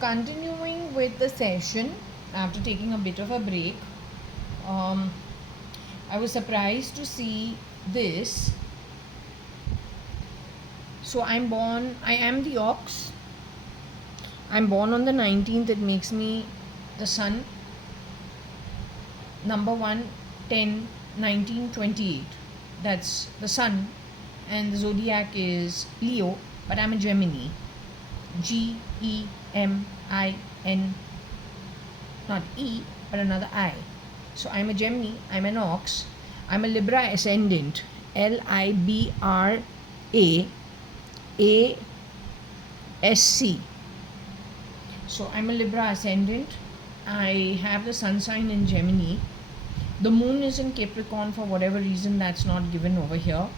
continuing with the session after taking a bit of a break, um, I was surprised to see this. So I am the ox. I'm born on the 19th. It makes me the sun. Number 1, 10, 19, 28. That's the sun. And the zodiac is Leo, but I'm a Gemini. Gemin, not E, but another I. So I'm a Gemini, I'm an ox, I'm a Libra ascendant, LIBRA ASC. So I'm a Libra ascendant. I have the sun sign in Gemini. The moon is in Capricorn for whatever reason that's not given over here.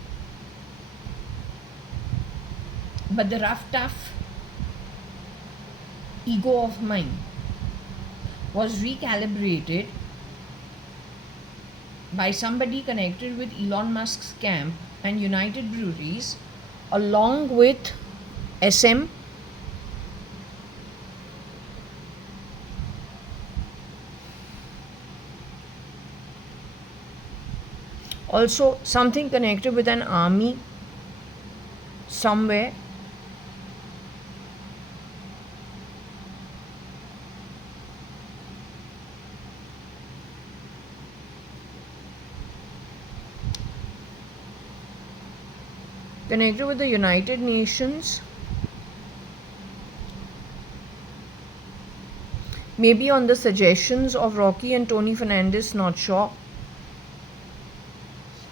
But the rough, tough ego of mine was recalibrated by somebody connected with Elon Musk's camp and United Breweries, along with SM, also something connected with an army somewhere. Connected with the United Nations, maybe on the suggestions of Rocky and Tony Fernandez, not sure,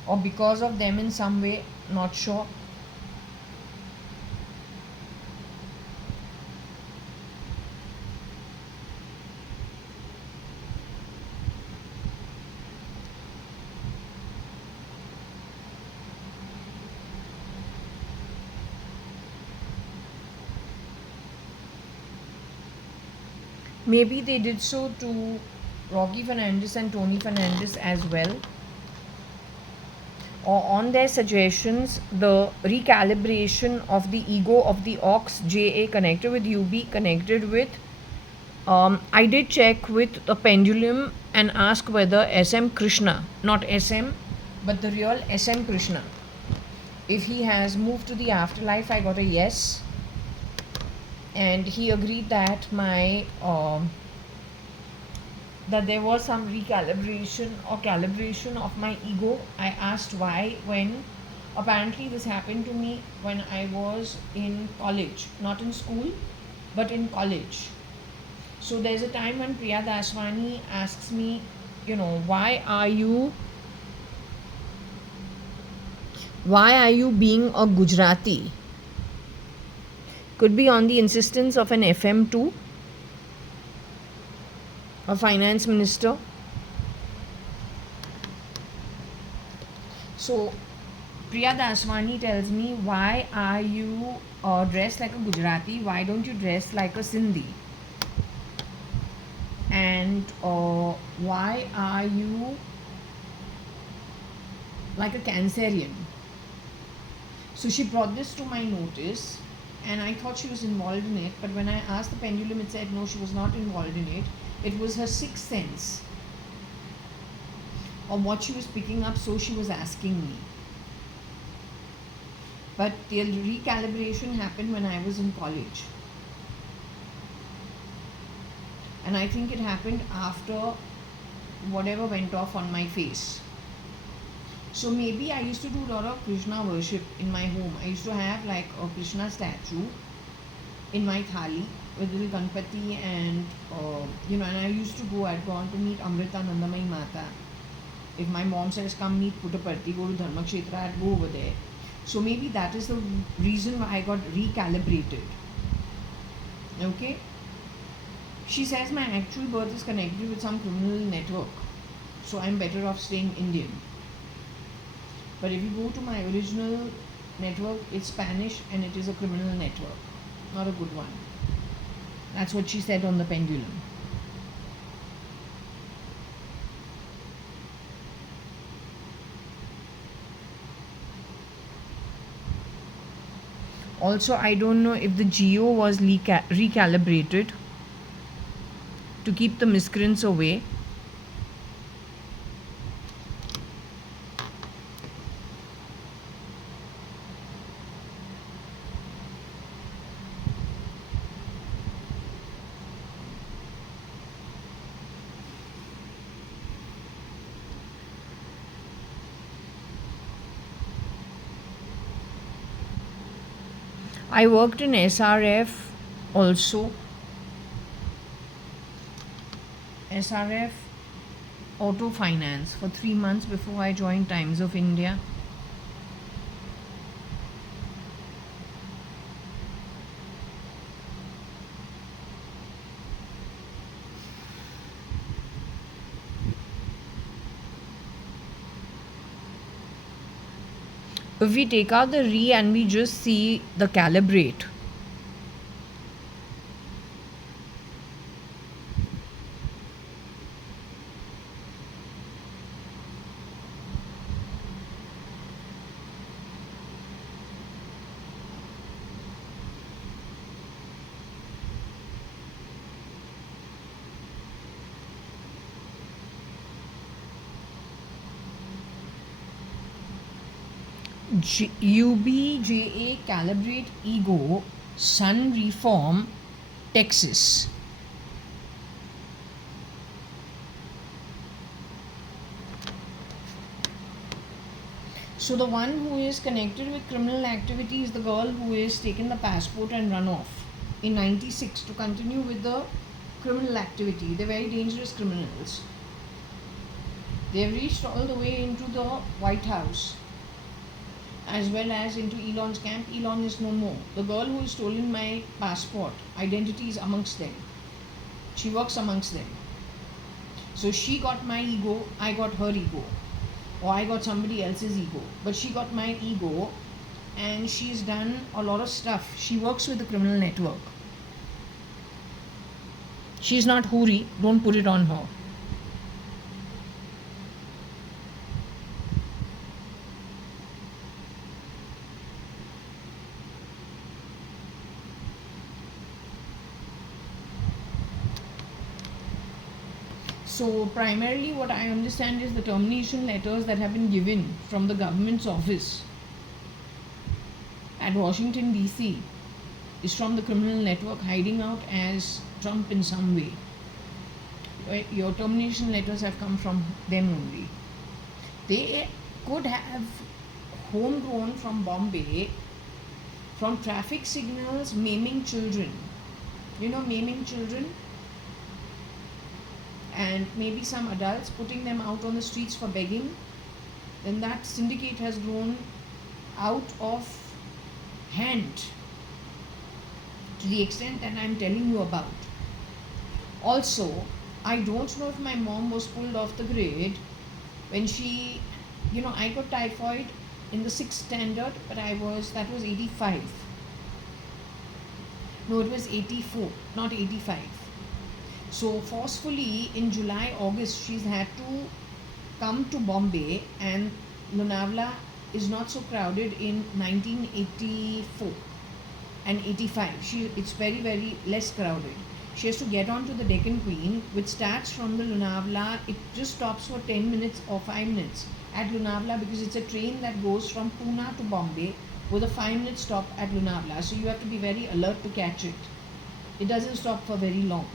or because of them in some way, not sure. Maybe they did so to Rocky Fernandez and Tony Fernandez as well. Or on their suggestions, the recalibration of the ego of the ox, JA connected with UB, connected with. I did check with the pendulum and ask whether SM Krishna, not SM, but the real SM Krishna, if he has moved to the afterlife. I got a yes. And he agreed that that there was some recalibration or calibration of my ego. I asked why, when. Apparently this happened to me when I was in college, not in school, but in college. So there's a time when JAYA.ADVANI asks me, why are you being a Gujarati? Could be on the insistence of an FM2, a finance minister. So JAYA.ADVANI tells me, why are you dressed like a Gujarati? Why don't you dress like a Sindhi? And why are you like a Cancerian? So she brought this to my notice, and I thought she was involved in it, but when I asked the pendulum, it said no, she was not involved in it. It was her sixth sense of what she was picking up, so she was asking me. But the recalibration happened when I was in college. And I think it happened after whatever went off on my face. So maybe I used to do a lot of Krishna worship in my home. I used to have like a Krishna statue in my thali with little Ganpati and and I used to go, I'd gone to meet Amrita Nandamayi Mata. If my mom says come meet Puttaparthi, go to Dharmakshetra, I'd go over there. So maybe that is the reason why I got recalibrated. Okay? She says my actual birth is connected with some criminal network, so I'm better off staying Indian. But if you go to my original network, it's Spanish and it is a criminal network, not a good one. That's what she said on the pendulum. Also, I don't know if the geo was recalibrated. to keep the miscreants away. I worked in SRF also. SRF Auto Finance for 3 months before I joined Times of India. If we take out the re and we just see the calibrate, UBJA Calibrate Ego, Sun Reform, Texas. So the one who is connected with criminal activity is the girl who is taken the passport and run off in 96 to continue with the criminal activity. They're very dangerous criminals. They've reached all the way into the White House as well as into Elon's camp. Elon is no more. The girl who has stolen my passport, identity is amongst them. She works amongst them. So she got my ego, I got her ego. Or I got somebody else's ego. But she got my ego and she's done a lot of stuff. She works with the criminal network. She's not Huri, don't put it on her. So primarily what I understand is the termination letters that have been given from the government's office at Washington DC is from the criminal network hiding out as Trump in some way. Your termination letters have come from them only. They could have homegrown from Bombay, from traffic signals maiming children. You know, maiming children? And maybe some adults putting them out on the streets for begging, then that syndicate has grown out of hand to the extent that I'm telling you about. Also, I don't know if my mom was pulled off the grid when she, I got typhoid in the 6th standard, but that was 85. No, it was 84, not 85. So forcefully in July, August, she's had to come to Bombay, and Lonavala is not so crowded in 1984 and 85. It's very, very less crowded. She has to get on to the Deccan Queen, which starts from the Lonavala. It just stops for 10 minutes or 5 minutes at Lonavala because it's a train that goes from Pune to Bombay with a 5-minute stop at Lonavala. So you have to be very alert to catch it. It doesn't stop for very long.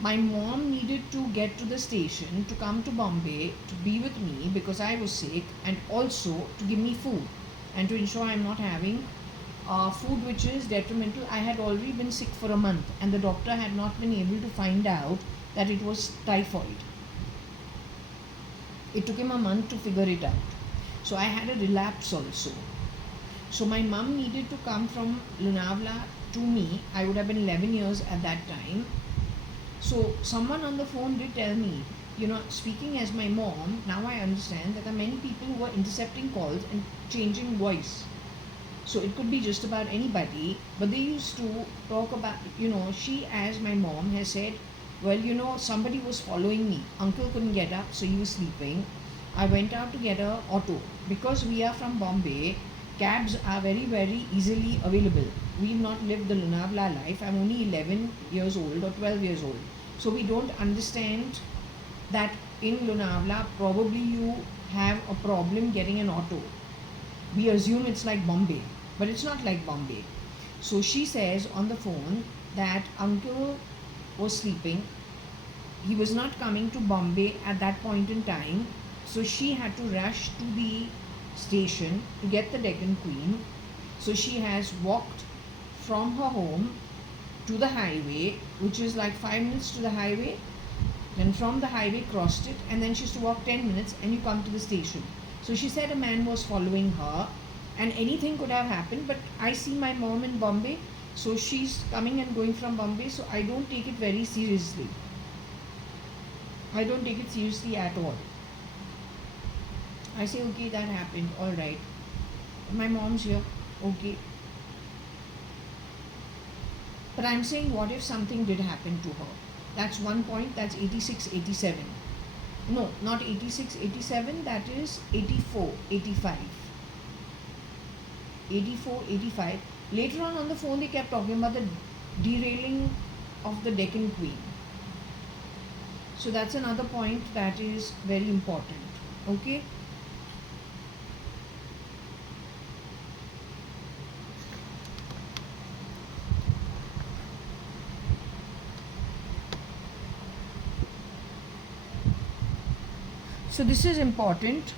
My mom needed to get to the station to come to Bombay to be with me because I was sick, and also to give me food and to ensure I'm not having food which is detrimental. I had already been sick for a month and the doctor had not been able to find out that it was typhoid. It took him a month to figure it out. So I had a relapse also. So my mom needed to come from Lonavala to me. I would have been 11 years at that time. So someone on the phone did tell me, speaking as my mom, now I understand that there are many people who are intercepting calls and changing voice. So it could be just about anybody, but they used to talk about, she as my mom has said, well, somebody was following me. Uncle couldn't get up, so he was sleeping. I went out to get an auto. Because we are from Bombay, cabs are very, very easily available. we've not lived the Lonavala life. I'm only 11 years old or 12 years old. So we don't understand that in Lonavala, probably you have a problem getting an auto. We assume it's like Bombay, but it's not like Bombay. So she says on the phone that uncle was sleeping. He was not coming to Bombay at that point in time. So she had to rush to the station to get the Deccan Queen. So she has walked from her home to the highway, which is like 5 minutes to the highway. Then from the highway crossed it, and then she used to walk 10 minutes and you come to the station. So she said a man was following her and anything could have happened, but I see my mom in Bombay, so she's coming and going from Bombay, so I don't take it very seriously. I don't take it seriously at all. I say, okay, that happened, alright. My mom's here, okay. But I'm saying, what if something did happen to her? That's one point, that's 86, 87. No, not 86, 87, that is 84, 85. 84, 85. Later on the phone, they kept talking about the derailing of the Deccan Queen. So that's another point that is very important. Okay. So this is important.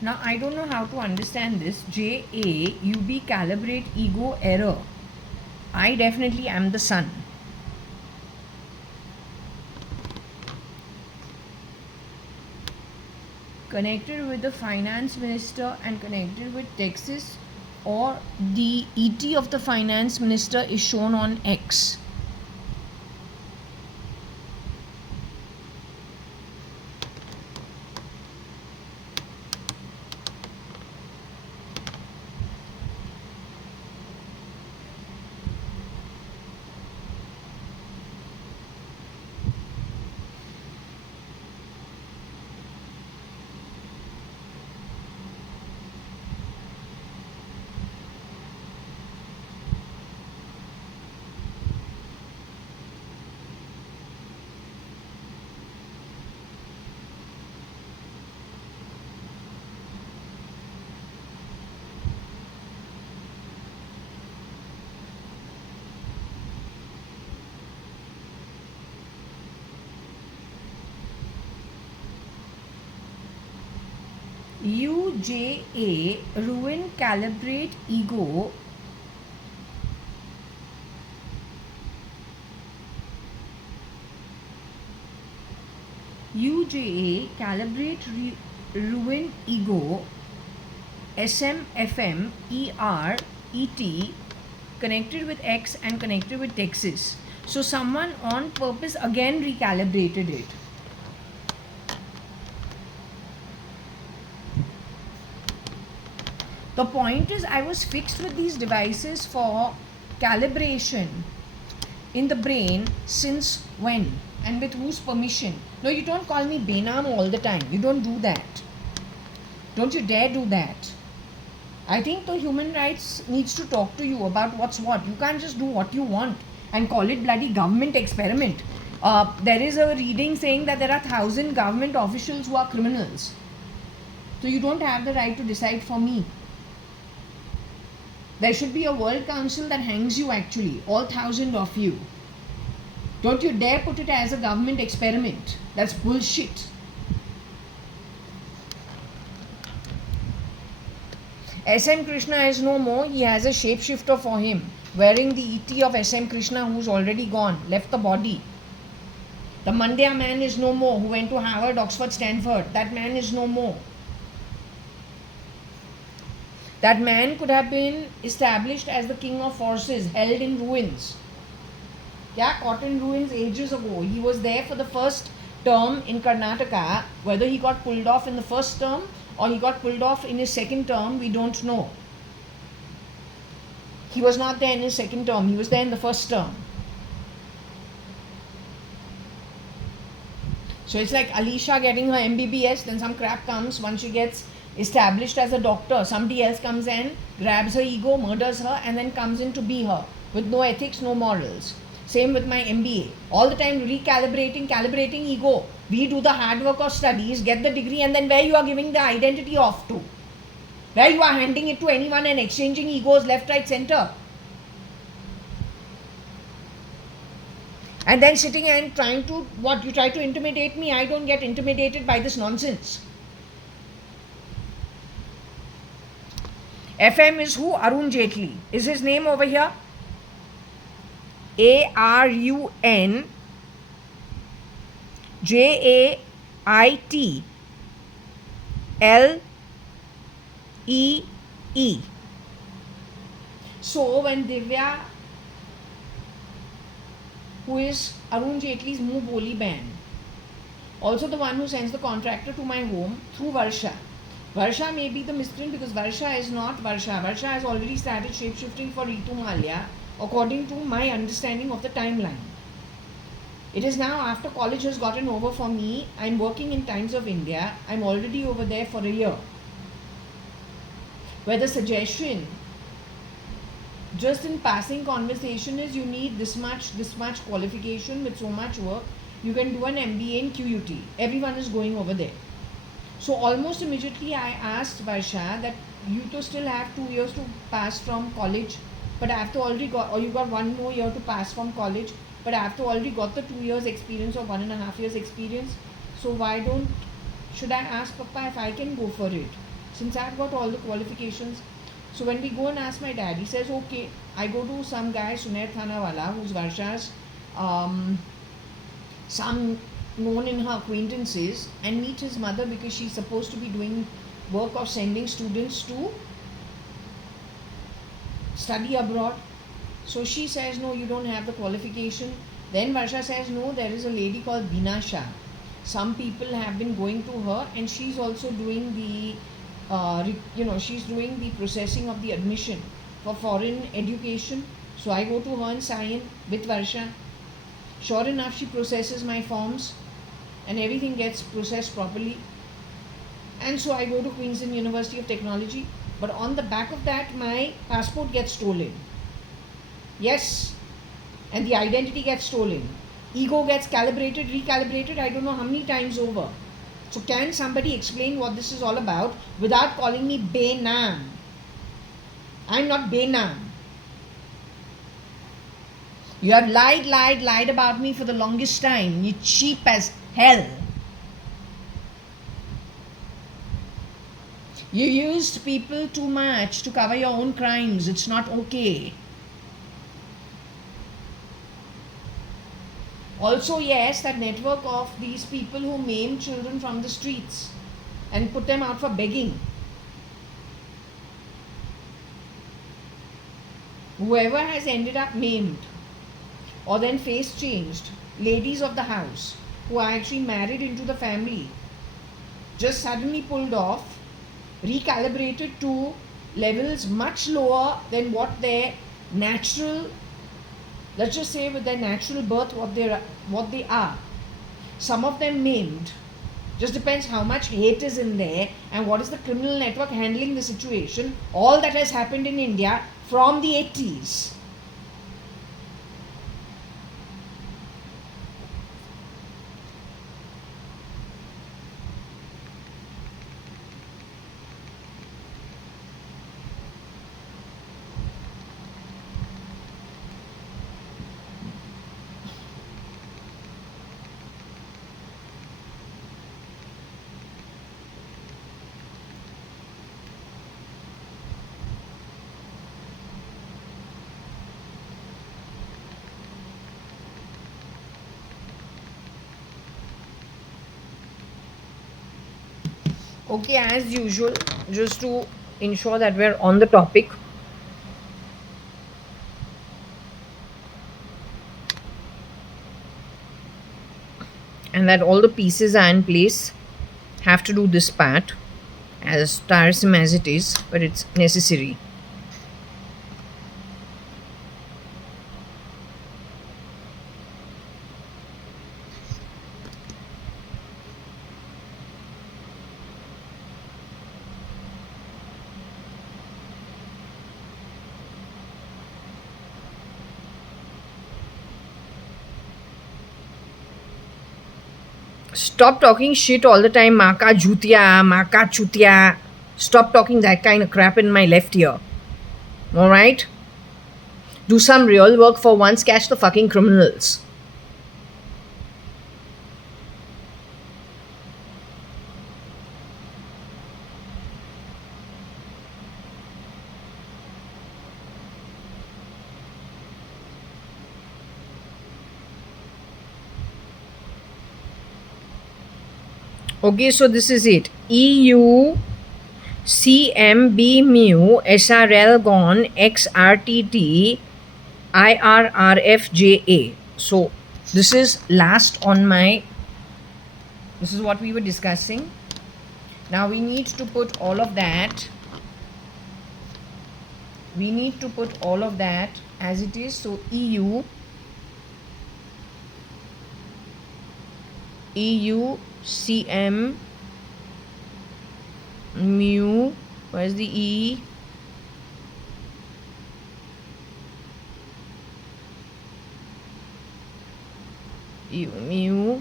Now I don't know how to understand this. JAUB calibrate ego error. I definitely am the sun. Connected with the finance minister and connected with Texas, or the ET of the finance minister is shown on X. UJA ruin calibrate ego. UJA calibrate ruin ego. SMFM ET connected with X and connected with Texas. So someone on purpose again recalibrated it. The point is, I was fixed with these devices for calibration in the brain since when and with whose permission? No, you don't call me Benam all the time. You don't do that. Don't you dare do that. I think the human rights needs to talk to you about what's what. You can't just do what you want and call it bloody government experiment. There is a reading saying that there are 1,000 government officials who are criminals. So you don't have the right to decide for me. There should be a world council that hangs you actually, all 1,000 of you. Don't you dare put it as a government experiment. That's bullshit. SM Krishna is no more. He has a shapeshifter for him, wearing the ET of SM Krishna, who's already gone, left the body. The Mandya man is no more, who went to Harvard, Oxford, Stanford. That man is no more. That man could have been established as the king of forces, held in ruins. Yeah, caught in ruins ages ago. He was there for the first term in Karnataka. Whether he got pulled off in the first term or he got pulled off in his second term, we don't know. He was not there in his second term. He was there in the first term. So it's like Alisha getting her MBBS, then some crap comes once she gets established as a doctor. Somebody else comes in, grabs her ego, murders her, and then comes in to be her with no ethics, no morals. Same with my MBA. All the time calibrating ego. We do the hard work of studies, get the degree, and then where you are giving the identity off to. Where you are handing it to anyone and exchanging egos left, right, center. And then sitting and trying to, what, you try to intimidate me? I don't get intimidated by this nonsense. FM is who? Arun Jaitley. Is his name over here? ARUNJAITLEE. So when Divya, who is Arun Jaitley's Muh Boli Bain, also the one who sends the contractor to my home through Varsha. Varsha may be the miscreant because Varsha is not Varsha. Varsha has already started shapeshifting for Ritu Malia according to my understanding of the timeline. It is now after college has gotten over for me. I'm working in Times of India. I'm already over there for a year. Where the suggestion just in passing conversation is you need this much qualification with so much work. You can do an MBA in QUT. Everyone is going over there. So almost immediately I asked Varsha that you to still have 2 years to pass from college, but I have to already got, or you got 1 more year to pass from college, but I have to already got the 2 years experience or 1.5 years experience. So why should I ask Papa if I can go for it, since I've got all the qualifications? So when we go and ask my dad, he says, okay. I go to some guy, Sunair Thanawala, who's Varsha's some known in her acquaintances, and meet his mother because she's supposed to be doing work of sending students to study abroad. So she says, no, you don't have the qualification. Then Varsha says, no, there is a lady called Bina Shah. Some people have been going to her, and she's also doing the she's doing the processing of the admission for foreign education. So I go to her and sign with Varsha. Sure enough, she processes my forms and everything gets processed properly. And so I go to Queensland University of Technology. But on the back of that, my passport gets stolen. Yes. And the identity gets stolen. Ego gets calibrated, recalibrated, I don't know how many times over. So can somebody explain what this is all about without calling me Benam? I'm not Benam. You have lied about me for the longest time. You cheap as hell. You used people too much to cover your own crimes. It's not okay. Also, yes, that network of these people who maim children from the streets and put them out for begging. Whoever has ended up maimed or then face changed, ladies of the house who are actually married into the family, just suddenly pulled off, recalibrated to levels much lower than what their natural, let's just say with their natural birth, what they are. Some of them maimed. Just depends how much hate is in there and what is the criminal network handling the situation. All that has happened in India from the 80s. Okay, as usual, just to ensure that we're on the topic, and that all the pieces are in place, have to do this part, as tiresome as it is, but it's necessary. Stop talking shit all the time. Maka jutia, maka chutia. Stop talking that kind of crap in my left ear. Alright? Do some real work for once. Catch the fucking criminals. Okay, so this is it. EU CMB mu SRL gone XRTT IRRFJA. So this is last on my, this is what we were discussing. Now we need to put all of that. We need to put all of that as it is. So EU CM mu, where's the E? Mu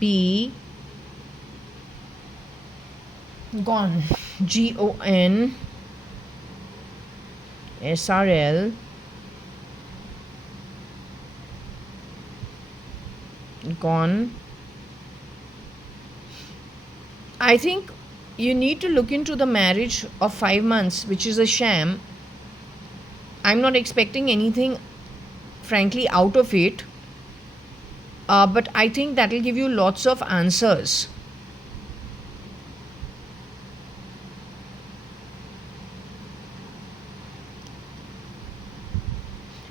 B gone GON SRL gone. I think you need to look into the marriage of 5 months, which is a sham. I'm not expecting anything, frankly, out of it. But I think that will give you lots of answers.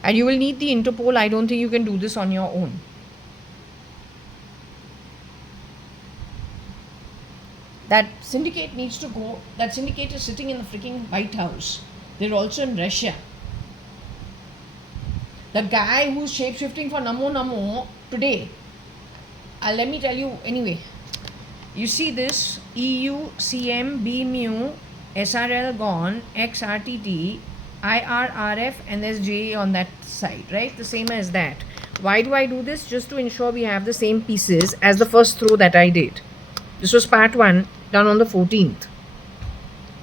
And you will need the Interpol. I don't think you can do this on your own. That syndicate needs to go. That syndicate is sitting in the freaking White House. They're also in Russia. The guy who's shape-shifting for Namo today, let me tell you anyway. You see this EU CM B mu SRL gone XRTT IRRF and there's J on that side, right? The same as that. Why do I do this? Just to ensure we have the same pieces as the first throw that I did. This was part 1 done on the 14th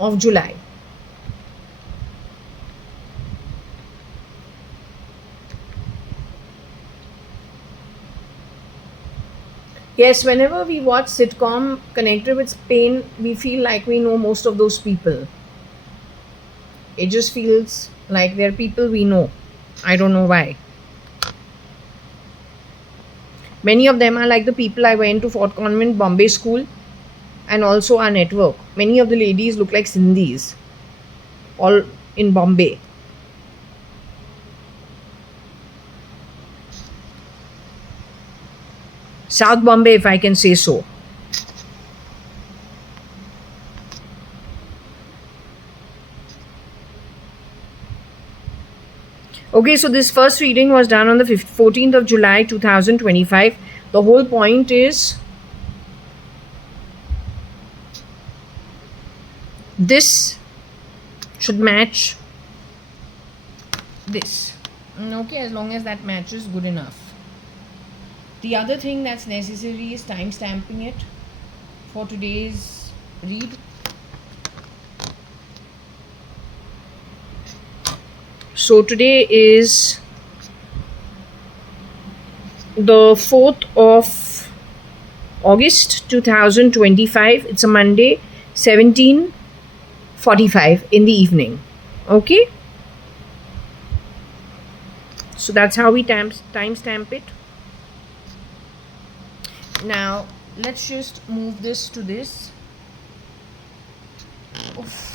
of July. Yes, whenever we watch sitcom connected with Spain, we feel like we know most of those people. It just feels like they're people we know. I don't know why. Many of them are like the people I went to Fort Convent Bombay School and also our network. Many of the ladies look like Sindhis, all in Bombay. South Bombay, if I can say so. Okay, so this first reading was done on the 14th of July 2025. The whole point is this should match this. Okay, as long as that matches, good enough. The other thing that's necessary is time stamping it for today's read. So today is the 4th of August 2025. It's a Monday, 17:45 in the evening. Okay? So that's how we time stamp it. Now let's just move this to this. Oof.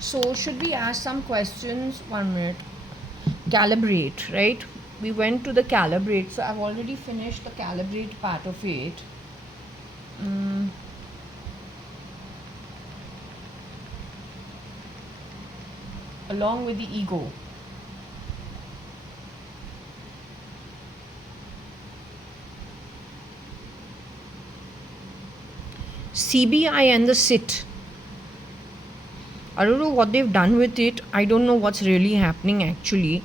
So should we ask some questions? 1 minute. Calibrate, right? We went to the calibrate. So I've already finished the calibrate part of it. along with the ego. CBI and the SIT. I don't know what they've done with it. I don't know what's really happening actually.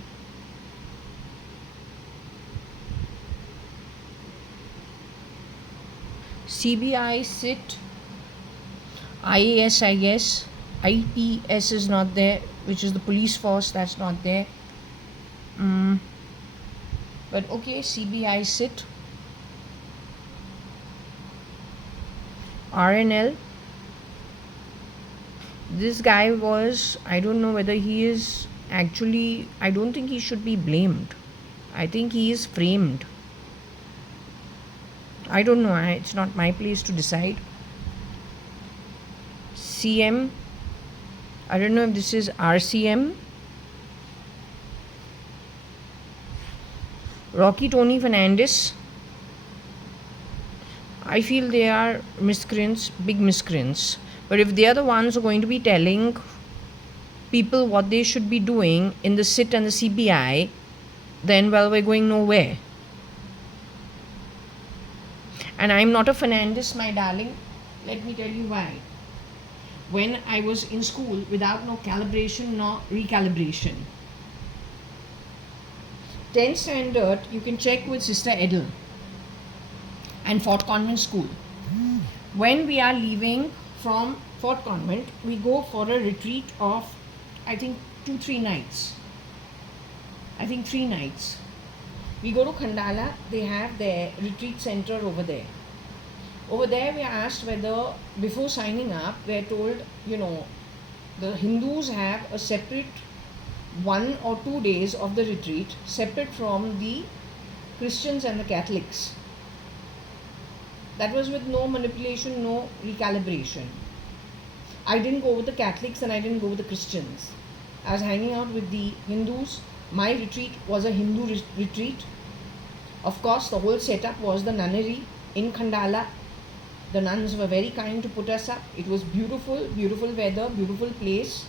CBI, SIT, IAS, I guess. IPS is not there, which is the police force, that's not there. But okay, CBI, SIT. RNL. This guy was, I don't know whether he is actually, I don't think he should be blamed. I think he is framed. I don't know, it's not my place to decide. CM. I don't know if this is RCM. Rocky Tony Fernandez. I feel they are miscreants, big miscreants. But if they are the ones who are going to be telling people what they should be doing in the SIT and the CBI, then, well, we're going nowhere. And I'm not a Fernandez, my darling. Let me tell you why. When I was in school, without no calibration nor recalibration, 10th standard, you can check with Sister Edel and Fort Convent School. When we are leaving from Fort Convent, we go for a retreat of, I think, 2-3 nights. I think 3 nights. We go to Khandala, they have their retreat center over there. Over there, we are asked whether, before signing up, we are told, the Hindus have a separate 1 or 2 days of the retreat, separate from the Christians and the Catholics. That was with no manipulation, no recalibration. I didn't go with the Catholics and I didn't go with the Christians. I was hanging out with the Hindus. My retreat was a Hindu retreat. Of course, the whole setup was the nunnery in Khandala. The nuns were very kind to put us up. It was beautiful, beautiful weather, beautiful place.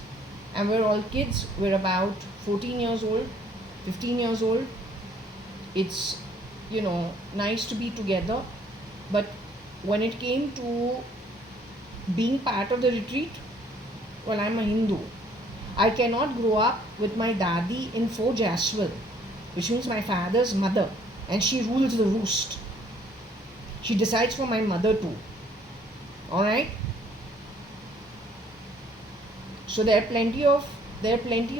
And we're all kids. We're about 14 years old, 15 years old. It's, nice to be together. But when it came to being part of the retreat, well, I'm a Hindu. I cannot grow up with my dadi in Fort Jaswal, which means my father's mother, and she rules the roost. She decides for my mother too. Alright? So there are plenty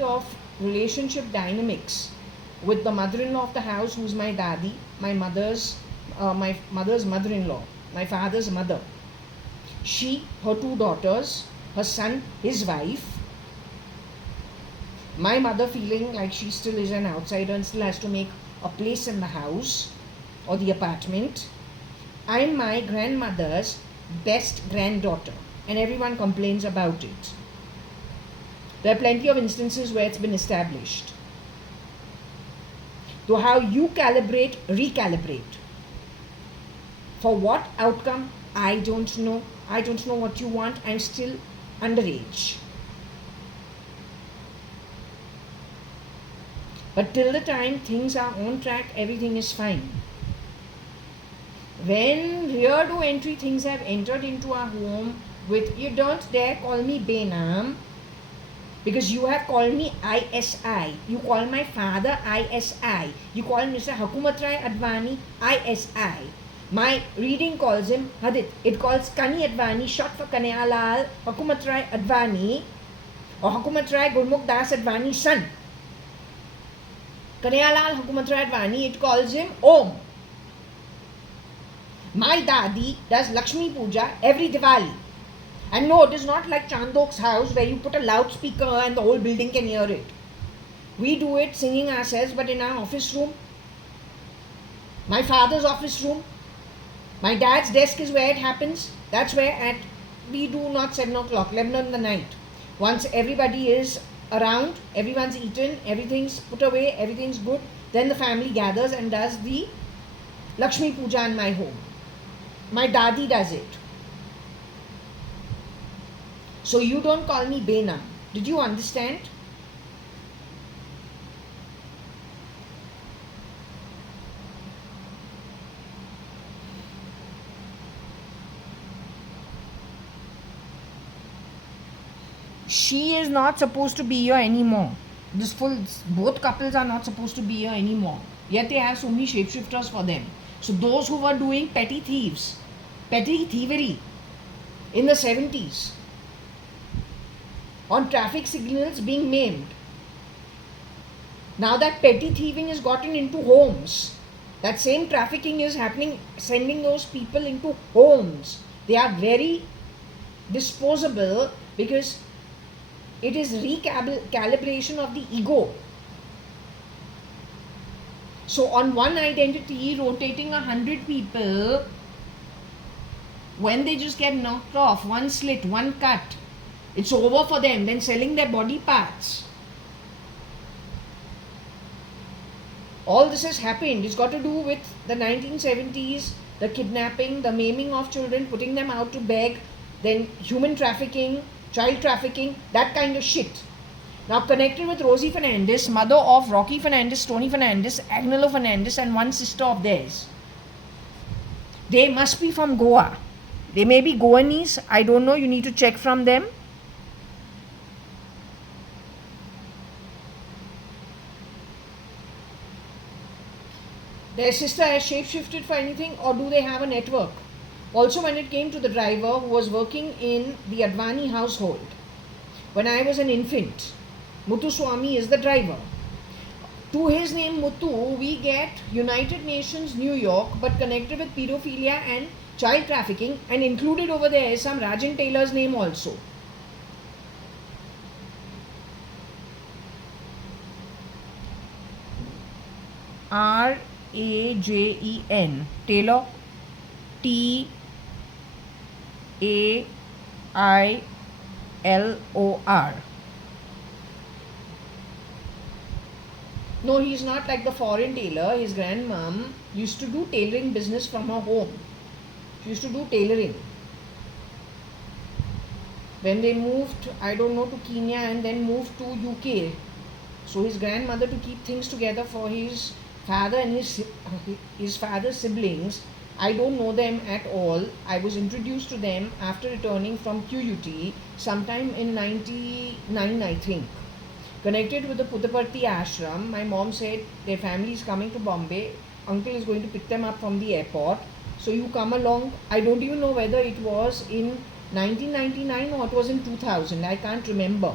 of relationship dynamics with the mother-in-law of the house, who's my dadi, my mother's mother-in-law, my father's mother. She, her 2 daughters, her son, his wife. My mother feeling like she still is an outsider and still has to make a place in the house or the apartment. I'm my grandmother's best granddaughter, and everyone complains about it. There are plenty of instances where it's been established. So how you calibrate, recalibrate. For what outcome? I don't know. I don't know what you want. I'm still underage. But till the time things are on track, everything is fine. When rear door entry things have entered into our home with, you don't dare call me Benam, because you have called me ISI. You call my father ISI. You call Mr. JAYA.ADVANI ISI. My reading calls him Hadith. It calls Kani Advani, short for Kanayalal JAYA.ADVANI, or Rai Gurmukh Das Advani son. Kanayalal JAYA.ADVANI, it calls him Om. My dadi does Lakshmi Puja every Diwali. And no, it is not like Chandok's house where you put a loudspeaker and the whole building can hear it. We do it singing ourselves, but in our office room, my father's office room, my dad's desk is where it happens. That's where we do not 7 o'clock, 11 in the night. Once everybody is around, everyone's eaten, everything's put away, everything's good, then the family gathers and does the Lakshmi Puja in my home. My dadi does it. So you don't call me Bena. Did you understand? She is not supposed to be here anymore. Both couples are not supposed to be here anymore. Yet they have so many shapeshifters for them. So those who were doing petty thievery in the 70s, on traffic signals being maimed. Now that petty thieving has gotten into homes, that same trafficking is happening, sending those people into homes. They are very disposable because it is recalibration of the ego. So on one identity, rotating 100 people, when they just get knocked off, one slit, one cut, it's over for them. Then selling their body parts. All this has happened. It's got to do with the 1970s, the kidnapping, the maiming of children, putting them out to beg, then human trafficking, child trafficking, that kind of shit. Now connected with Rosie Fernandez, mother of Rocky Fernandez, Tony Fernandez, Agnello Fernandez, and one sister of theirs. They must be from Goa. They may be Goanese. I don't know. You need to check from them. Their sister has shapeshifted for anything, or do they have a network? Also, when it came to the driver who was working in the Advani household, when I was an infant, Muthu Swami is the driver. To his name Muthu, we get United Nations New York, but connected with pedophilia and child trafficking, and included over there is some Rajan Taylor's name also. Rajan Taylor, Tailor. No, he's not like the foreign tailor. His grandmom used to do tailoring business from her home. She used to do tailoring. When they moved, I don't know, to Kenya and then moved to UK. So his grandmother, to keep things together for his father and his father's siblings, I don't know them at all. I was introduced to them after returning from QUT sometime in 99, I think. Connected with the Puttaparthi ashram, my mom said their family is coming to Bombay. Uncle is going to pick them up from the airport. So you come along. I don't even know whether it was in 1999 or it was in 2000. I can't remember.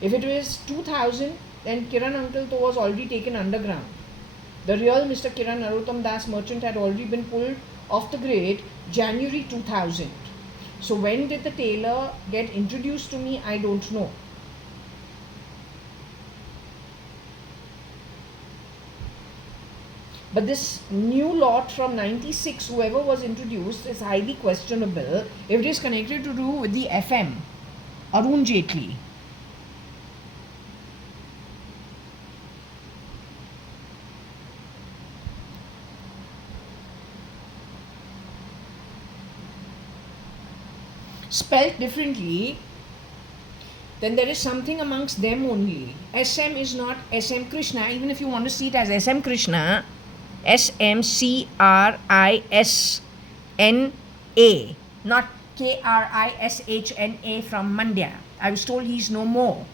If it was 2000, then Kiran uncle was already taken underground. The real Mr. Kiran Narottam Das merchant had already been pulled off the grid January 2000. So when did the tailor get introduced to me? I don't know. But this new lot from 96, whoever was introduced, is highly questionable if it is connected to do with the FM, Arun Jaitley. Spelt differently, then there is something amongst them only. SM is not SM Krishna, even if you want to see it as SM Krishna, SMCRISNA, not KRISHNA from Mandya. I was told he's no more.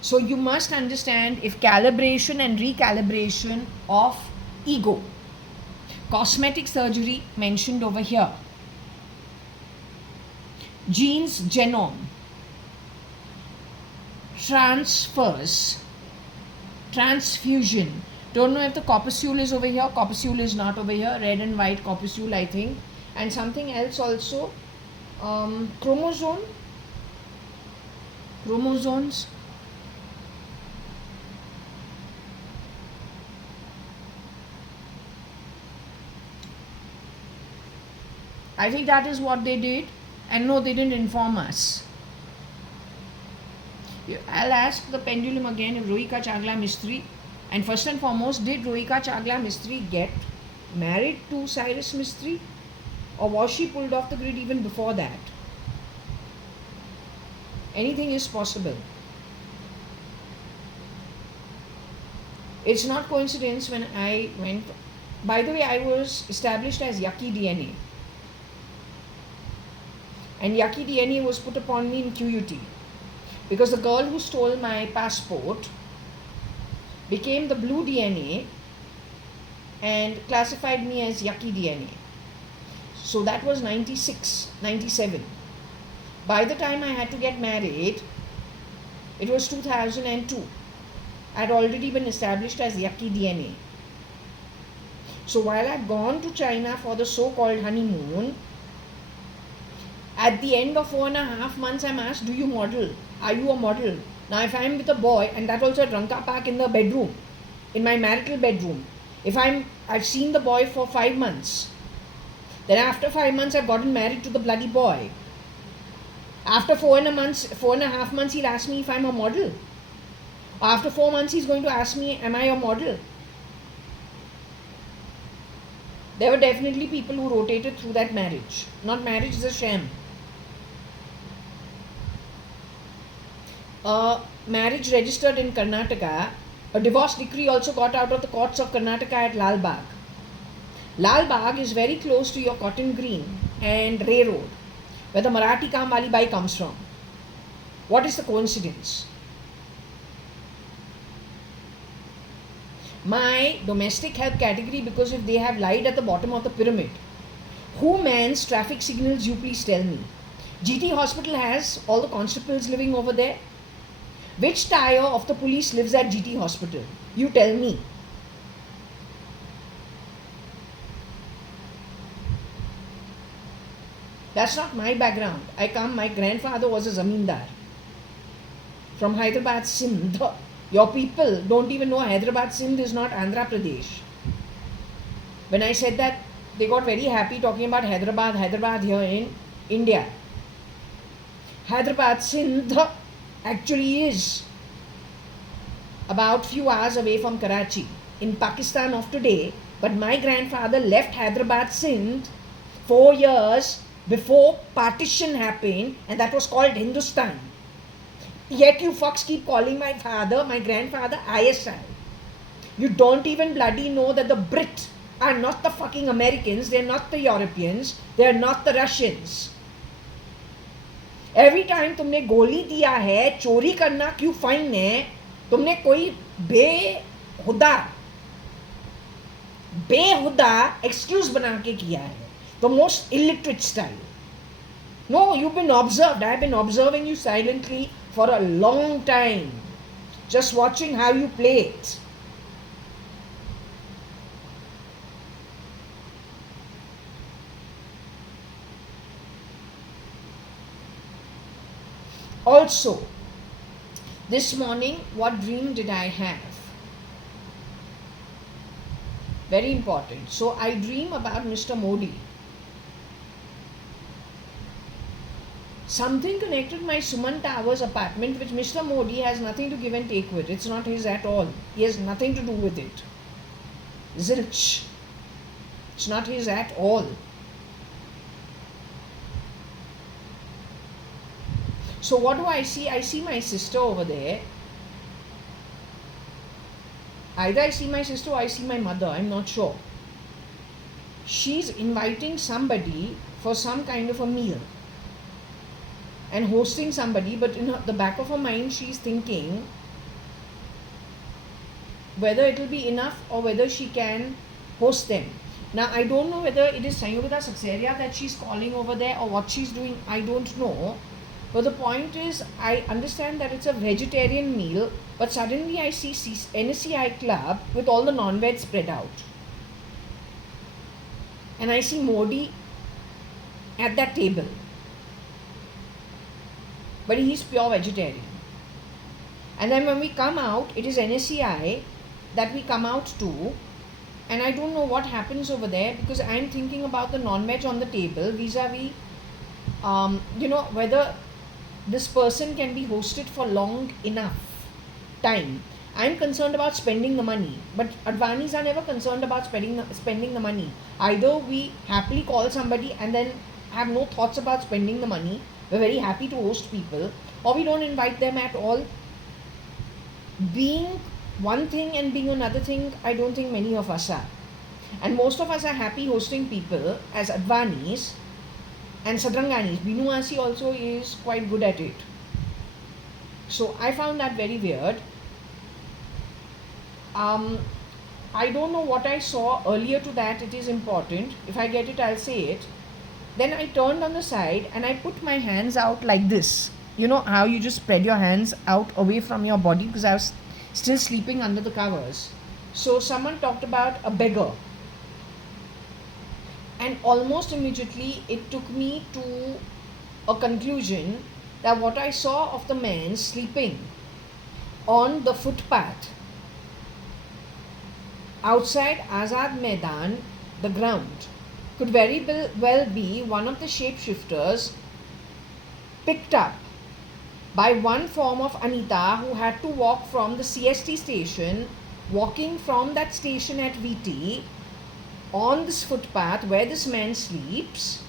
So you must understand if calibration and recalibration of ego. Cosmetic surgery mentioned over here. Genes, genome. Transfers. Transfusion. Don't know if the corpuscle is over here. Corpuscle is not over here. Red and white corpuscle, I think. And something else also. Chromosomes. I think that is what they did. And no, they didn't inform us. I'll ask the pendulum again if Rohika Chagla Mistry, and first and foremost, did Rohika Chagla Mistry get married to Cyrus Mistry, or was she pulled off the grid even before that? Anything is possible. It's not coincidence when I went. By the way, I was established as Yucky DNA. And yucky DNA was put upon me in QUT. Because the girl who stole my passport became the blue DNA and classified me as yucky DNA. So that was 96, 97. By the time I had to get married, it was 2002. I had already been established as yucky DNA. So while I'd gone to China for the so-called honeymoon, at the end of 4.5 months, I'm asked, do you model? Are you a model? Now, if I'm with a boy, and that also at Ranka Park in the bedroom, in my marital bedroom, if I've seen the boy for 5 months, then after 5 months, I've gotten married to the bloody boy. After 4.5 months, he'll ask me if I'm a model. After 4 months, he's going to ask me, am I a model? There were definitely people who rotated through that marriage. Not marriage is a sham. Marriage registered in Karnataka. A divorce decree also got out of the courts of Karnataka at Lal Bagh. Lal Bagh is very close to your Cotton Green and Ray Road, where the Marathi Kam Wali Bai comes from. What is the coincidence? My domestic help category, because if they have lied at the bottom of the pyramid, who mans traffic signals, you please tell me. GT Hospital has all the constables living over there. Which tier of the police lives at GT Hospital? You tell me. That's not my background. My grandfather was a zamindar from Hyderabad, Sindh. Your people don't even know Hyderabad, Sindh is not Andhra Pradesh. When I said that, they got very happy talking about Hyderabad here in India. Hyderabad, Sindh actually is about few hours away from Karachi in Pakistan of today. But my grandfather left Hyderabad, Sindh 4 years before partition happened, and that was called Hindustan. Yet you fucks keep calling my grandfather ISI. You don't even bloody know that the Brit are not the fucking Americans, they're not the Europeans, they're not the Russians. Every time तुमने गोली दिया है, चोरी करना क्यों fine है? तुमने कोई बेहुदा excuse बना के किया है. The most illiterate style. No, you've been observed. I've been observing you silently for a long time. Just watching how you play it. Also, this morning, what dream did I have? Very important. So, I dream about Mr. Modi. Something connected my Suman Towers apartment, which Mr. Modi has nothing to give and take with. It's not his at all. He has nothing to do with it. Zilch. It's not his at all. So what do I see? I see my sister over there. Either I see my sister or I see my mother. I'm not sure. She's inviting somebody for some kind of a meal and hosting somebody, but in the back of her mind she's thinking whether it will be enough or whether she can host them. Now I don't know whether it is Sanyogita Saxeria that she's calling over there or what she's doing, I don't know. But the point is, I understand that it's a vegetarian meal, but suddenly I see NSCI Club with all the non-veg spread out. And I see Modi at that table. But he's pure vegetarian. And then when we come out, it is NSCI that we come out to. And I don't know what happens over there because I'm thinking about the non-veg on the table vis-a-vis, whether this person can be hosted for long enough time. I'm concerned about spending the money, but Advanis are never concerned about spending the money. Either we happily call somebody and then have no thoughts about spending the money, we're very happy to host people, or we don't invite them at all. Being one thing and being another thing, I don't think many of us are. And most of us are happy hosting people as Advanis and Sadrangani. Binuasi also is quite good at it. So I found that very weird. I don't know what I saw earlier to that. It is important. If I get it, I'll say it. Then I turned on the side and I put my hands out like this. You know how you just spread your hands out away from your body, because I was still sleeping under the covers. So someone talked about a beggar. And almost immediately it took me to a conclusion that what I saw of the man sleeping on the footpath outside Azad Maidan, the ground, could very well be one of the shapeshifters picked up by one form of Anita, who had to walk from the CST station, walking from that station at VT on this footpath where this man sleeps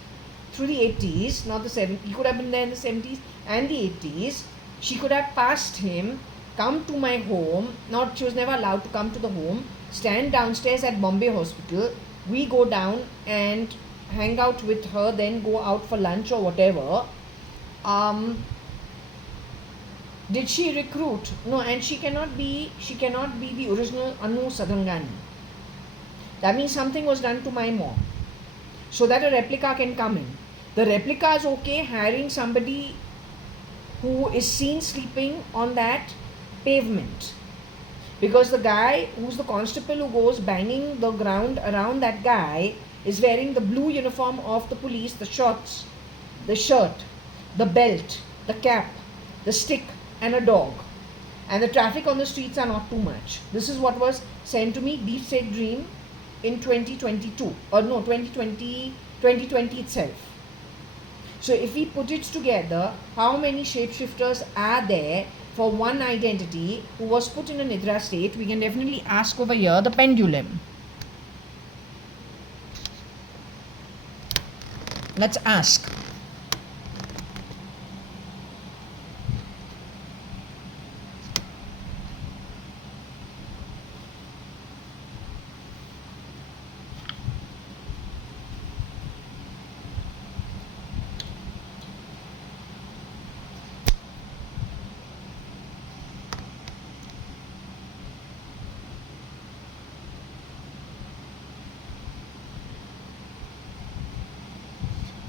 through the 80s, not the 70s. He could have been there in the 70s and the 80s. She could have passed him, come to my home. Not, she was never allowed to come to the home. Stand downstairs at Bombay Hospital. We go down and hang out with her, then go out for lunch or whatever. Did she recruit? No, and she cannot be the original Anu Sadrangani. That means something was done to my mom, so that a replica can come in. The replica is okay hiring somebody who is seen sleeping on that pavement, because the guy who's the constable who goes banging the ground around that guy is wearing the blue uniform of the police, the shorts, the shirt, the belt, the cap, the stick, and a dog. And the traffic on the streets are not too much. This is what was sent to me, Deep State Dream, in 2022, or no, 2020 itself. So if we put it together, how many shapeshifters are there for one identity who was put in a Nidra state? We can definitely ask over here the pendulum. Let's ask.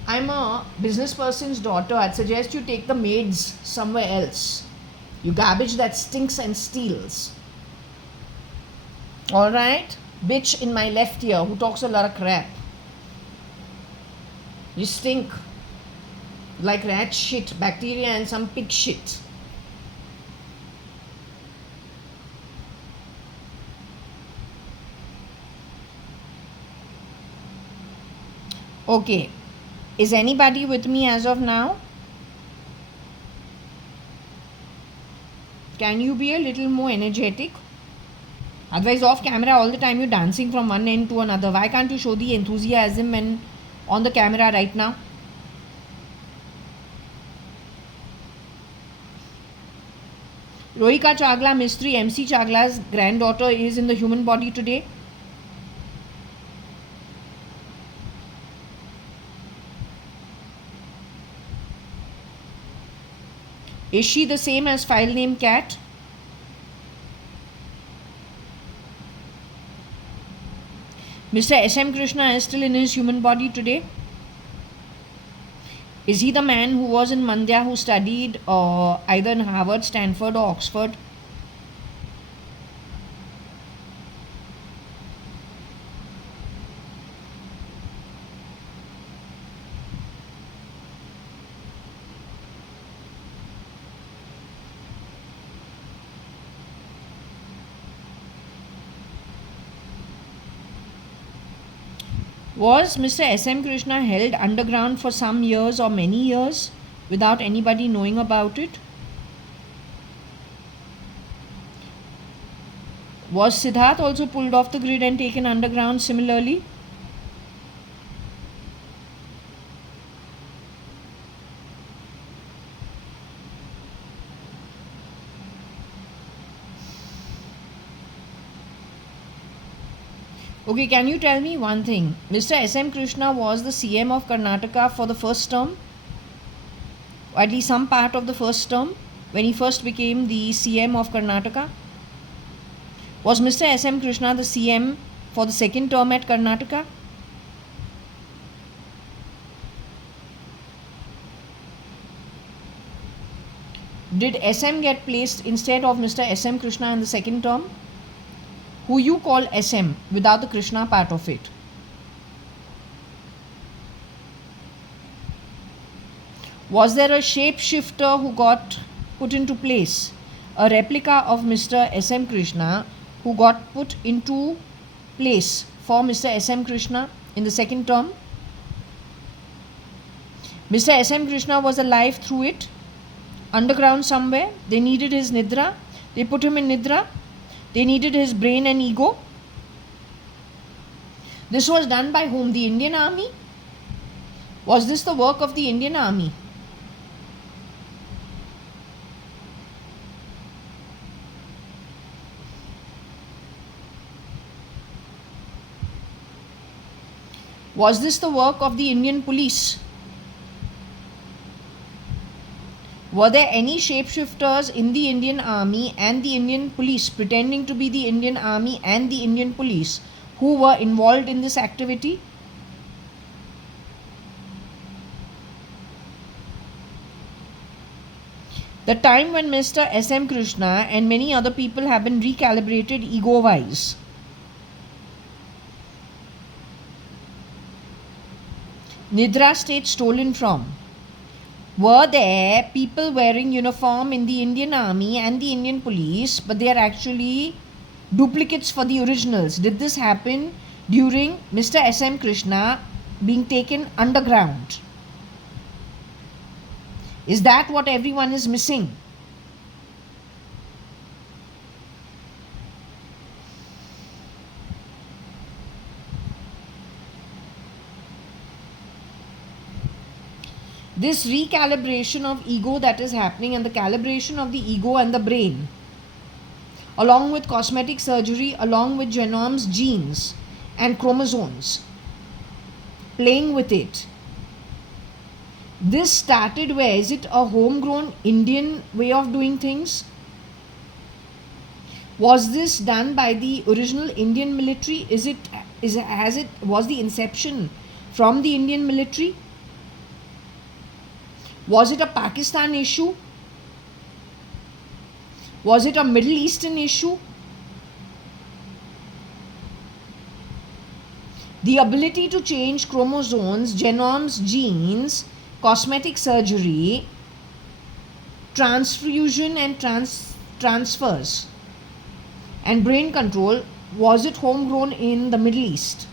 I'm a business person's daughter. I'd suggest you take the maids somewhere else. You garbage that stinks and steals. Alright? Bitch in my left ear who talks a lot of crap. You stink like rat shit, bacteria, and some pig shit. Okay. Is anybody with me as of now? Can you be a little more energetic? Otherwise, off camera all the time you're dancing from one end to another. Why can't you show the enthusiasm when on the camera right now? Rohika Chagla Mistry, MC Chagla's granddaughter, is in the human body today. Is she the same as file name cat? Mr. S.M. Krishna is still in his human body today. Is he the man who was in Mandya, who studied either in Harvard, Stanford, or Oxford? Was Mr. S.M. Krishna held underground for some years or many years without anybody knowing about it? Was Siddharth also pulled off the grid and taken underground similarly? Okay, can you tell me one thing? Mr. S.M. Krishna was the CM of Karnataka for the first term, or at least some part of the first term, when he first became the CM of Karnataka. Was Mr. S.M. Krishna the CM for the second term at Karnataka? Did SM get placed instead of Mr. S.M. Krishna in the second term? Who you call SM without the Krishna part of it? Was there a shapeshifter who got put into place? A replica of Mr. S.M. Krishna who got put into place for Mr. S.M. Krishna in the second term? Mr. S.M. Krishna was alive through it, underground somewhere. They needed his nidra. They put him in nidra. They needed his brain and ego. This was done by whom? The Indian Army? Was this the work of the Indian Army? Was this the work of the Indian police? Were there any shapeshifters in the Indian Army and the Indian police pretending to be the Indian Army and the Indian police who were involved in this activity? The time when Mr. S.M. Krishna and many other people have been recalibrated ego-wise. Nidra state stolen from. Were there people wearing uniform in the Indian Army and the Indian police, but they are actually duplicates for the originals? Did this happen during Mr. S.M. Krishna being taken underground? Is that what everyone is missing? This recalibration of ego that is happening, and the calibration of the ego and the brain, along with cosmetic surgery, along with genomes, genes and chromosomes, playing with it. This started where? Is it a homegrown Indian way of doing things? Was this done by the original Indian military? Was the inception from the Indian military? Was it a Pakistan issue? Was it a Middle Eastern issue? The ability to change chromosomes, genomes, genes, cosmetic surgery, transfusion and transfers, and brain control, was it homegrown in the Middle East?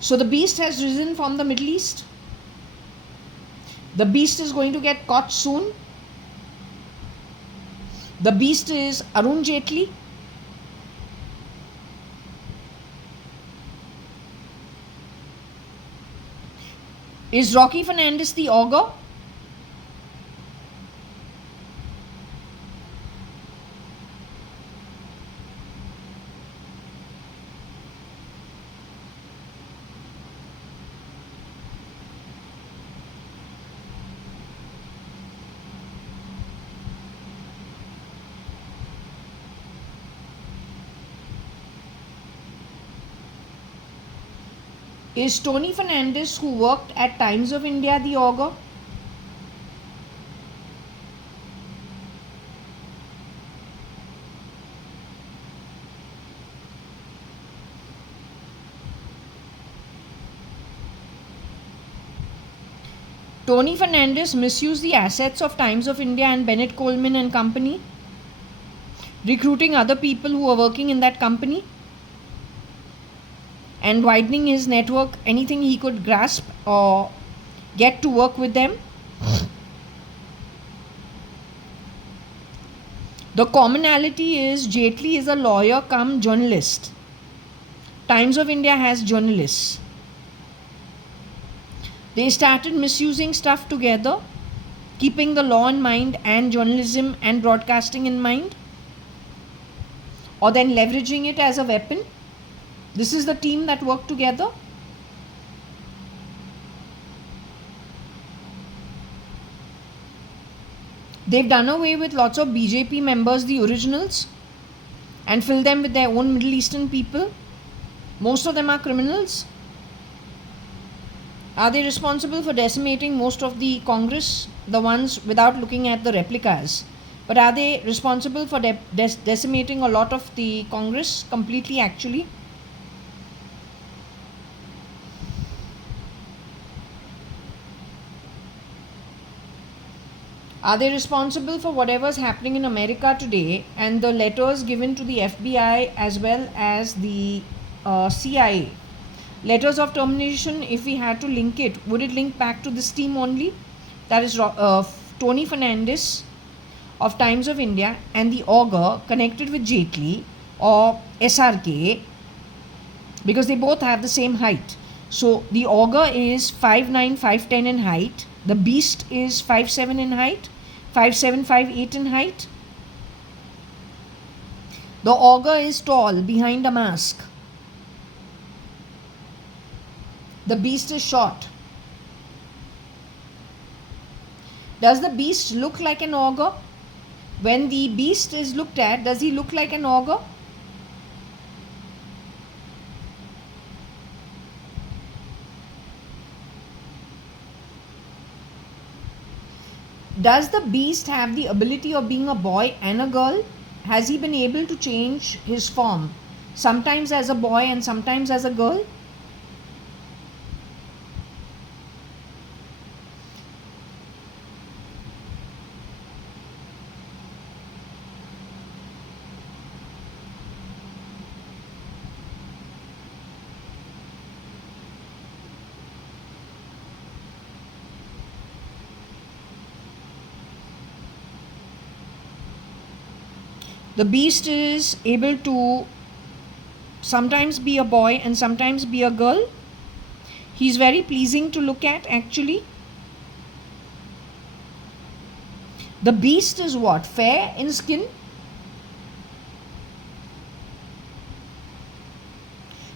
So the beast has risen from the Middle East. The beast is going to get caught soon. The beast is Arun Jaitley. Is Rocky Fernandez the augur? Is Tony Fernandez, who worked at Times of India, the augur? Tony Fernandez misused the assets of Times of India and Bennett Coleman and company, recruiting other people who were working in that company and widening his network, anything he could grasp or get to work with them. The commonality is Jaitley is a lawyer cum journalist. Times of India has journalists. They started misusing stuff together, keeping the law in mind and journalism and broadcasting in mind. or then leveraging it as a weapon. This is the team that worked together. They've done away with lots of BJP members, the originals, and filled them with their own Middle Eastern people. Most of them are criminals. Are they responsible for decimating most of the Congress, the ones without looking at the replicas? But are they responsible for decimating a lot of the Congress completely, actually? Are they responsible for whatever's happening in America today and the letters given to the FBI as well as the CIA? Letters of termination, if we had to link it, would it link back to this team only? That is Tony Fernandez of Times of India and the augur connected with Jaitley or SRK, because they both have the same height. So the augur is 5'9", 5'10" in height. The beast is 5'7" in height, 5'7", 5'8" in height. The augur is tall behind a mask. The beast is short. Does the beast look like an augur? When the beast is looked at, does he look like an augur? Does the beast have the ability of being a boy and a girl? Has he been able to change his form, sometimes as a boy and sometimes as a girl? The beast is able to sometimes be a boy and sometimes be a girl. He's very pleasing to look at, actually. The beast is what? Fair in skin.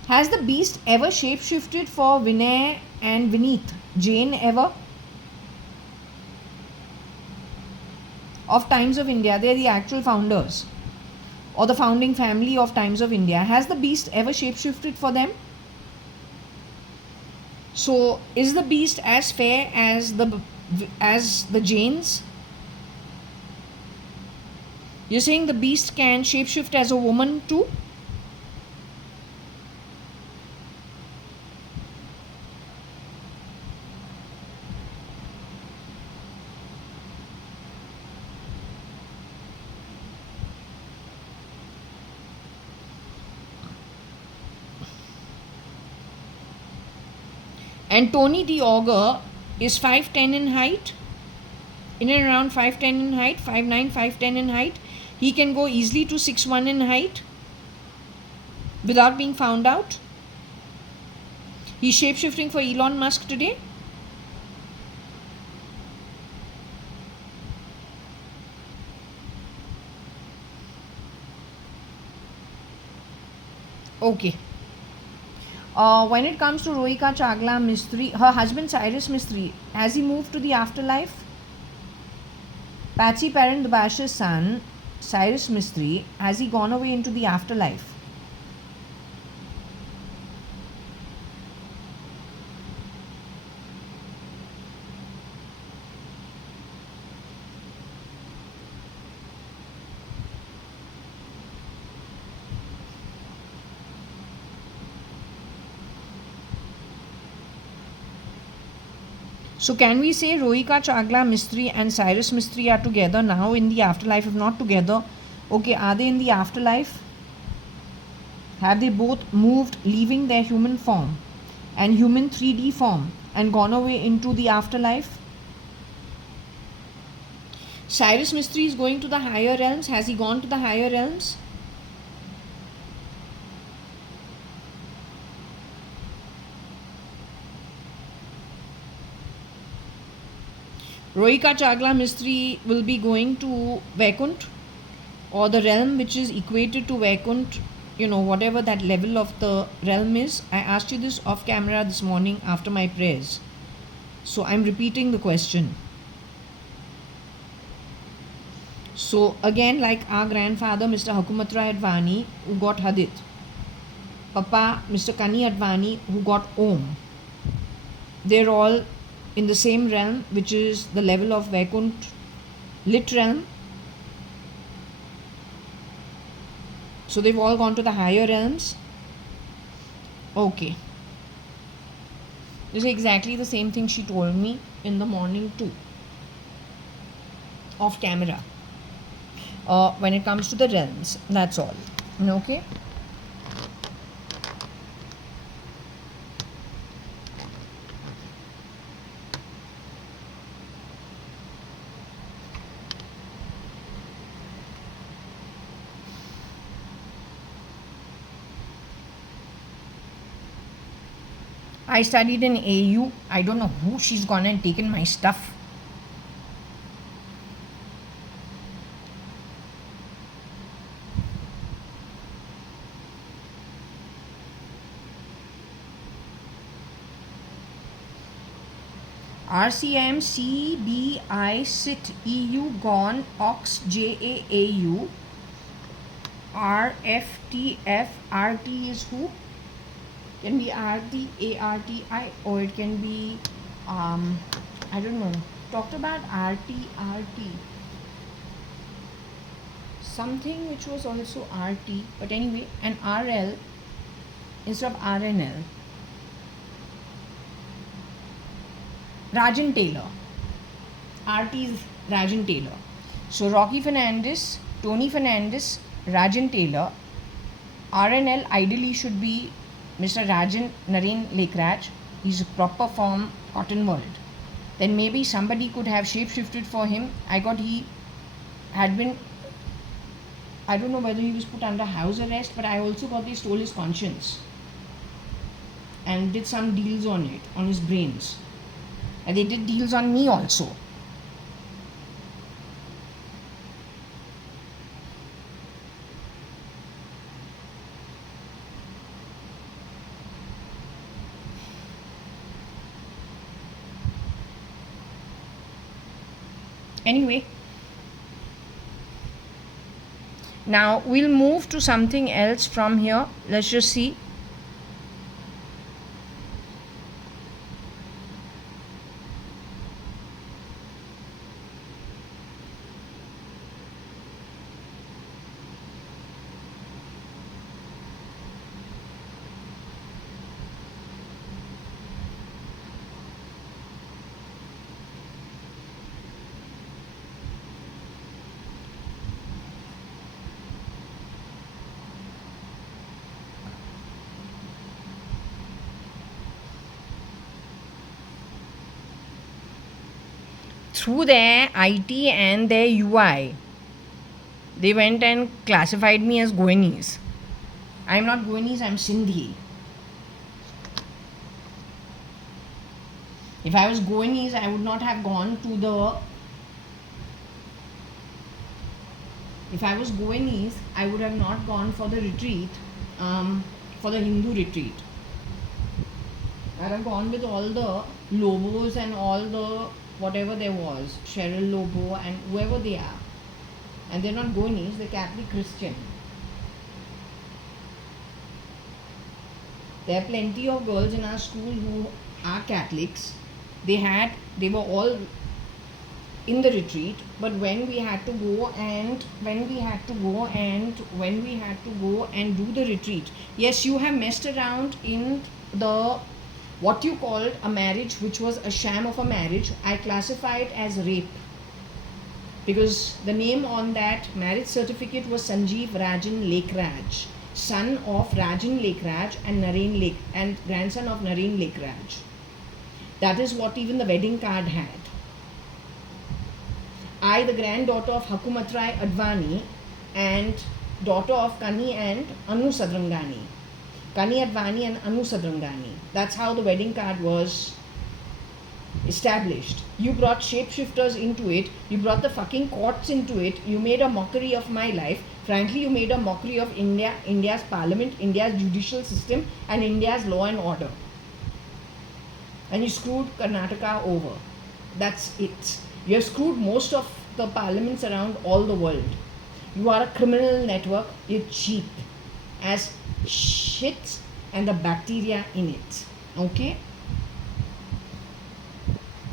Has the beast ever shapeshifted for Vinay and Vineet Jain ever? Of Times of India, they're the actual founders, or the founding family of Times of India. Has the beast ever shapeshifted for them? So is the beast as fair as the Jains? You're saying the beast can shapeshift as a woman too? And Tony the augur is 5'10" in height, in and around 5'10" in height, 5'9", 5'10" in height. He can go easily to 6'1" in height without being found out. He's shapeshifting for Elon Musk today. Okay. When it comes to Rohika Chagla Mistry, her husband Cyrus Mistry, has he moved to the afterlife? Patsy Parandabash's son, Cyrus Mistry, has he gone away into the afterlife? So can we say Rohika Chagla Mistry and Cyrus Mistry are together now in the afterlife? If not together, okay, are they in the afterlife? Have they both moved, leaving their human form and human 3D form and gone away into the afterlife? Cyrus Mistry is going to the higher realms. Has he gone to the higher realms? Rohika Chagla Mistry will be going to Vaikunt. or the realm which is equated to Vaikunt, whatever that level of the realm is. I asked you this off camera this morning after my prayers. So I'm repeating the question. So again, like our grandfather, Mr. Hakumatra Advani, who got Hadith. Papa, Mr. Kani Advani, who got Om. They're all in the same realm, which is the level of Vaikunt lit realm. So they've all gone to the higher realms. Okay. This is exactly the same thing she told me in the morning too, off camera. When it comes to the realms, that's all. Okay. I studied in AU. I don't know who she's gone and taken my stuff. RCM CBI SIT EU gone OX JAAU RFTF RT is who? Can be RT ARTI, or it can be I don't know. Talked about RT something which was also RT, but anyway, an RL instead of RNL. Rajan Taylor. RT is Rajan Taylor. So Rocky Fernandez, Tony Fernandez, Rajan Taylor. RNL ideally should be Mr. Rajan Naren Lekraj. He's a proper form Cotton World. Then maybe somebody could have shapeshifted for him. I got he had been, I don't know whether he was put under house arrest, but I also got they stole his conscience and did some deals on it, on his brains. And they did deals on me also. Anyway, now we'll move to something else from here. Let's just see. Through their IT and their UI, they went and classified me as Goanese. I'm not Goanese, I'm Sindhi. If I was Goanese, I would not have gone to the... If I was Goanese, I would have not gone for the retreat, for the Hindu retreat. I would have gone with all the Lobos and all the whatever there was, Cheryl Lobo and whoever they are. And they're not Goanese, they're Catholic Christian. There are plenty of girls in our school who are Catholics. They were all in the retreat, but when we had to go and do the retreat, yes, you have messed around in the what you called a marriage, which was a sham of a marriage. I classified as rape because the name on that marriage certificate was Sanjeev Rajan Lekraj, son of Rajan Lekraj and grandson of Naren Lekraj. That is what even the wedding card had. I, the granddaughter of Hakumatra Advani and daughter of Kani and Anu Sadrangani. Kani Advani and Anu Sadrangani. That's how the wedding card was established. You brought shapeshifters into it. You brought the fucking courts into it. You made a mockery of my life. Frankly, you made a mockery of India, India's parliament, India's judicial system, and India's law and order. And you screwed Karnataka over. That's it. You have screwed most of the parliaments around all the world. You are a criminal network. You're cheap as shit and the bacteria in it. Okay?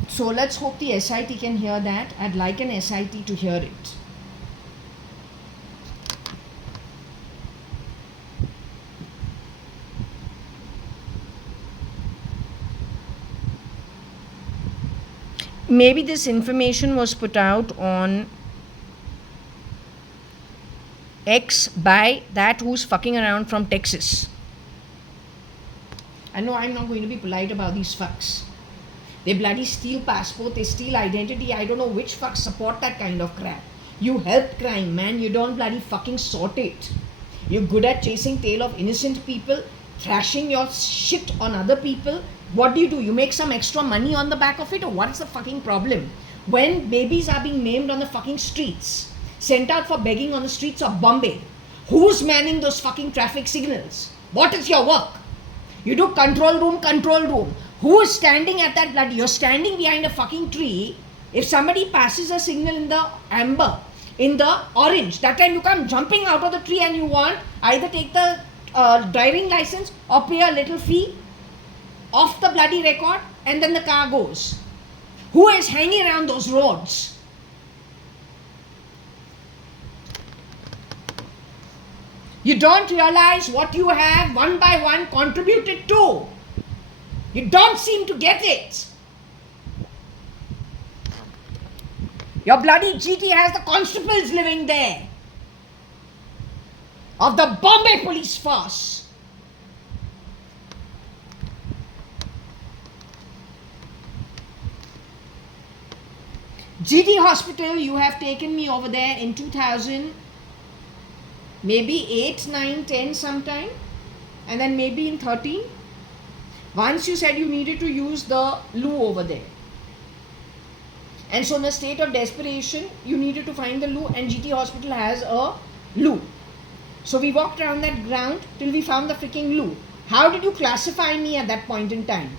So let's hope the SIT can hear that. I'd like an SIT to hear it. Maybe this information was put out on X by that who's fucking around from Texas. I know I'm not going to be polite about these fucks. They bloody steal passport, they steal identity. I don't know which fucks support that kind of crap. You help crime, man. You don't bloody fucking sort it. You're good at chasing tail of innocent people, thrashing your shit on other people. What do? You make some extra money on the back of it, or what's the fucking problem? When babies are being maimed on the fucking streets, sent out for begging on the streets of Bombay, who's manning those fucking traffic signals? What is your work? You do control room, control room. Who is standing at that bloody? You're standing behind a fucking tree. If somebody passes a signal in the amber, in the orange, that time you come jumping out of the tree and you want either take the driving license or pay a little fee off the bloody record, and then the car goes. Who is hanging around those roads? You don't realize what you have one by one contributed to. You don't seem to get it. Your bloody GT has the constables living there of the Bombay police force. GT hospital, you have taken me over there in 2000, maybe 8, 9, 10 sometime, and then maybe in 13. Once you said you needed to use the loo over there. And so in a state of desperation, you needed to find the loo, and GT hospital has a loo. So we walked around that ground till we found the freaking loo. How did you classify me at that point in time?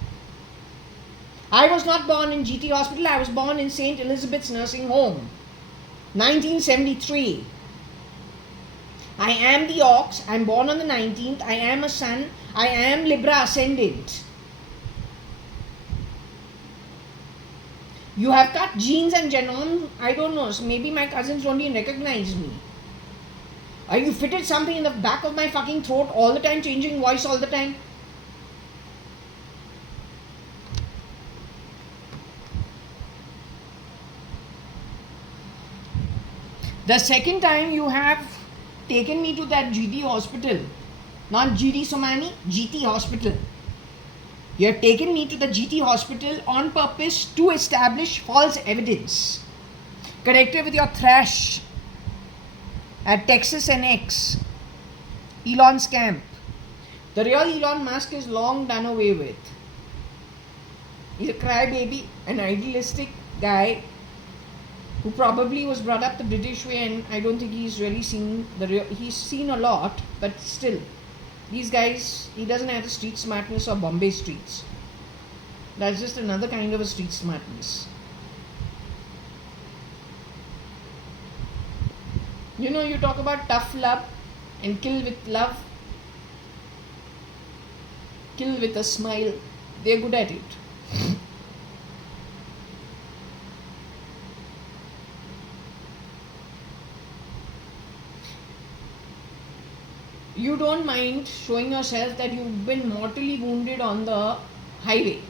I was not born in GT hospital, I was born in St. Elizabeth's Nursing Home, 1973. I am the ox, I am born on the 19th, I am a son, I am Libra ascendant. You have cut genes and genome, I don't know, so maybe my cousins don't even recognize me. You fitted something in the back of my fucking throat all the time, changing voice all the time. The second time you have taken me to that GT hospital, not GD Somani, GT hospital. You have taken me to the GT hospital on purpose to establish false evidence. Connected with your thrash at Texas NX, Elon's camp. The real Elon Musk is long done away with. He's a crybaby, an idealistic guy who probably was brought up the British way, and I don't think he's really seen he's seen a lot, but still, these guys, he doesn't have the street smartness of Bombay streets. That's just another kind of a street smartness. You know, you talk about tough love and kill with love, kill with a smile. They're good at it. You don't mind showing yourself that you've been mortally wounded on the highway.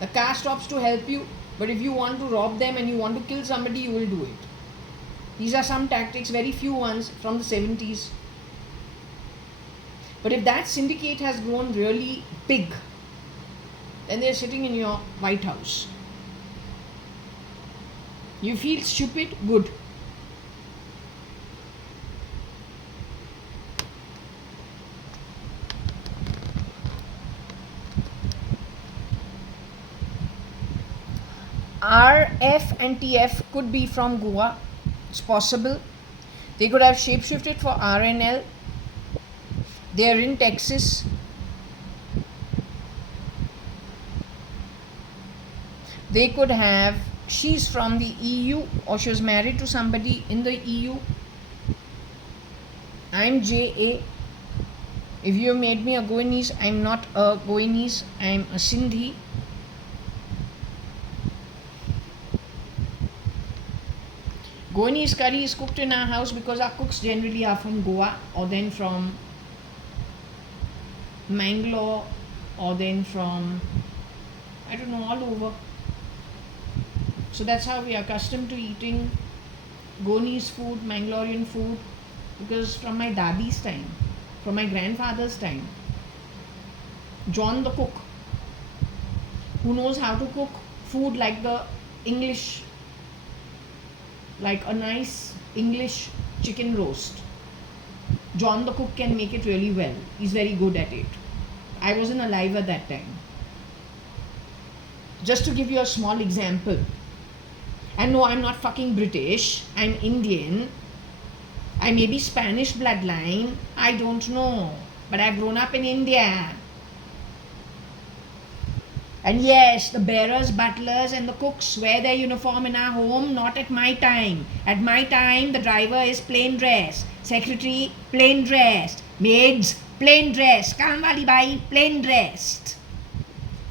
The car stops to help you, but if you want to rob them and you want to kill somebody, you will do it. These are some tactics, very few ones from the 70s. But if that syndicate has grown really big, then they're sitting in your White House. You feel stupid? Good. RF and TF could be from Goa. It's possible. They could have shapeshifted for RNL. They are in Texas. They could have, she's from the EU or she was married to somebody in the EU. I'm JA. If you have made me a Goanese, I'm not a Goanese, I'm a Sindhi. Goanese curry is cooked in our house because our cooks generally are from Goa or then from Mangalore or then from, I don't know, all over. So that's how we are accustomed to eating Goanese food, Mangalorean food, because from my dadi's time, from my grandfather's time, John the cook, who knows how to cook food like the English, like a nice English chicken roast. John the cook can make it really well. He's very good at it. I wasn't alive at that time. Just to give you a small example. And no, I'm not fucking British. I'm Indian. I may be Spanish bloodline. I don't know. But I've grown up in India. And yes, the bearers, butlers and the cooks wear their uniform in our home, not at my time. At my time, the driver is plain dress. Secretary, plain dressed. Maids, plain dressed. Kamwali bai, plain dressed.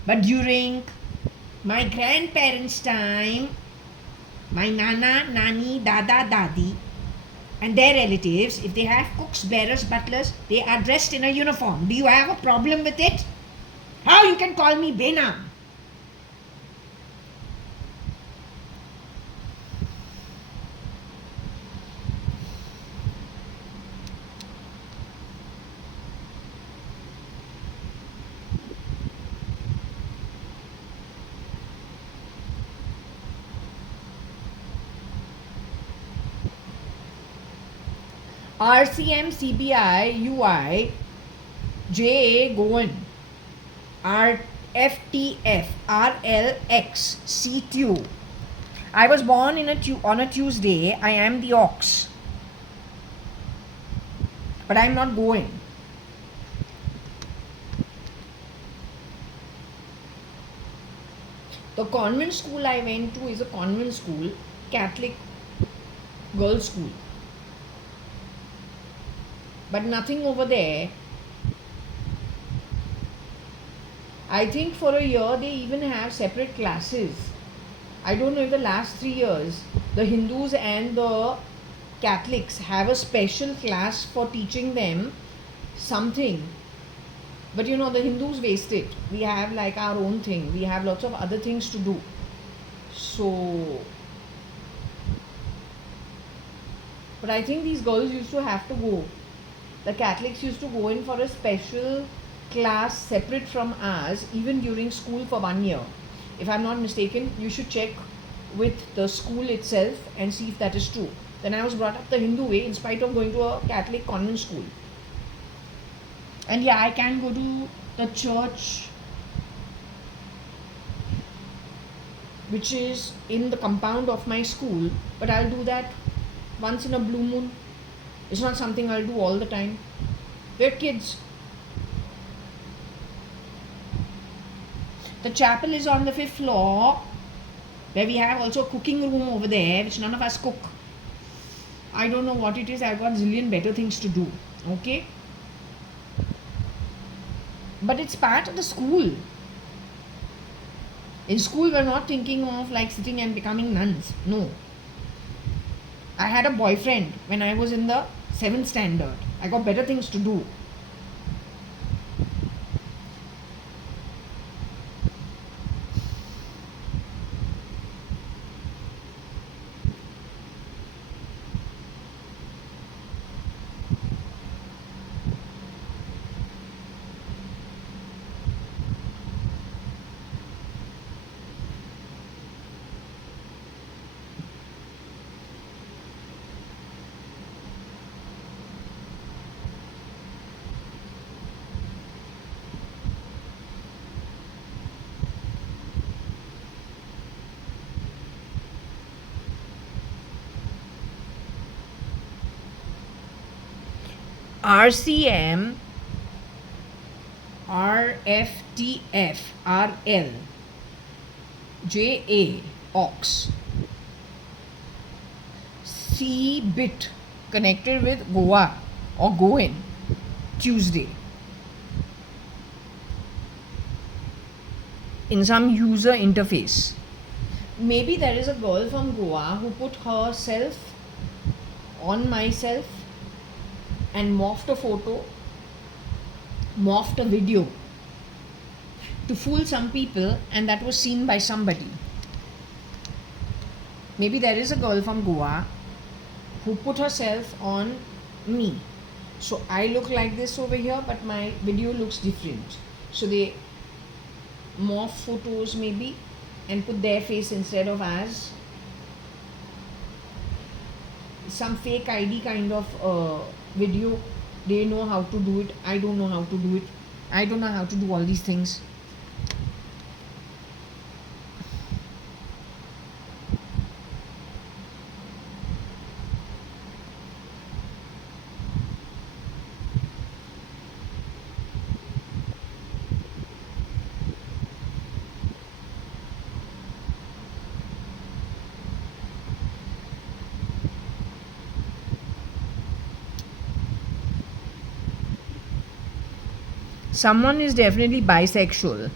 But during my grandparents' time, my nana, nani, dada, dadi and their relatives, if they have cooks, bearers, butlers, they are dressed in a uniform. Do you have a problem with it? How you can call me Bena? RCM, CBI, UI, JA, Goan, RFTF, RLX, CTU. I was born on a Tuesday. I am the ox. But I'm not going. The convent school I went to is a convent school, Catholic girls' school. But nothing over there. I think for a year they even have separate classes. I don't know if the last 3 years the Hindus and the Catholics have a special class for teaching them something. But you know, the Hindus waste it. We have like our own thing. We have lots of other things to do. So, but I think these girls used to have to go. The Catholics used to go in for a special class separate from ours, even during school for 1 year. If I'm not mistaken, you should check with the school itself and see if that is true. Then I was brought up the Hindu way in spite of going to a Catholic convent school. And yeah, I can go to the church which is in the compound of my school, but I'll do that once in a blue moon. It's not something I'll do all the time. We're kids. The chapel is on the 5th floor, where we have also a cooking room over there, which none of us cook. I don't know what it is. I've got a zillion better things to do. Okay? But it's part of the school. In school, we're not thinking of like sitting and becoming nuns. No. I had a boyfriend when I was in the 7th standard. I got better things to do. RCM, RFTF, RL, JA, Ox, C bit connected with Goa or Goan, Tuesday. In some user interface. Maybe there is a girl from Goa who put herself on myself and morphed a photo, morphed a video to fool some people, and that was seen by somebody. Maybe there is a girl from Goa who put herself on me. So I look like this over here, but my video looks different. So they morph photos maybe and put their face instead of as some fake ID kind of video. They know how to do it. I don't know how to do it. I don't know how to do all these things. Someone is definitely bisexual.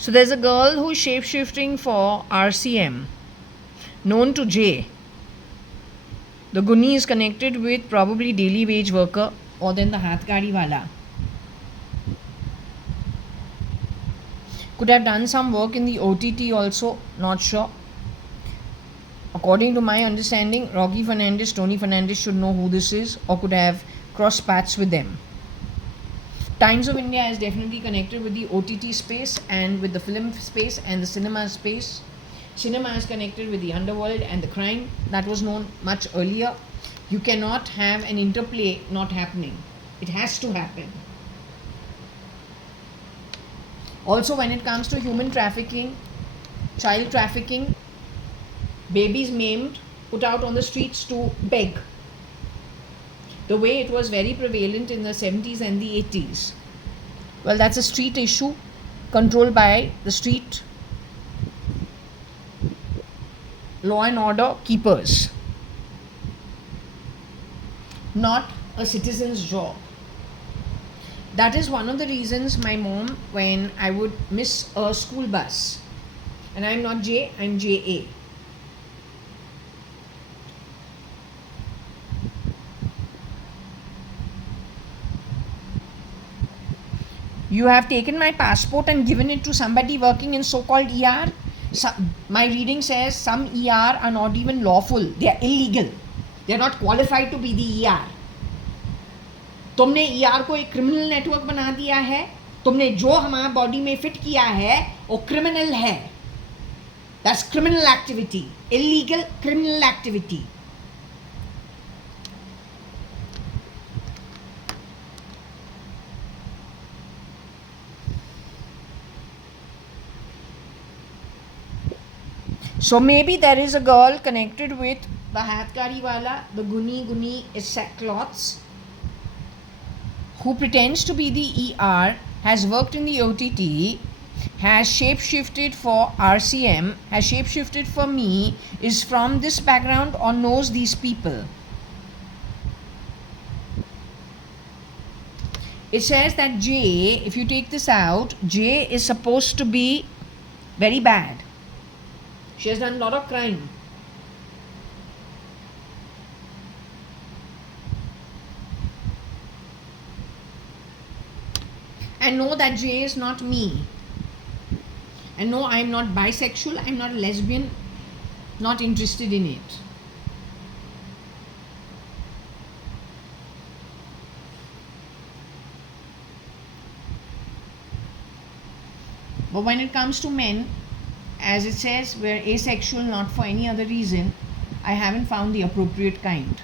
So there's a girl who's shape-shifting for RCM, known to J. The Guni is connected with probably daily wage worker or then the Hathkari wala. Could have done some work in the OTT also, not sure. According to my understanding, Rocky Fernandez, Tony Fernandez should know who this is or could have crossed paths with them. Times of India is definitely connected with the OTT space and with the film space and the cinema space. Cinema is connected with the underworld and the crime. That was known much earlier. You cannot have an interplay not happening. It has to happen. Also, when it comes to human trafficking, child trafficking, babies maimed, put out on the streets to beg. The way it was very prevalent in the 70s and the 80s. Well, that's a street issue controlled by the street law and order keepers, not a citizen's job. That is one of the reasons my mom, when I would miss a school bus, and I'm not J, I'm JA. You have taken my passport and given it to somebody working in so-called ER. My reading says some ER are not even lawful. They are illegal. They are not qualified to be the ER. तुमने ER को एक criminal network बना दिया है. तुमने जो हमारा body में फिट किया है वो क्रिमिनल है. That's criminal activity. Illegal criminal activity. So maybe there is a girl connected with the Hathkari wala, the Guni is sackcloths, who pretends to be the ER, has worked in the OTT, has shape-shifted for RCM, has shape-shifted for me, is from this background or knows these people. It says that J, if you take this out, J is supposed to be very bad. She has done a lot of crime. And know that Jay is not me. And no, I'm not bisexual, I'm not a lesbian, not interested in it. But when it comes to men, as it says, we're asexual not for any other reason, I haven't found the appropriate kind.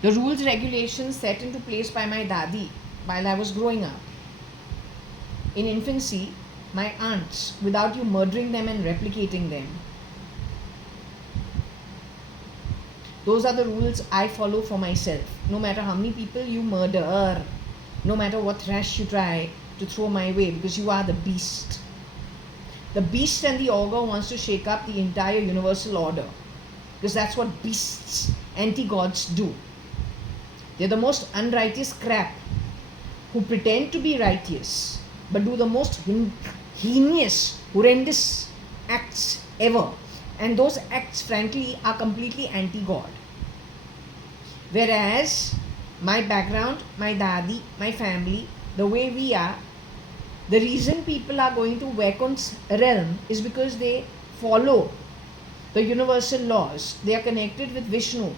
The rules, regulations set into place by my dadi while I was growing up. In infancy, my aunts, without you murdering them and replicating them. Those are the rules I follow for myself. No matter how many people you murder, no matter what trash you try to throw my way, because you are the beast. The beast and the ogre wants to shake up the entire universal order, because that's what beasts, anti-gods do. They're the most unrighteous crap who pretend to be righteous but do the most heinous, horrendous acts ever. And those acts, frankly, are completely anti-God. Whereas my background, my dadi, my family, the way we are, the reason people are going to Vaikunth's realm is because they follow the universal laws. They are connected with Vishnu.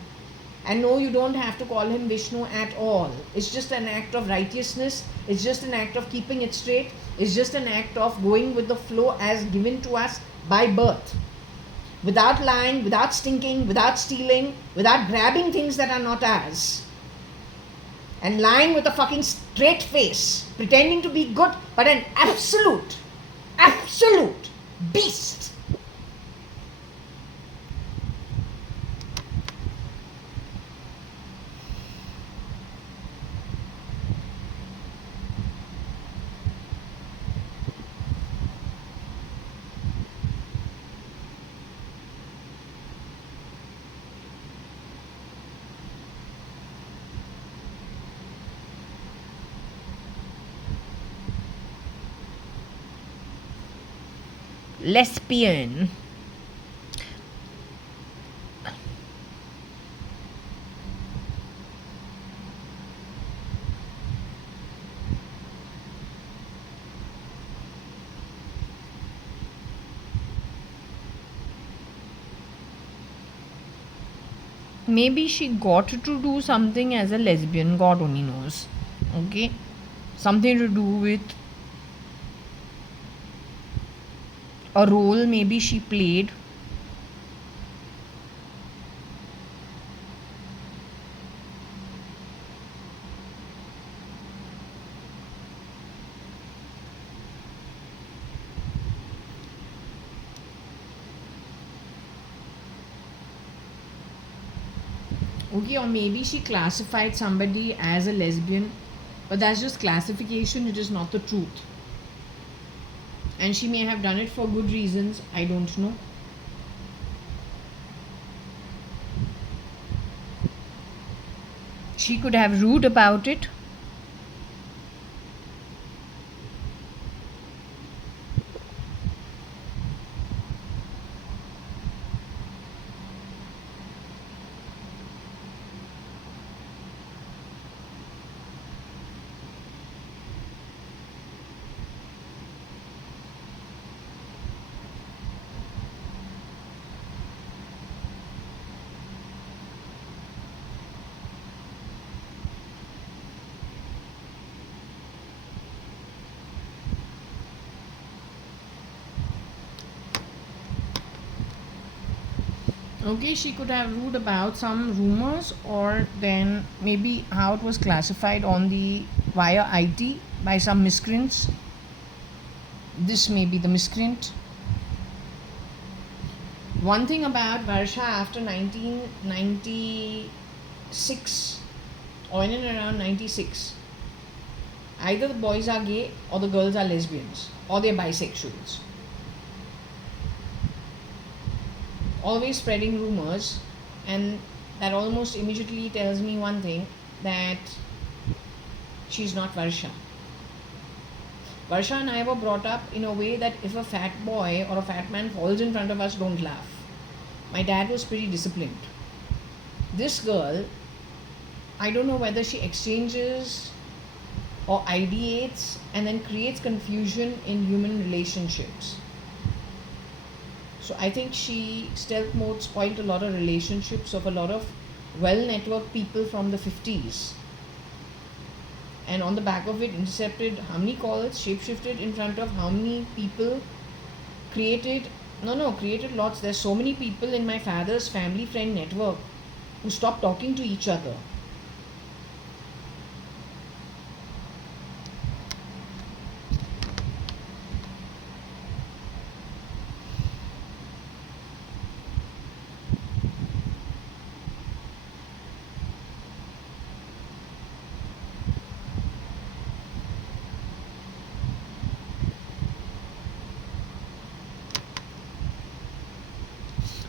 And no, you don't have to call him Vishnu at all. It's just an act of righteousness. It's just an act of keeping it straight. It's just an act of going with the flow as given to us by birth. Without lying, without stinking, without stealing, without grabbing things that are not ours. And lying with a fucking straight face, pretending to be good, but an absolute beast. Lesbian. Maybe she got to do something as a lesbian, God only knows. Okay? Something to do with a role maybe she played. Okay, or maybe she classified somebody as a lesbian, but that's just classification, it is not the truth. And she may have done it for good reasons, I don't know. She could have rude about it. Okay, she could have ruled about some rumors, or then maybe how it was classified on the via IT by some miscreants. This may be the miscreant. One thing about Varsha after 1996 or in and around 96, either the boys are gay or the girls are lesbians or they're bisexuals. Always spreading rumors, and that almost immediately tells me one thing, that she's not Varsha. Varsha and I were brought up in a way that if a fat boy or a fat man falls in front of us, don't laugh. My dad was pretty disciplined. This girl, I don't know whether she exchanges or ideates and then creates confusion in human relationships. So I think she stealth mode spoiled a lot of relationships of a lot of well networked people from the 50s. And on the back of it, intercepted how many calls, shapeshifted in front of how many people, created lots. There's so many people in my father's family friend network who stopped talking to each other.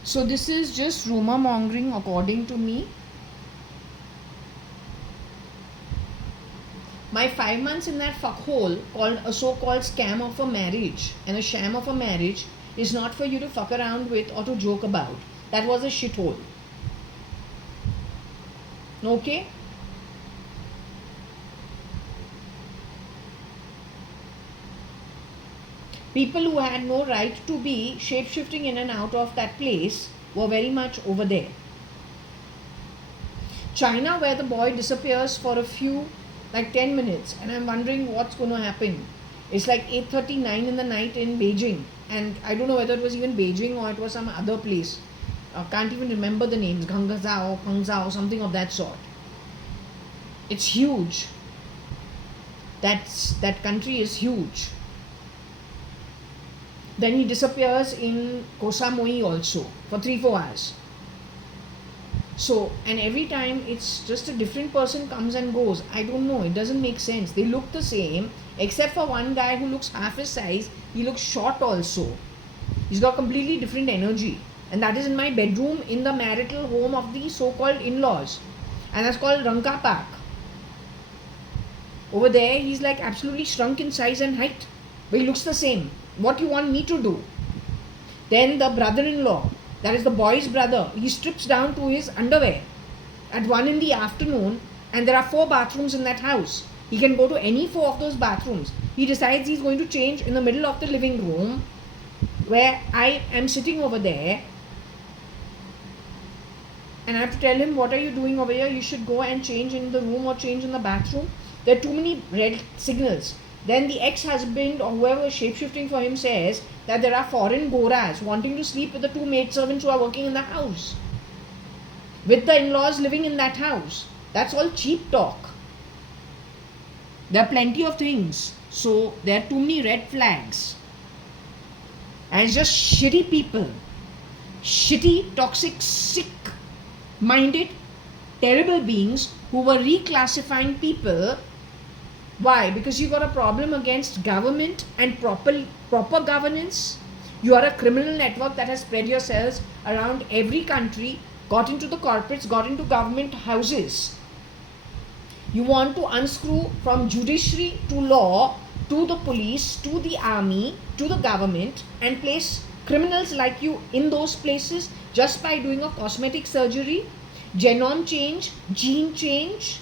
So this is just rumor mongering according to me. My 5 months in that fuckhole called a so-called scam of a marriage and a sham of a marriage is not for you to fuck around with or to joke about. That was a shithole. Okay? People who had no right to be shape-shifting in and out of that place were very much over there. China, where the boy disappears for a few, like 10 minutes, and I'm wondering what's going to happen. It's like 8:39 in the night in Beijing, and I don't know whether it was even Beijing or it was some other place. Can't even remember the names, Gangzhou, Hangzhou, something of that sort. It's huge. That country is huge. Then he disappears in Koh Samui also for 3-4 hours. So, and every time it's just a different person comes and goes. I don't know, it doesn't make sense. They look the same, except for one guy who looks half his size. He looks short also. He's got completely different energy. And that is in my bedroom in the marital home of the so-called in-laws. And that's called Ranka Park. Over there, he's like absolutely shrunk in size and height. But he looks the same. What you want me to do? Then the brother-in-law, that is the boy's brother, he strips down to his underwear at 1 in the afternoon, and there are 4 bathrooms in that house. He can go to any 4 of those bathrooms. He decides he's going to change in the middle of the living room where I am sitting over there, and I have to tell him, what are you doing over here? You should go and change in the room or change in the bathroom. There are too many red signals. Then the ex-husband or whoever is shape-shifting for him says that there are foreign goras wanting to sleep with the 2 maidservants who are working in the house, with the in-laws living in that house. That's all cheap talk. There are plenty of things. So there are too many red flags. And it's just shitty people. Shitty, toxic, sick-minded, terrible beings who were reclassifying people. Why? Because you got a problem against government and proper governance. You are a criminal network that has spread yourselves around every country, got into the corporates, got into government houses. You want to unscrew from judiciary to law, to the police, to the army, to the government, and place criminals like you in those places just by doing a cosmetic surgery, genome change, gene change,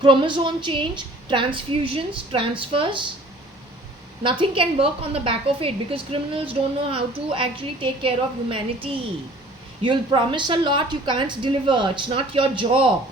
chromosome change, transfusions, transfers. Nothing can work on the back of it because criminals don't know how to actually take care of humanity. You'll promise a lot, you can't deliver. It's not your job.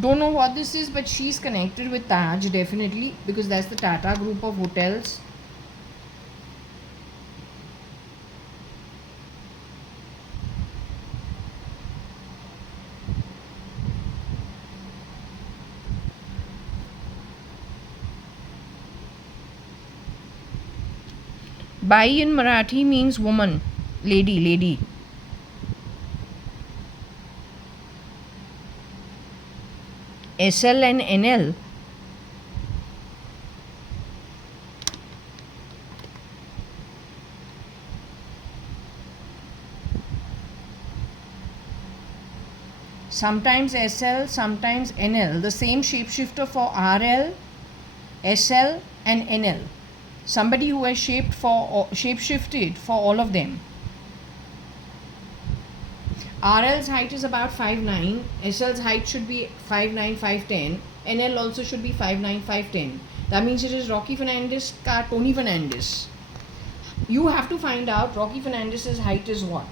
Don't know what this is, but she's connected with Taj definitely, because that's the Tata group of hotels. Bai in Marathi means woman, lady. SL and NL. Sometimes SL, sometimes NL. The same shapeshifter for RL, SL and NL. Somebody who has shapeshifted for all of them. RL's height is about 5'9", SL's height should be 5'9", 5'10", NL also should be 5'9", 5'10". That means it is Rocky Fernandez ka Tony Fernandez. You have to find out Rocky Fernandez's height is what,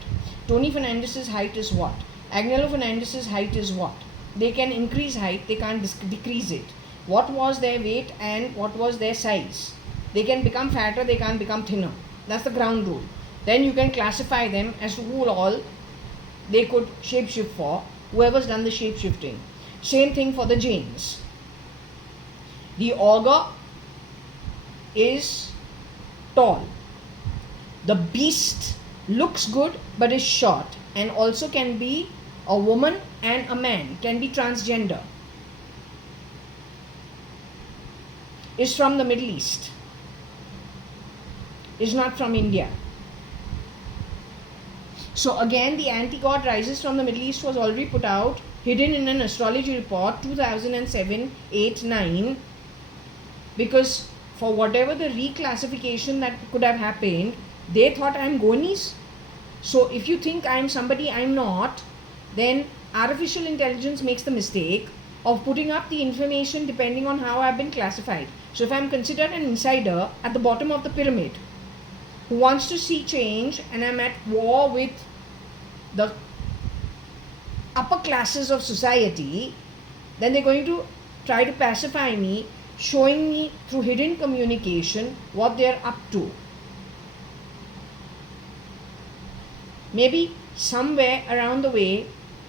Tony Fernandez's height is what, Agnello Fernandez's height is what. They can increase height, they can't decrease it. What was their weight and what was their size. They can become fatter, they can't become thinner. That's the ground rule. Then you can classify them as to who all they could shapeshift for, whoever's done the shapeshifting. Same thing for the Jains. The augur is tall. The beast looks good but is short and also can be a woman and a man, can be transgender. Is from the Middle East. Is not from India. So again, the anti-god rises from the Middle East was already put out, hidden in an astrology report 2007, 8, 9, because for whatever the reclassification that could have happened, they thought I am Gonis. So if you think I am somebody I am not, then artificial intelligence makes the mistake of putting up the information depending on how I have been classified. So if I am considered an insider at the bottom of the pyramid, who wants to see change, and I'm at war with the upper classes of society, then they're going to try to pacify me, showing me through hidden communication what they're up to. Maybe somewhere around the way,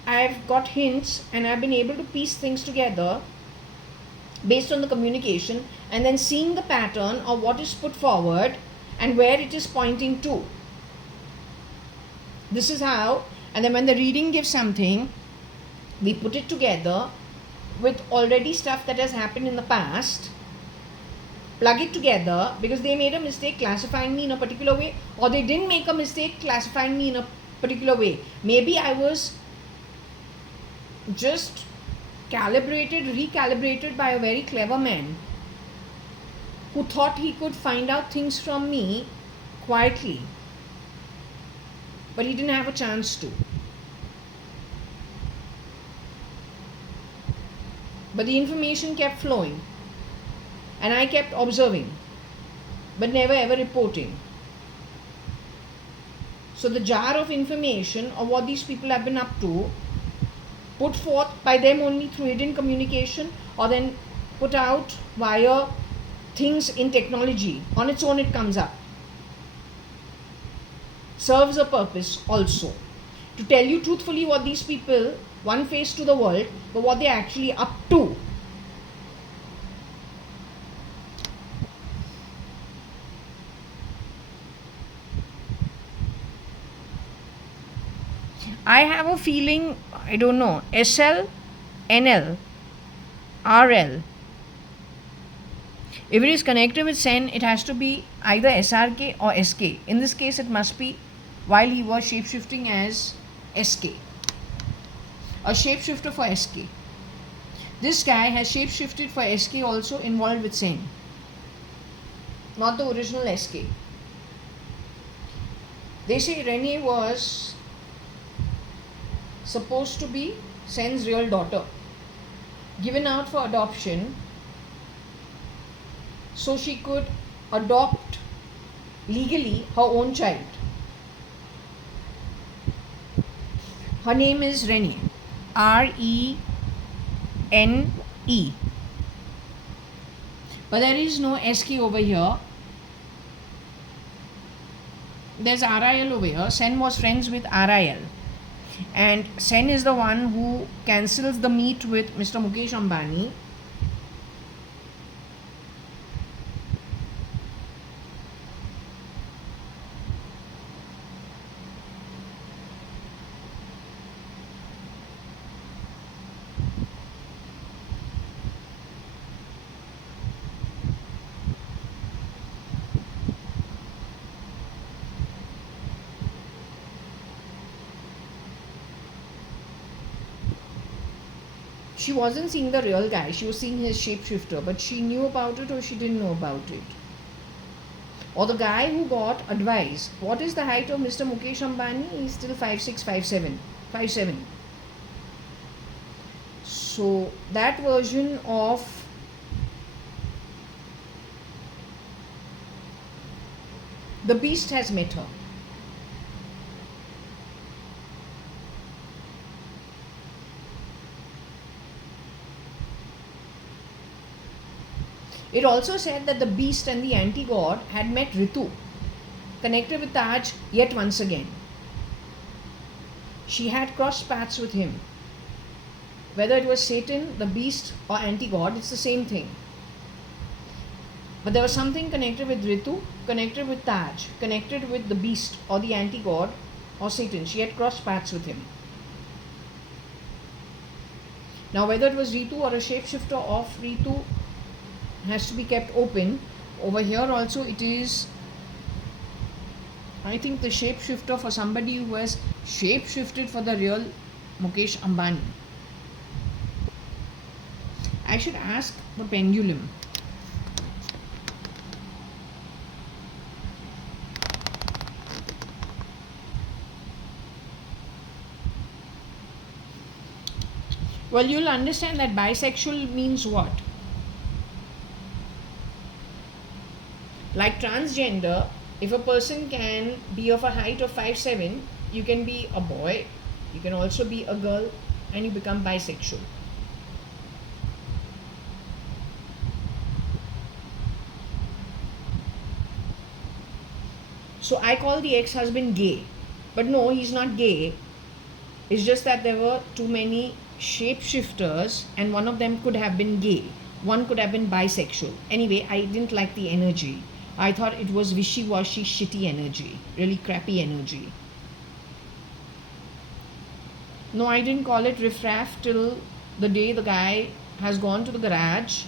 I've got hints and I've been able to piece things together based on the communication and then seeing the pattern of what is put forward and where it is pointing to. This is how, and then when the reading gives something, we put it together with already stuff that has happened in the past, plug it together because they made a mistake classifying me in a particular way, or they didn't make a mistake classifying me in a particular way. Maybe I was just recalibrated by a very clever man who thought he could find out things from me quietly, but he didn't have a chance to. But the information kept flowing and I kept observing but never ever reporting. So the jar of information of what these people have been up to, put forth by them only through hidden communication or then put out via things in technology, on its own it comes up, serves a purpose also to tell you truthfully what these people one face to the world, but what they're actually up to. I have a feeling, I don't know, SL, NL, RL. If it is connected with Sen, it has to be either SRK or SK. In this case, it must be while he was shapeshifting as SK. A shapeshifter for SK. This guy has shapeshifted for SK also involved with Sen. Not the original SK. They say Renee was supposed to be Sen's real daughter, given out for adoption so she could adopt legally her own child. Her name is Renee, Rene. But there is no SK over here. There's RIL over here. Sen was friends with RIL. And Sen is the one who cancels the meet with Mr. Mukesh Ambani. she wasn't seeing the real guy, she was seeing his shapeshifter, but she knew about it or she didn't know about it. Or the guy who got advice. What is the height of Mr. Mukesh Ambani? He's still 5'6", 5'7", 5'7". So that version of the beast has met her. It also said that the beast and the anti-god had met Ritu, connected with Taj yet once again. She had crossed paths with him. Whether it was Satan, the beast, or anti-god, it's the same thing. But there was something connected with Ritu, connected with Taj, connected with the beast or the anti-god or Satan. She had crossed paths with him. Now whether it was Ritu or a shapeshifter of Ritu has to be kept open. Over here also it is, I think, the shapeshifter for somebody who has shapeshifted for the real Mukesh Ambani. I should ask the pendulum. Well, you'll understand that bisexual means what? Like transgender, if a person can be of a height of 5'7", you can be a boy, you can also be a girl, and you become bisexual. So I call the ex-husband gay, but no, he's not gay. It's just that there were too many shapeshifters and one of them could have been gay. One could have been bisexual. Anyway, I didn't like the energy. I thought it was wishy-washy, shitty energy, really crappy energy. No, I didn't call it riffraff till the day the guy has gone to the garage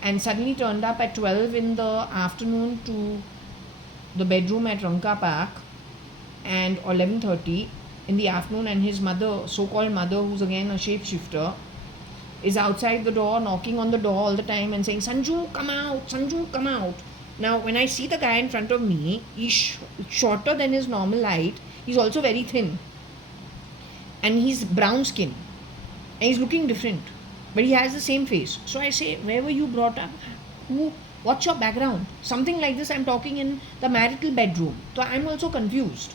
and suddenly turned up at 12 in the afternoon to the bedroom at Ranka Park, and or 11:30 in the afternoon, and his mother, so-called mother, who's again a shapeshifter, is outside the door, knocking on the door all the time and saying, Sanju, come out, Sanju, come out. Now, when I see the guy in front of me, he's shorter than his normal height. He's also very thin. And he's brown skin. And he's looking different. But he has the same face. So I say, where were you brought up? What's your background? Something like this I'm talking in the marital bedroom. So I'm also confused.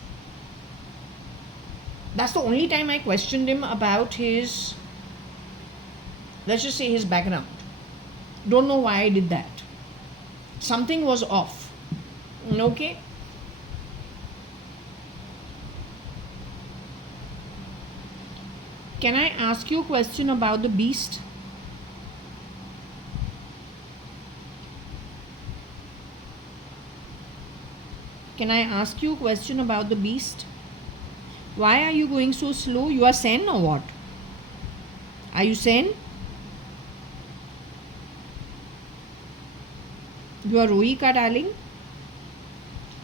That's the only time I questioned him about his, let's just say, his background. Don't know why I did that. Something was off. Okay? Can I ask you a question about the beast? Can I ask you a question about the beast? Why are you going so slow? You are Sen or what? Are you Sen? You are Rohika, darling?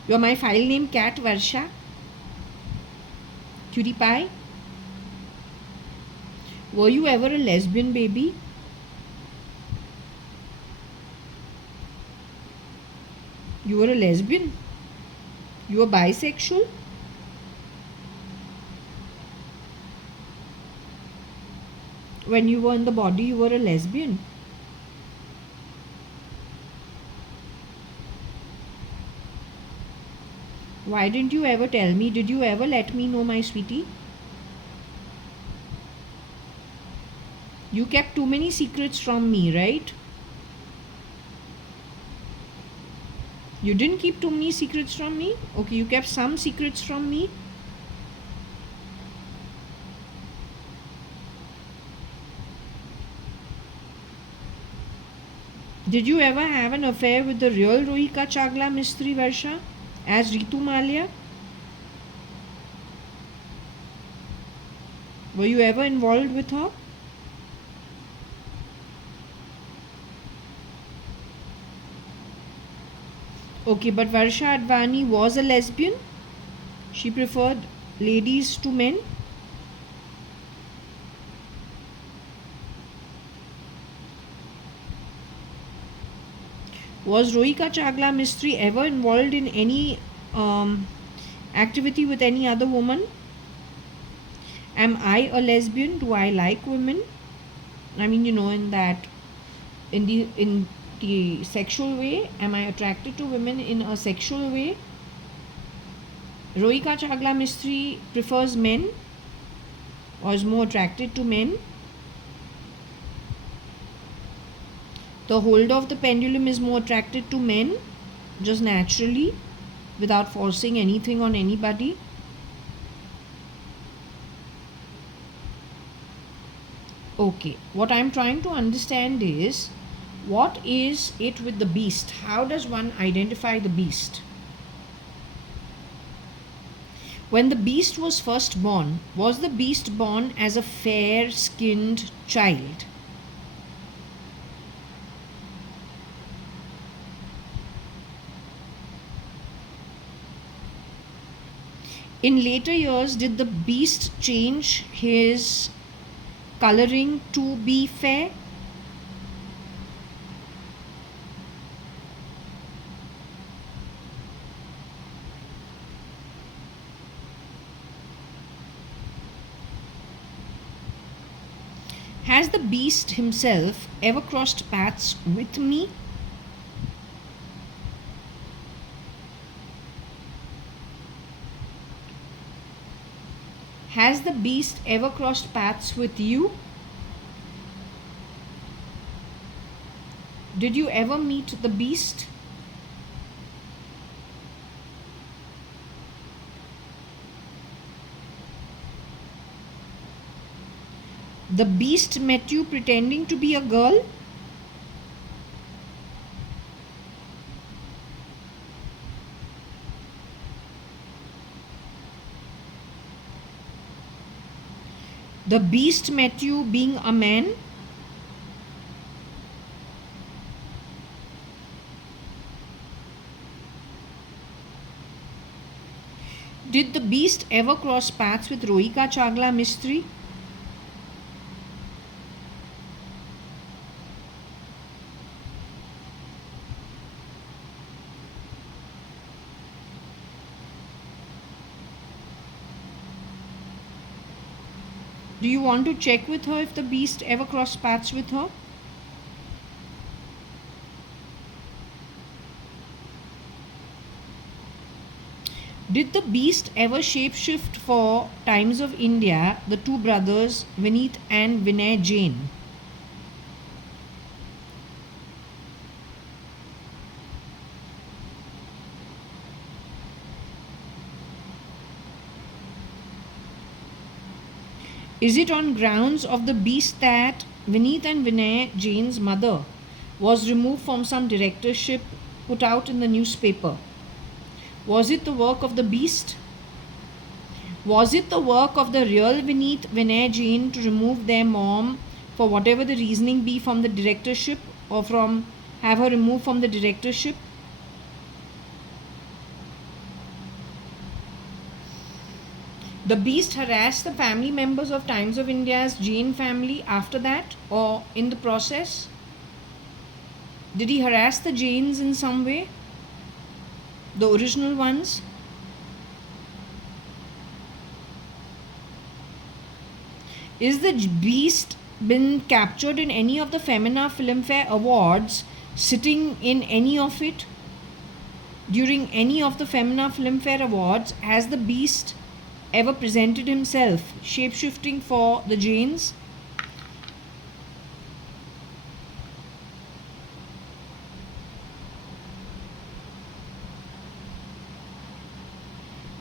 You are my file name, Cat Varsha? Cutie Pie? Were you ever a lesbian, baby? You were a lesbian? You were bisexual? When you were in the body, you were a lesbian? Why didn't you ever tell me? Did you ever let me know, my sweetie? You kept too many secrets from me, right? You didn't keep too many secrets from me? Okay, you kept some secrets from me. Did you ever have an affair with the real Rohika Chagla Mistri Varsha as Ritu Malia? Were you ever involved with her? Okay, but JAYA.ADVANI was a lesbian. She preferred ladies to men. Was Rohika Chagla Mistry ever involved in any activity with any other woman? Am I a lesbian? Do I like women? I mean, in that, in the sexual way, am I attracted to women in a sexual way? Rohika Chagla Mistry prefers men or is more attracted to men. The holder of the pendulum is more attracted to men, just naturally, without forcing anything on anybody. Okay, what I'm trying to understand is, what is it with the beast? How does one identify the beast? When the beast was first born, was the beast born as a fair-skinned child? In later years, did the beast change his coloring to be fair? Has the beast himself ever crossed paths with me? Has the beast ever crossed paths with you? Did you ever meet the beast? The beast met you pretending to be a girl? The beast met you being a man? Did the beast ever cross paths with Rohika Chagla Mistry? Do you want to check with her if the beast ever crossed paths with her? Did the beast ever shapeshift for Times of India, the two brothers, Vineet and Vinay Jain? Is it on grounds of the beast that Vineet and Vinay Jain's mother was removed from some directorship put out in the newspaper? Was it the work of the beast? Was it the work of the real Vineet Vinay Jain to remove their mom, for whatever the reasoning be, from the directorship, or from have her removed from the directorship? The beast harassed the family members of Times of India's Jain family after that, or in the process? Did he harass the Jains in some way? The original ones? Is the beast been captured in any of the Femina Filmfare Awards, sitting in any of it? During any of the Femina Filmfare Awards, has the beast ever presented himself shapeshifting for the Jains?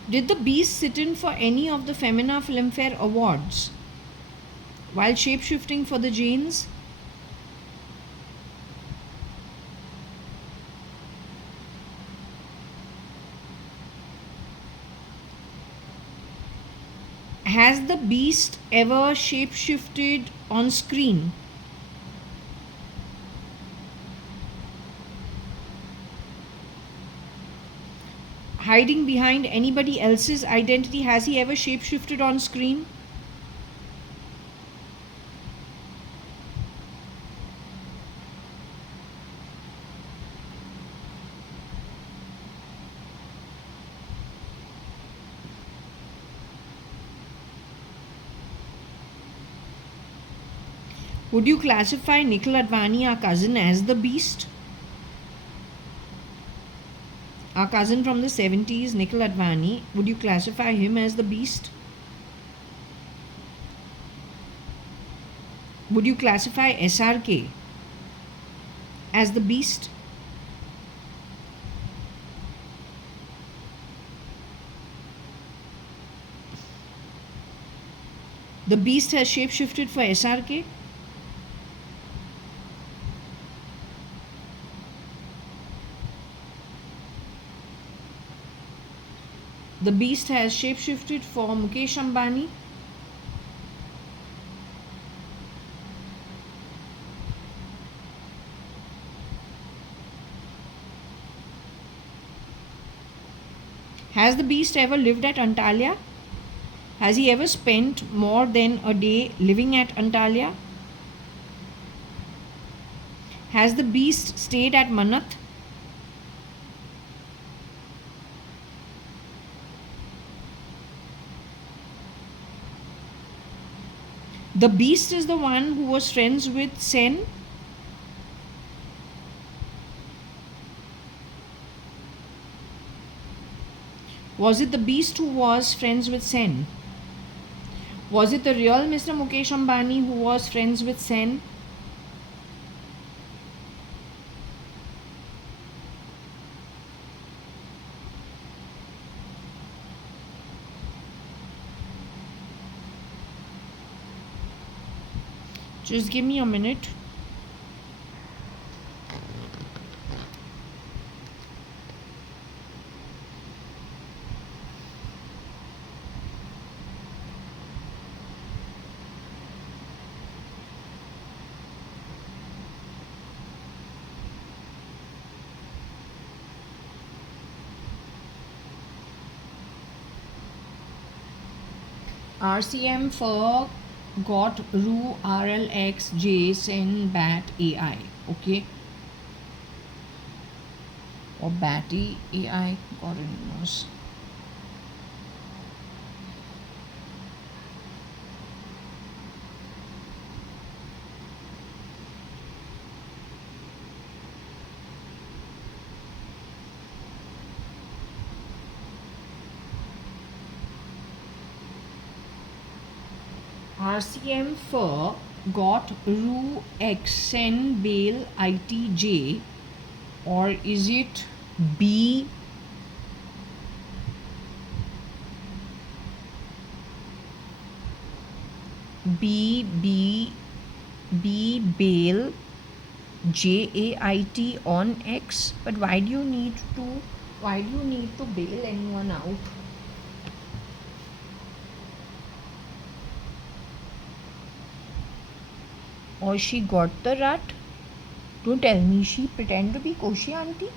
Did the beast sit in for any of the Femina Filmfare Awards while shapeshifting for the Jains? Has the beast ever shapeshifted on screen? Hiding behind anybody else's identity, has he ever shapeshifted on screen? Would you classify Nikhil Advani, our cousin, as the beast? Our cousin from the 70s, Nikhil Advani, would you classify him as the beast? Would you classify SRK as the beast? The beast has shapeshifted for SRK? The beast has shapeshifted for Mukesh Ambani? Has the beast ever lived at Antalya? Has he ever spent more than a day living at Antalya? Has the beast stayed at Manath? The beast is the one who was friends with Sen. Was it the beast who was friends with Sen? Was it the real Mr. Mukesh Ambani who was friends with Sen? Just give me a minute. RCM for got Ru RLX J Sen Bat AI. Okay. Or Batty AI. God knows. RCM for got Ru Xen Bale ITJ, or is it B Bale JAIT on X? But why do you need to bail anyone out? Or she got the rat? Don't tell me she pretend to be Koshi auntie.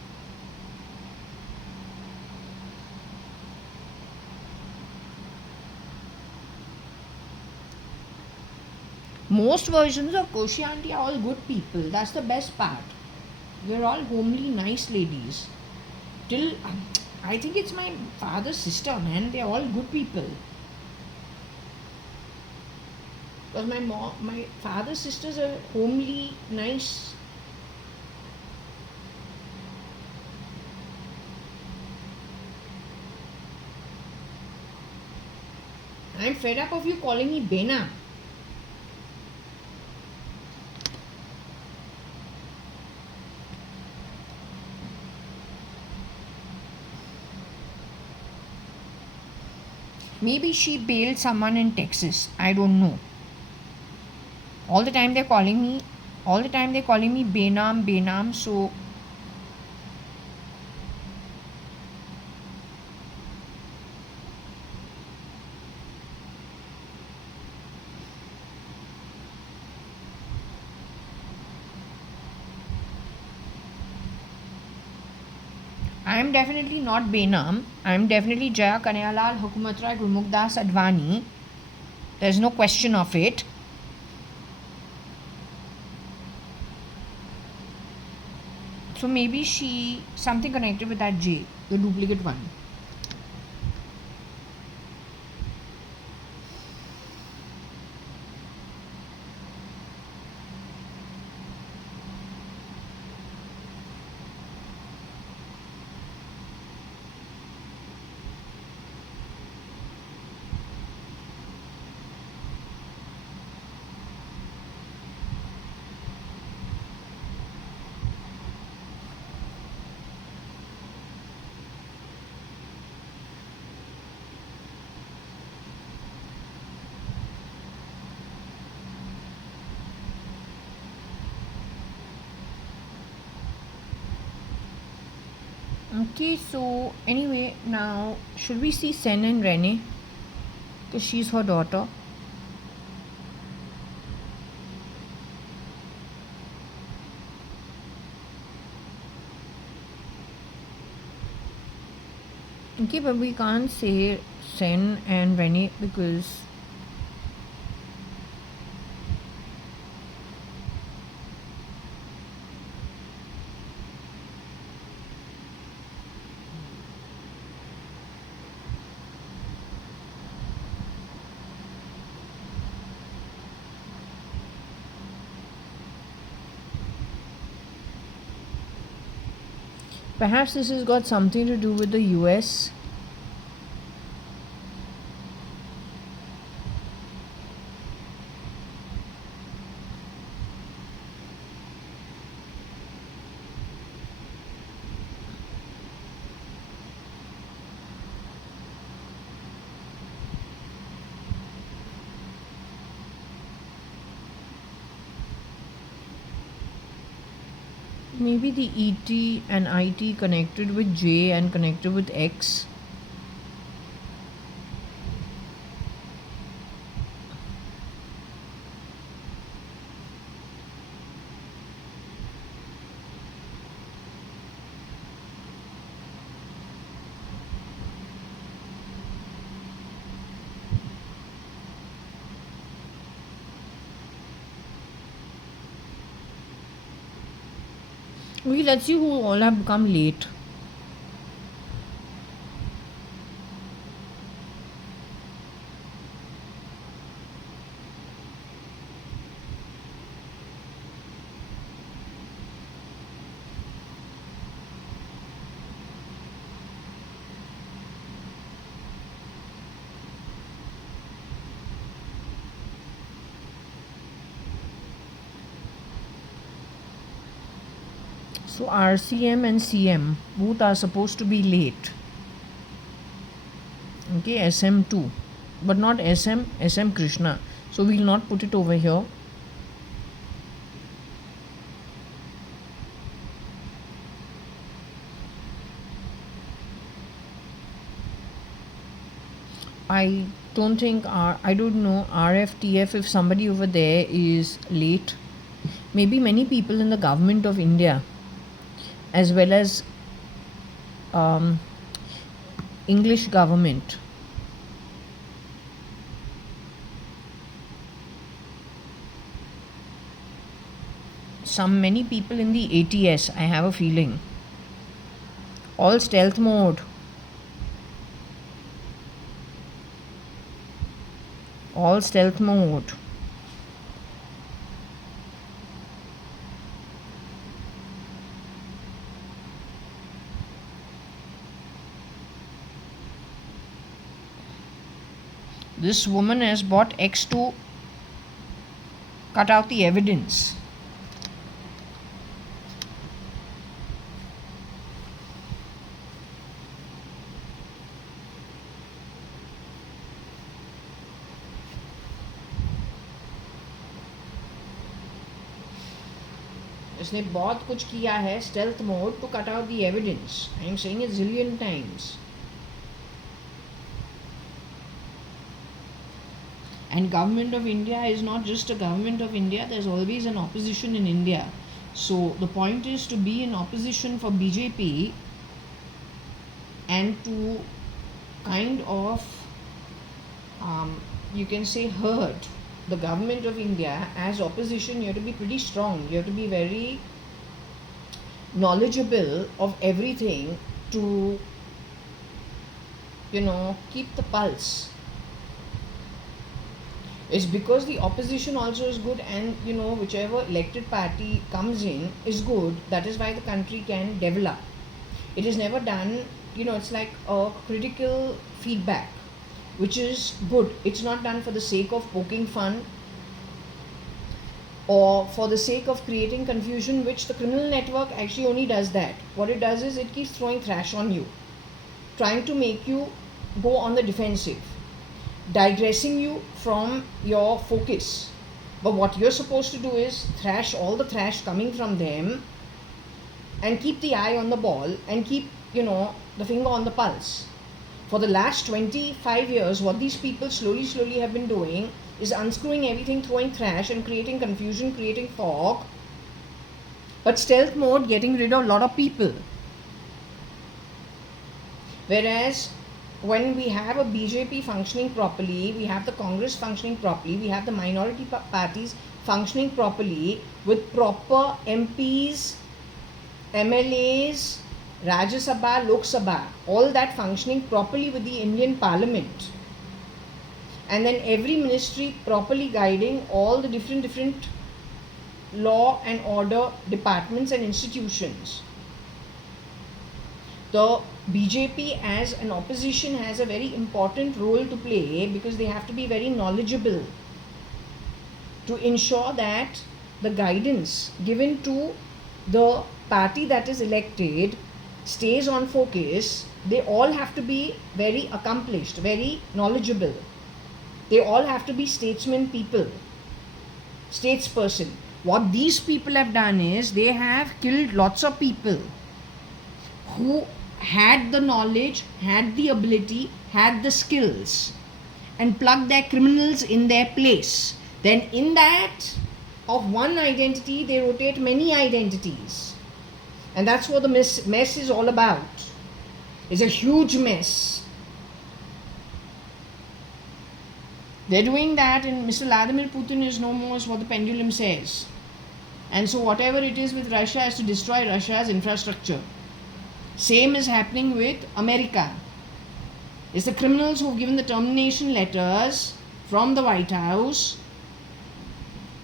Most versions of Koshi auntie are all good people. That's the best part. We're all homely, nice ladies. Till I think it's my father's sister, man. They're all good people. Because my father's sisters are homely, nice. I'm fed up of you calling me Bena. Maybe she bailed someone in Texas. I don't know. All the time they're calling me Benam, so I am definitely not Benam. I am definitely Jaya Kanayalal Hukumatrai Gurmukdas Advani. There's no question of it. So maybe she something connected with that J, the duplicate one. Okay, so anyway, now should we see Sen and Rene? Because she's her daughter. Okay, but we can't say Sen and Rene because perhaps this has got something to do with the US. Maybe the ET and IT connected with J and connected with X. Okay, let's see who all have become late. So RCM and CM both are supposed to be late. Okay, SM2, but not SM Krishna. So we'll not put it over here. I don't think I don't know RFTF if somebody over there is late. Maybe many people in the government of India, as well as um, English government. Some many people in the ATS, I have a feeling. All stealth mode. All stealth mode. This woman has bought X to cut out the evidence. इसने बहुत कुछ किया है stealth mode to cut out the evidence. I am saying it zillion times. And government of India is not just a government of India. There's always an opposition in India. So the point is to be in opposition for BJP and to kind of you can say hurt the government of India as opposition. You have to be pretty strong. You have to be very knowledgeable of everything to keep the pulse. It's because the opposition also is good, and whichever elected party comes in is good. That is why the country can develop. It is never done, it's like a critical feedback, which is good. It's not done for the sake of poking fun or for the sake of creating confusion, which the criminal network actually only does that. What it does is it keeps throwing thrash on you, trying to make you go on the defensive, digressing you from your focus. But what you're supposed to do is thrash all the thrash coming from them and keep the eye on the ball and keep the finger on the pulse. For the last 25 years, what these people slowly have been doing is unscrewing everything, throwing trash and creating confusion, creating fog, but stealth mode, getting rid of a lot of people. Whereas when we have a BJP functioning properly, we have the Congress functioning properly, we have the minority parties functioning properly with proper MPs, MLAs, Rajya Sabha, Lok Sabha, all that functioning properly with the Indian Parliament. And then every ministry properly guiding all the different law and order departments and institutions. The BJP as an opposition has a very important role to play because they have to be very knowledgeable to ensure that the guidance given to the party that is elected stays on focus. They all have to be very accomplished, very knowledgeable. They all have to be statesmen people, statesperson. What these people have done is they have killed lots of people who had the knowledge, had the ability, had the skills, and plugged their criminals in their place. Then in that of one identity, they rotate many identities. And that's what the mess is all about. It's a huge mess. They're doing that, and Mr. Vladimir Putin is no more, is what the pendulum says. And so whatever it is with Russia is to destroy Russia's infrastructure. Same is happening with America. It's the criminals who've given the termination letters from the White House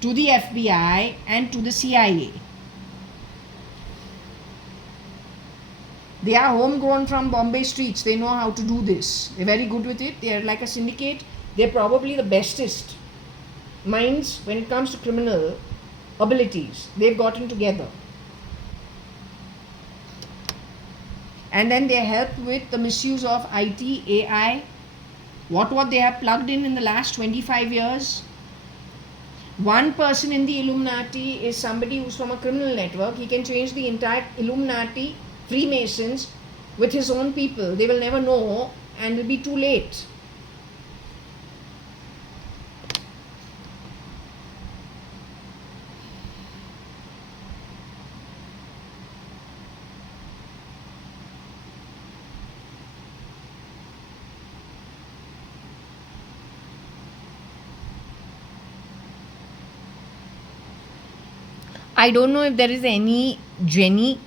to the FBI and to the CIA. They are homegrown from Bombay streets. They know how to do this. They're very good with it. They're like a syndicate. They're probably the bestest minds when it comes to criminal abilities. They've gotten together. And then they help with the misuse of IT, AI, what they have plugged in the last 25 years. One person in the Illuminati is somebody who's from a criminal network. He can change the entire Illuminati, Freemasons, with his own people. They will never know and it will be too late. I don't know if there is any Jenny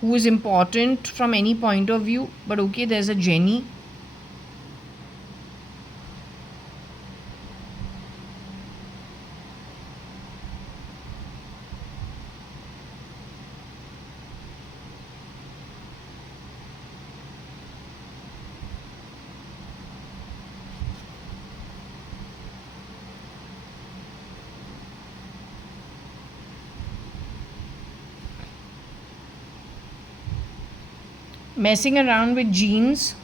who is important from any point of view, but okay, there's a Jenny. Messing around with genes.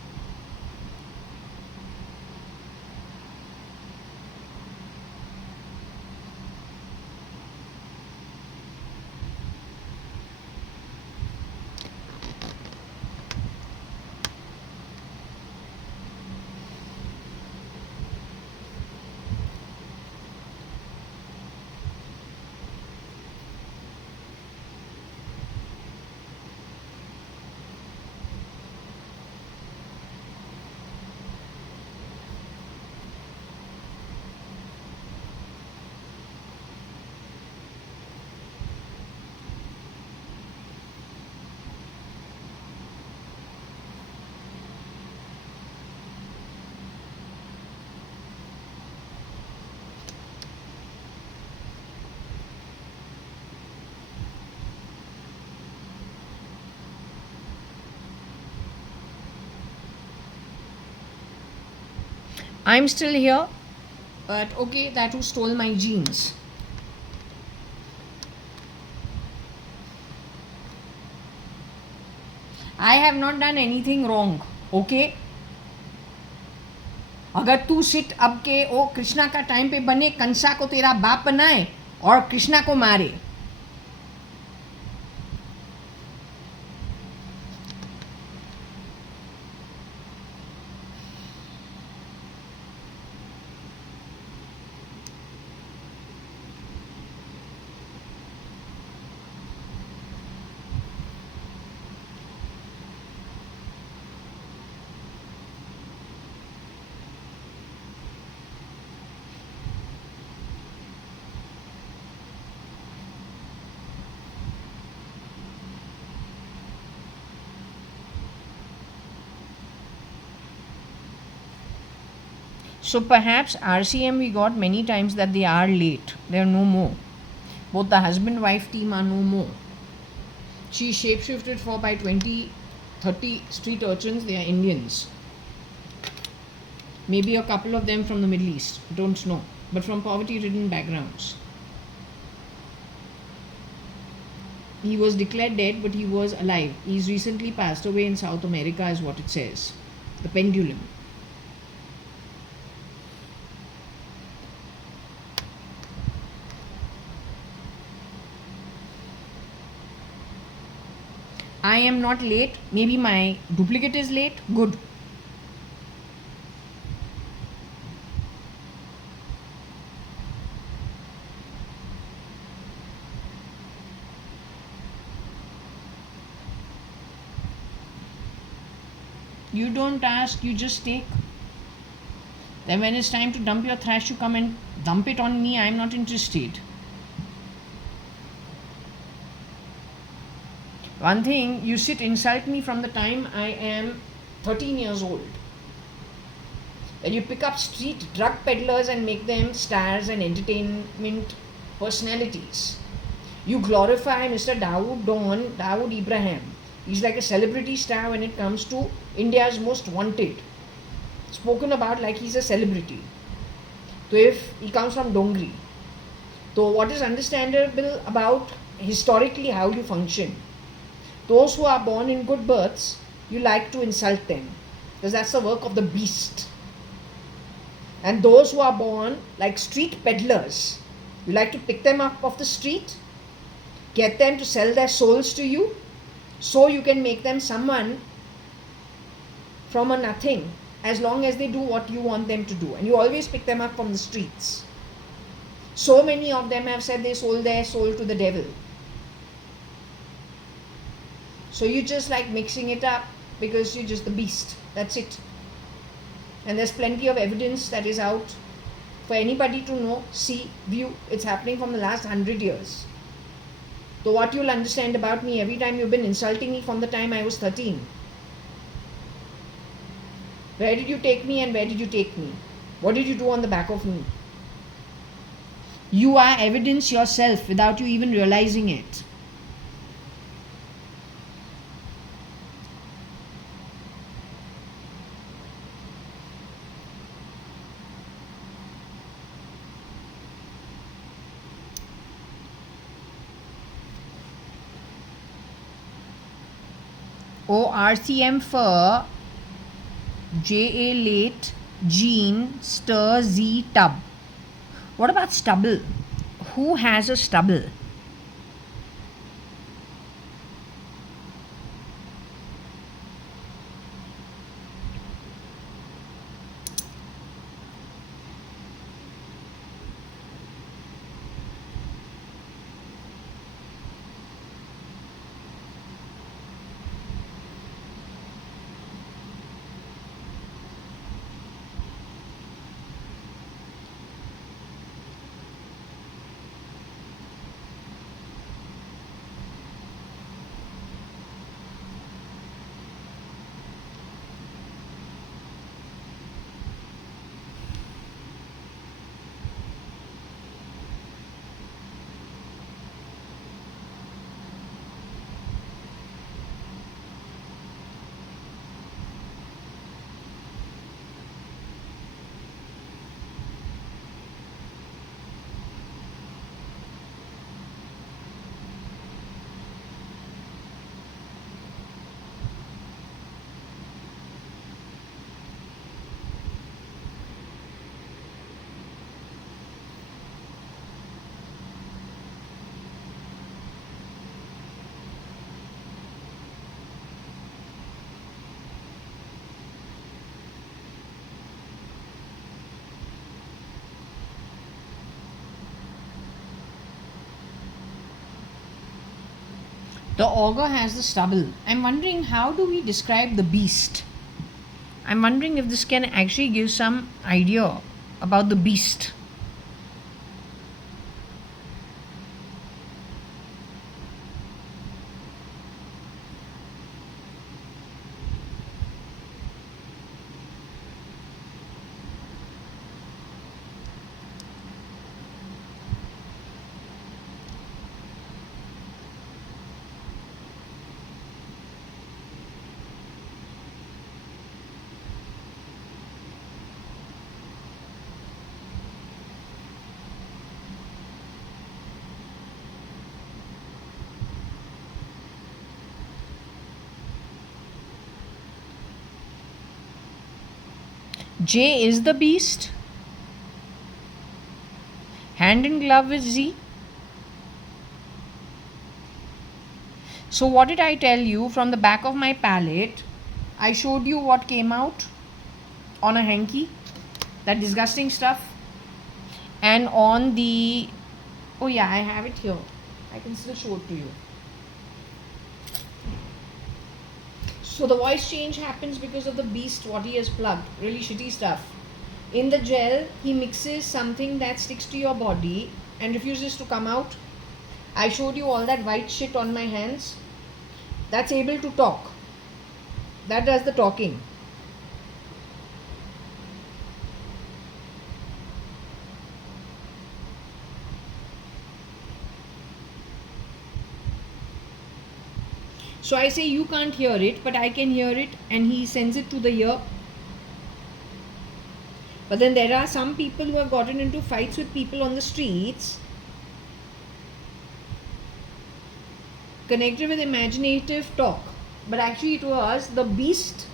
I'm still here, but okay, that who stole my genes. I have not done anything wrong, okay? अगर तू seat अब के ओ कृष्णा का time पे बने, कंसा को तेरा बाप बनाए और कृष्णा को मारे, So perhaps RCM we got many times that they are late. They are no more. Both the husband wife team are no more. She shapeshifted for by 20, 30 street urchins. They are Indians. Maybe a couple of them from the Middle East. Don't know. But from poverty-ridden backgrounds. He was declared dead, but he was alive. He's recently passed away in South America, is what it says. The pendulum. I am not late. Maybe my duplicate is late. Good. You don't ask, you just take. Then when it's time to dump your trash, you come and dump it on me. I'm not interested. One thing, you insult me from the time I am 13 years old. Then you pick up street drug peddlers and make them stars and entertainment personalities. You glorify Mr. Dawood Ibrahim. He's like a celebrity star when it comes to India's most wanted. Spoken about like he's a celebrity. So if he comes from Dongri. So what is understandable about historically how you function? Those who are born in good births, you like to insult them. Because that's the work of the beast. And those who are born like street peddlers, you like to pick them up off the street, get them to sell their souls to you, so you can make them someone from a nothing, as long as they do what you want them to do. And you always pick them up from the streets. So many of them have said they sold their soul to the devil. So you just like mixing it up because you're just the beast. That's it. And there's plenty of evidence that is out for anybody to know, see, view. It's happening from the last 100 years. So what you'll understand about me, every time you've been insulting me from the time I was 13. Where did you take me and where did you take me? What did you do on the back of me? You are evidence yourself without you even realizing it. O RCM for JA late Gene stir Z tub. What about stubble? Who has a stubble? The augur has the stubble. I'm wondering, how do we describe the beast? I'm wondering if this can actually give some idea about the beast. J is the beast. Hand in glove with Z. So what did I tell you? From the back of my palette, I showed you what came out on a hanky, that disgusting stuff. And on the, oh yeah, I have it here. I can still show it to you. So the voice change happens because of the beast, what he has plugged. Really shitty stuff. In the gel, he mixes something that sticks to your body and refuses to come out. I showed you all that white shit on my hands. That's able to talk. That does the talking. So I say you can't hear it, but I can hear it, and he sends it to the ear. But then there are some people who have gotten into fights with people on the streets, connected with imaginative talk. But actually it was the beast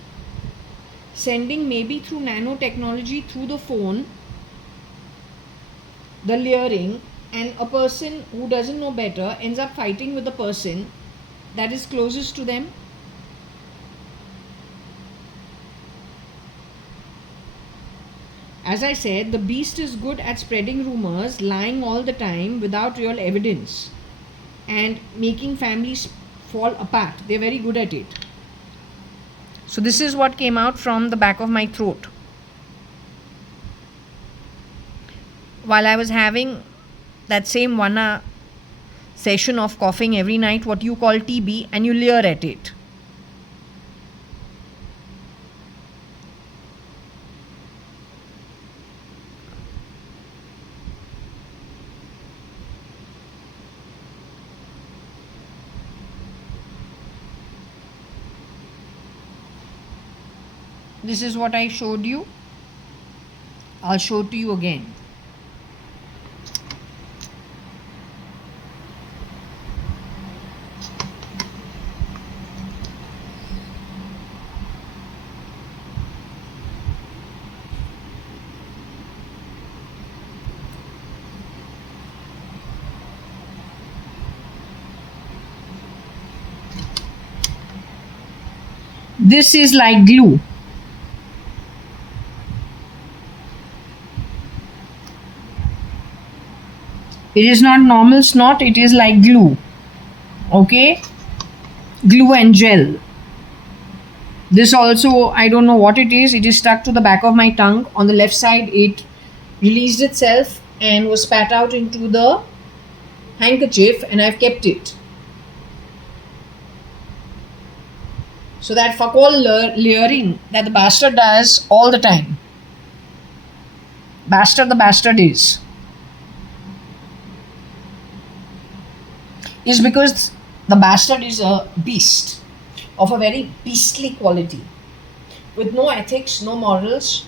sending, maybe through nanotechnology, through the phone, the luring, and a person who doesn't know better ends up fighting with the person that is closest to them. As I said, the beast is good at spreading rumors, lying all the time without real evidence, and making families fall apart. They're very good at it. So this is what came out from the back of my throat while I was having that same 1 hour session of coughing every night, what you call TB, and you leer at it. This is what I showed you. I'll show it to you again. This is like glue. It is not normal snot, it is like glue. Okay? Glue and gel. This also, I don't know what it is. It is stuck to the back of my tongue. On the left side, it released itself and was spat out into the handkerchief, and I've kept it. So that fuck all layering that the bastard does all the time. Bastard the bastard is because the bastard is a beast of a very beastly quality, with no ethics, no morals.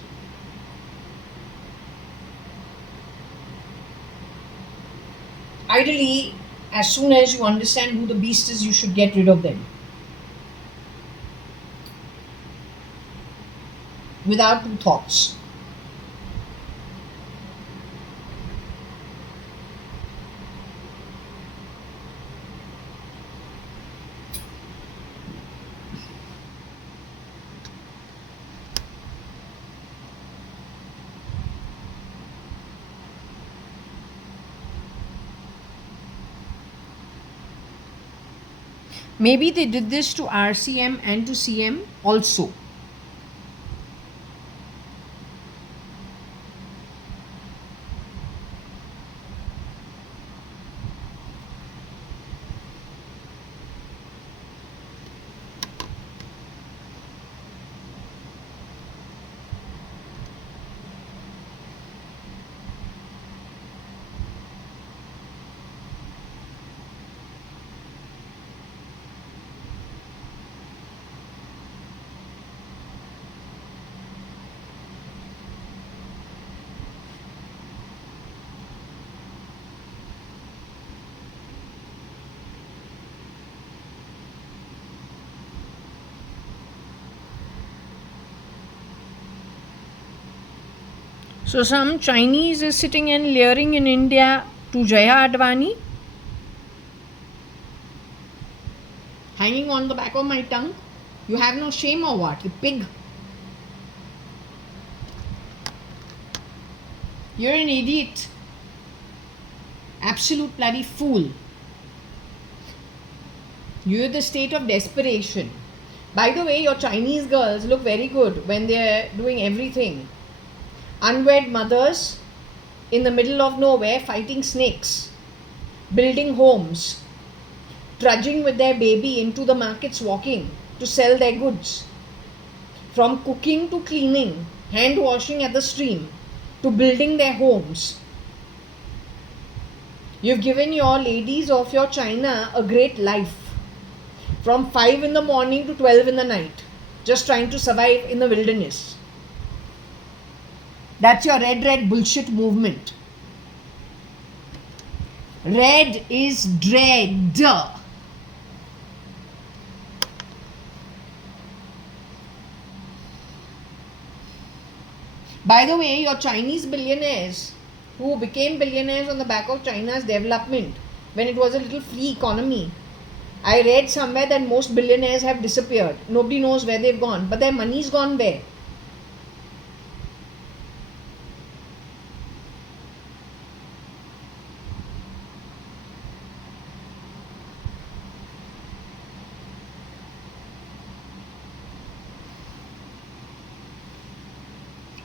Ideally, as soon as you understand who the beast is, you should get rid of them without two thoughts. Maybe they did this to RCM and to CM also. So some Chinese is sitting and leering in India to Jaya.ADVANI. Hanging on the back of my tongue. You have no shame or what, you pig? You're an idiot. Absolute bloody fool. You're the state of desperation. By the way, your Chinese girls look very good when they're doing everything. Unwed mothers in the middle of nowhere fighting snakes, building homes, trudging with their baby into the markets walking to sell their goods. From cooking to cleaning, hand washing at the stream, to building their homes. You've given your ladies of your China a great life. From 5 in the morning to 12 in the night, just trying to survive in the wilderness. That's your red bullshit movement. Red is dread. By the way, your Chinese billionaires who became billionaires on the back of China's development when it was a little free economy. I read somewhere that most billionaires have disappeared. Nobody knows where they've gone. But their money's gone where?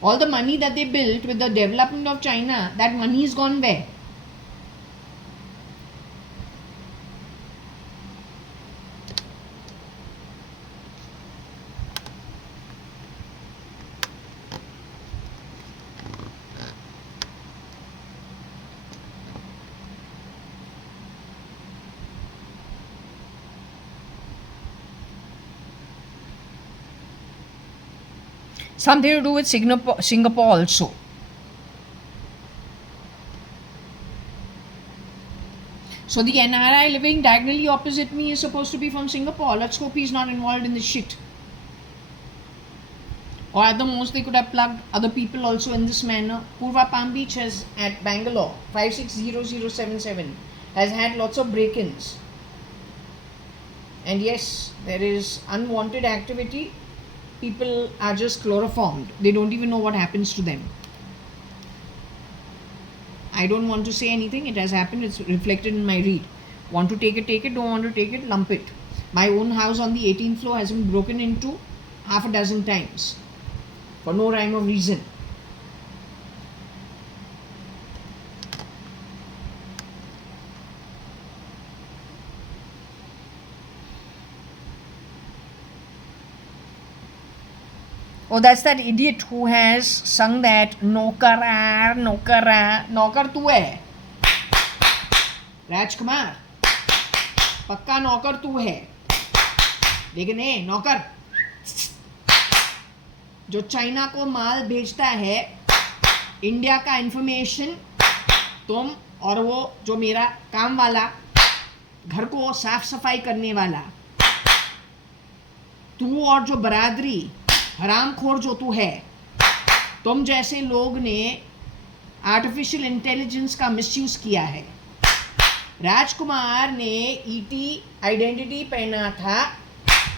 All the money that they built with the development of China, that money is gone where? Something to do with Singapore also. So the NRI living diagonally opposite me is supposed to be from Singapore. Let's hope he's not involved in this shit. Or at the most they could have plugged other people also in this manner. Purva Palm Beach has at Bangalore 560077 has had lots of break-ins. And yes, there is unwanted activity. People are just chloroformed. They don't even know what happens to them. I don't want to say anything. It has happened. It's reflected in my read. Want to take it, take it. Don't want to take it, lump it. My own house on the 18th floor has been broken into half a dozen times. For no rhyme or reason. Oh, that's that idiot who has sung that Nokar, Nokar, Nokar tu hai. राजकुमार पक्का नौकर तू है, लेकिन ए नौकर जो China को माल भेजता है, इंडिया का इंफॉर्मेशन तुम और वो जो मेरा काम वाला घर को साफ सफाई करने वाला तू और जो बरादरी हरामखोर जो तू है, तुम जैसे लोग ने आर्टिफिशियल इंटेलिजेंस का मिसयूज किया है। राजकुमार ने ईटी आइडेंटिटी पहना था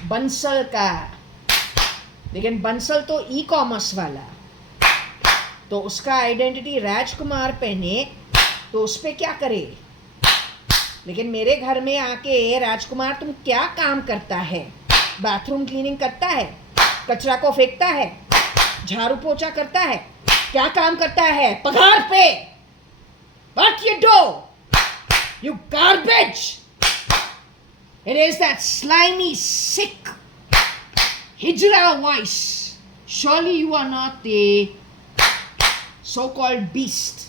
बंसल का, लेकिन बंसल तो ई कॉमर्स वाला, तो उसका आइडेंटिटी राजकुमार पहने तो उस पर क्या करे। लेकिन मेरे घर में आके राजकुमार तुम क्या काम करता है? बाथरूम क्लीनिंग करता है, कचरा को फेंकता है, झाड़ू पोछा करता है, क्या काम करता है पगार पे? What you do? You garbage! It is that slimy, sick Hijra voice. Surely you are not the so-called beast.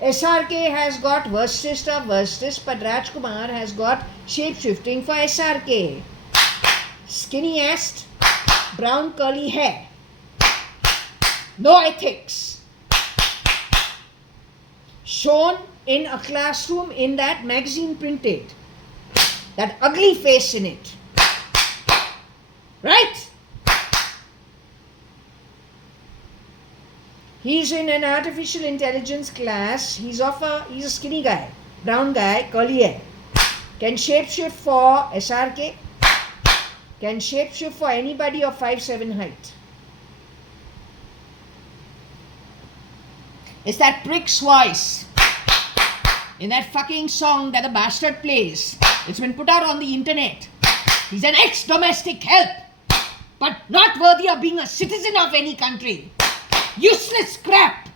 SRK has got worstest of worstest, but Rajkumar has got shape-shifting for SRK. Skinny-assed, brown curly hair. No ethics. Shown in a classroom in that magazine printed. That ugly face in it. Right? He's in an artificial intelligence class. He's a skinny guy, brown guy, curly hair. Can shapeshift for SRK. Can shapeshift for anybody of 5'7" height. It's that prick's voice in that fucking song that the bastard plays. It's been put out on the internet. He's an ex-domestic help, but not worthy of being a citizen of any country. Useless crap.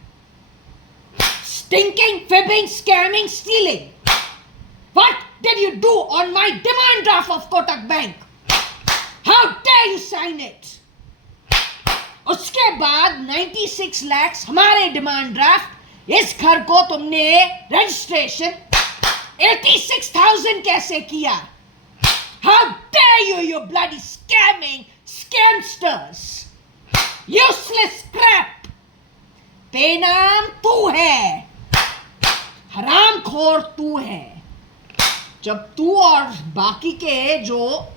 Stinking, fibbing, scamming, stealing. What did you do on my demand draft of Kotak Bank? How dare you sign it? उसके बाद 96 lakhs हमारे demand draft, इस घर को तुमने registration 86,000 कैसे किया? How dare you, you bloody scamming scamsters! Useless crap! बेनाम तू है, हरामखोर तू है. जब तू और बाकी के जो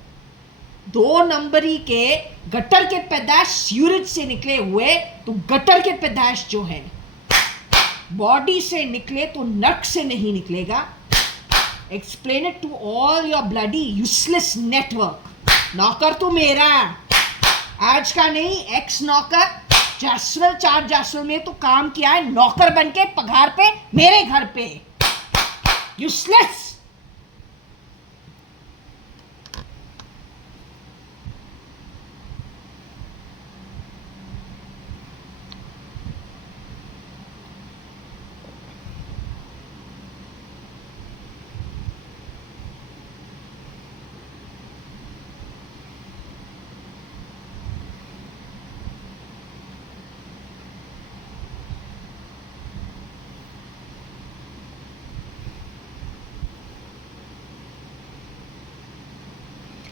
2 नंबरी के गटर के पैदाश सीवरेज से निकले हुए, तो गटर के पैदाश जो है बॉडी से निकले तो नर्क से नहीं निकलेगा. Explain it to all your bloody useless network. नौकर तो मेरा, आज का नहीं, एक्स नौकर. जासवल 4 जासवल में तो काम किया है नौकर बन के पगार पे मेरे घर पे. Useless.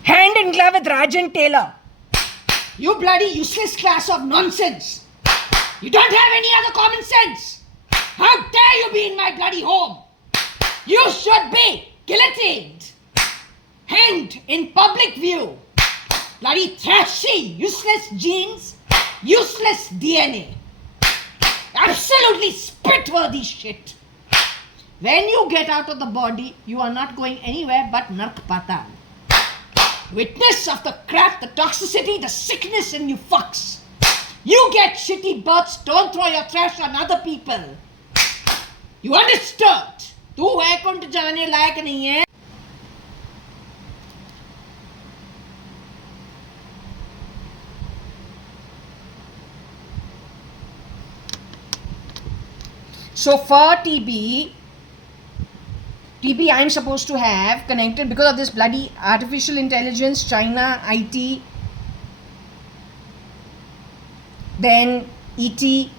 Hand in glove with Rajan Taylor. You bloody useless class of nonsense. You don't have any other common sense. How dare you be in my bloody home? You should be guillotined. Hanged in public view. Bloody trashy, useless genes, useless DNA. Absolutely spit-worthy shit. When you get out of the body, you are not going anywhere but Nark Patal. Witness of the crap, the toxicity, the sickness in you fucks. You get shitty births, don't throw your trash on other people. You understood? तू वैकुंठ जाने लायक नहीं है. So for TB I'm supposed to have connected because of this bloody artificial intelligence, China, IT, then ET.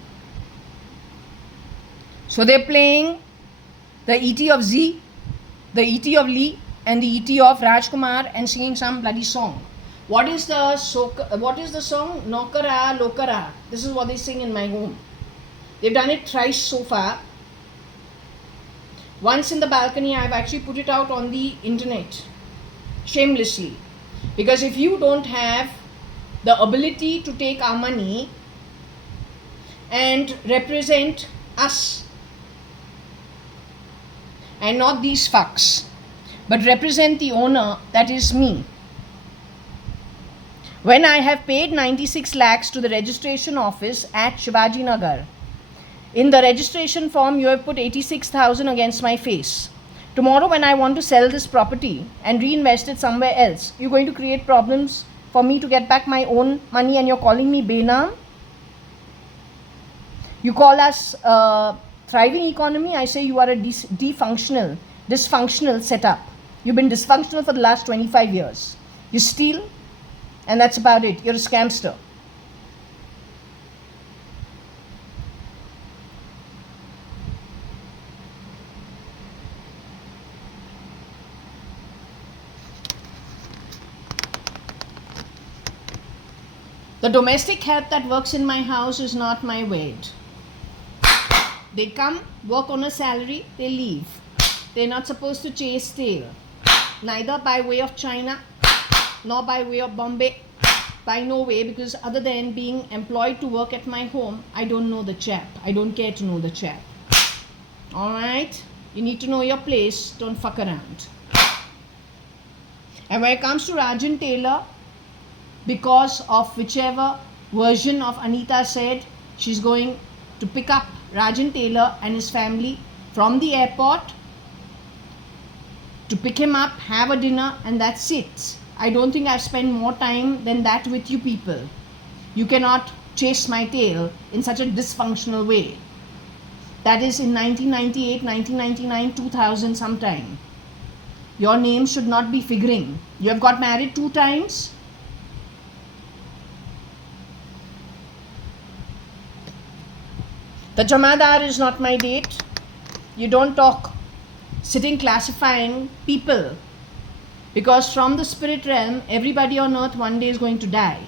So they're playing the ET of Z, the ET of Lee, and the ET of Rajkumar and singing some bloody song. What is the song? Nokara Lokara. This is what they sing in my home. They've done it thrice so far. Once in the balcony, I've actually put it out on the internet, shamelessly. Because if you don't have the ability to take our money and represent us, and not these fucks, but represent the owner, that is me. When I have paid 96 lakhs to the registration office at Shivaji Nagar, in the registration form, you have put 86,000 against my face. Tomorrow, when I want to sell this property and reinvest it somewhere else, you're going to create problems for me to get back my own money, and you're calling me Benam? You call us thriving economy. I say you are a dysfunctional setup. You've been dysfunctional for the last 25 years. You steal, and that's about it. You're a scamster. The domestic help that works in my house is not my wage. They come, work on a salary, they leave. They're not supposed to chase tail. Neither by way of China, nor by way of Bombay, By no way, because other than being employed to work at my home, I don't know the chap. I don't care to know the chap. Alright? You need to know your place. Don't fuck around. And when it comes to Rajan Taylor, because of whichever version of Anita said, she's going to pick up Rajan Taylor and his family from the airport to pick him up, have a dinner, and that's it. I don't think I've spent more time than that with you people. You cannot chase my tail in such a dysfunctional way. That is in 1998, 1999, 2000 sometime. Your name should not be figuring. You have got married 2 times. The Jamadar is not my date. You don't talk sitting classifying people, because from the spirit realm, everybody on earth one day is going to die.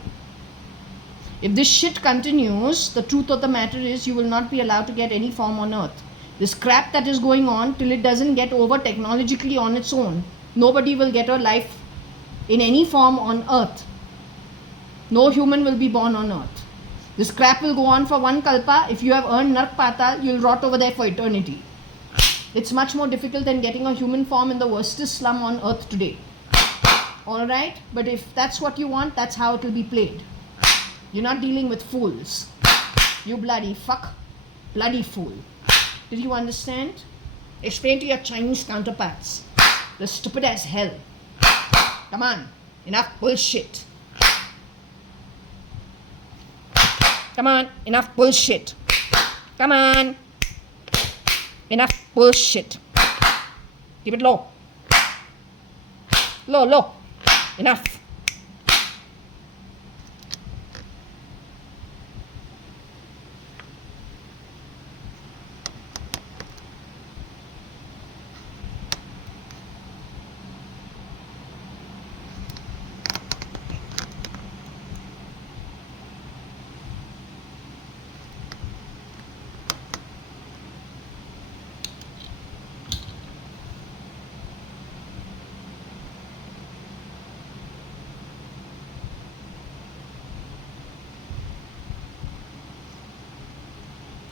If this shit continues, the truth of the matter is you will not be allowed to get any form on earth. This crap that is going on, till it doesn't get over technologically on its own, nobody will get a life in any form on earth. No human will be born on earth. This crap will go on for 1 kalpa. If you have earned Nark Patal, you'll rot over there for eternity. It's much more difficult than getting a human form in the worstest slum on earth today. Alright? But if that's what you want, that's how it will be played. You're not dealing with fools. You bloody fuck. Bloody fool. Did you understand? Explain to your Chinese counterparts. They're stupid as hell. Come on. Enough bullshit. Come on. Enough bullshit. Come on. Enough bullshit. Keep it low. Low, low. Enough.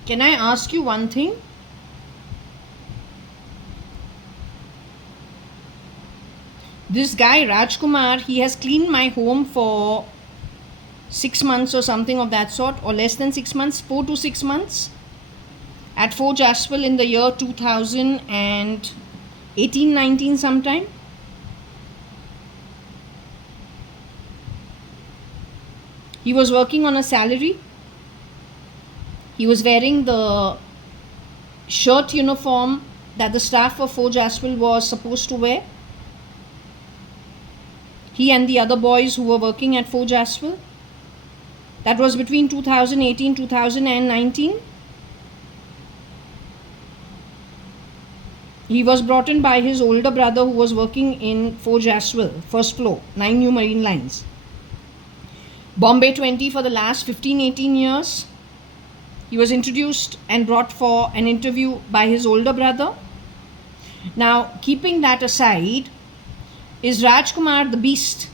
Can I ask you one thing? This guy Rajkumar, he has cleaned my home for 6 months or something of that sort, or less than 6 months, 4 to 6 months, at Fort Jaspel in the year 2018-19 sometime. He was working on a salary. He was wearing the shirt uniform that the staff of Fort Jaspel was supposed to wear. He and the other boys who were working at Fort Jaspel. That was between 2018-2019. He was brought in by his older brother who was working in Fort Jaspel, first floor, 9 New Marine Lines. Bombay 20 for the last 15-18 years. He was introduced and brought for an interview by his older brother. Now, keeping that aside, is Rajkumar the beast?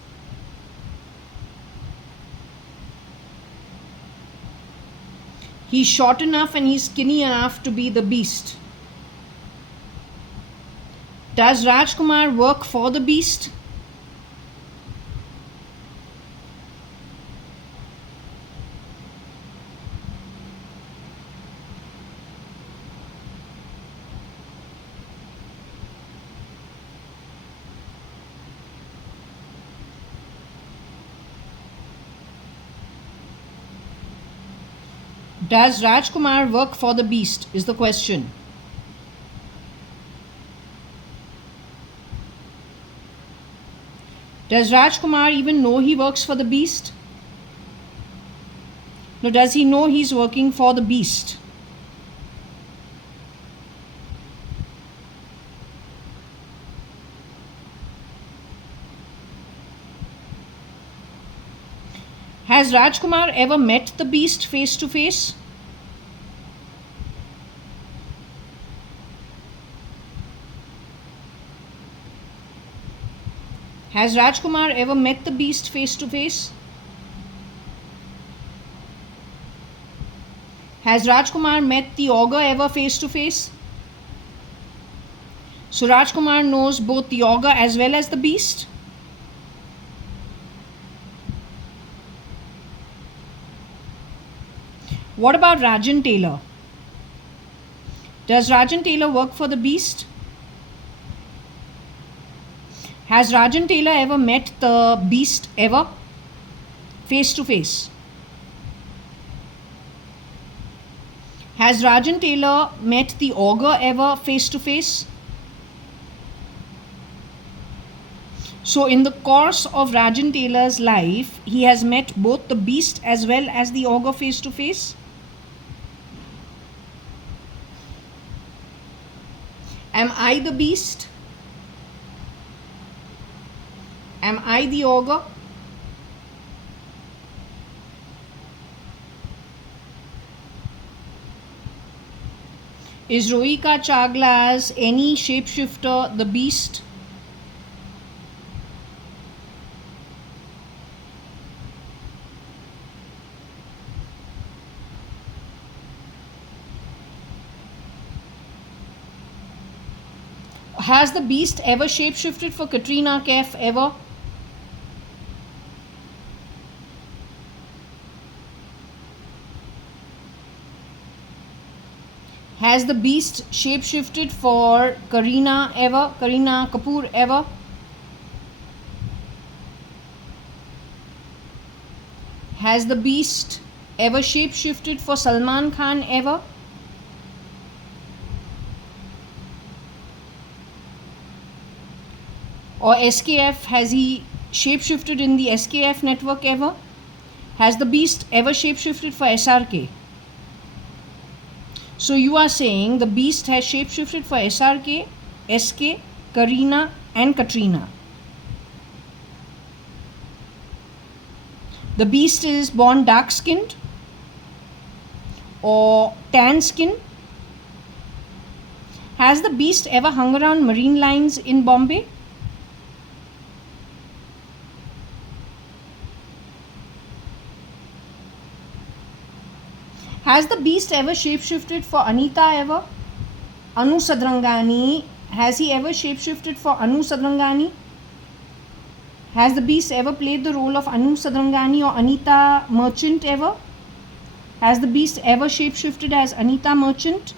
He's short enough and he's skinny enough to be the beast. Does Rajkumar work for the beast? Does Rajkumar work for the beast is the question. Does Rajkumar even know he works for the beast? No, does he know he's working for the beast? Has Rajkumar ever met the beast face to face? Has Rajkumar ever met the beast face to face? Has Rajkumar met the ogre ever face to face? So Rajkumar knows both the ogre as well as the beast. What about Rajan Taylor? Does Rajan Taylor work for the beast? Has Rajan Taylor ever met the beast ever? Face to face. Has Rajan Taylor met the ogre ever face to face? So in the course of Rajan Taylor's life, he has met both the beast as well as the ogre face to face. Am I the beast? Am I the ogre? Is Rohika Chaglas any shapeshifter, the beast? Has the beast ever shapeshifted for Katrina Kaif ever? Has the beast shapeshifted for Kareena Kapoor ever? Has the beast ever shapeshifted for Salman Khan ever? Or SKF, has he shapeshifted in the SKF network ever? Has the beast ever shapeshifted for SRK? So you are saying the beast has shapeshifted for SRK, SK, Kareena and Katrina. The beast is born dark skinned or tan skin. Has the beast ever hung around marine lines in Bombay? Has the beast ever shapeshifted for Anita ever? Anu Sadrangani, has he ever shapeshifted for Anu Sadrangani? Has the beast ever played the role of Anu Sadrangani or Anita Merchant ever? Has the beast ever shapeshifted as Anita Merchant?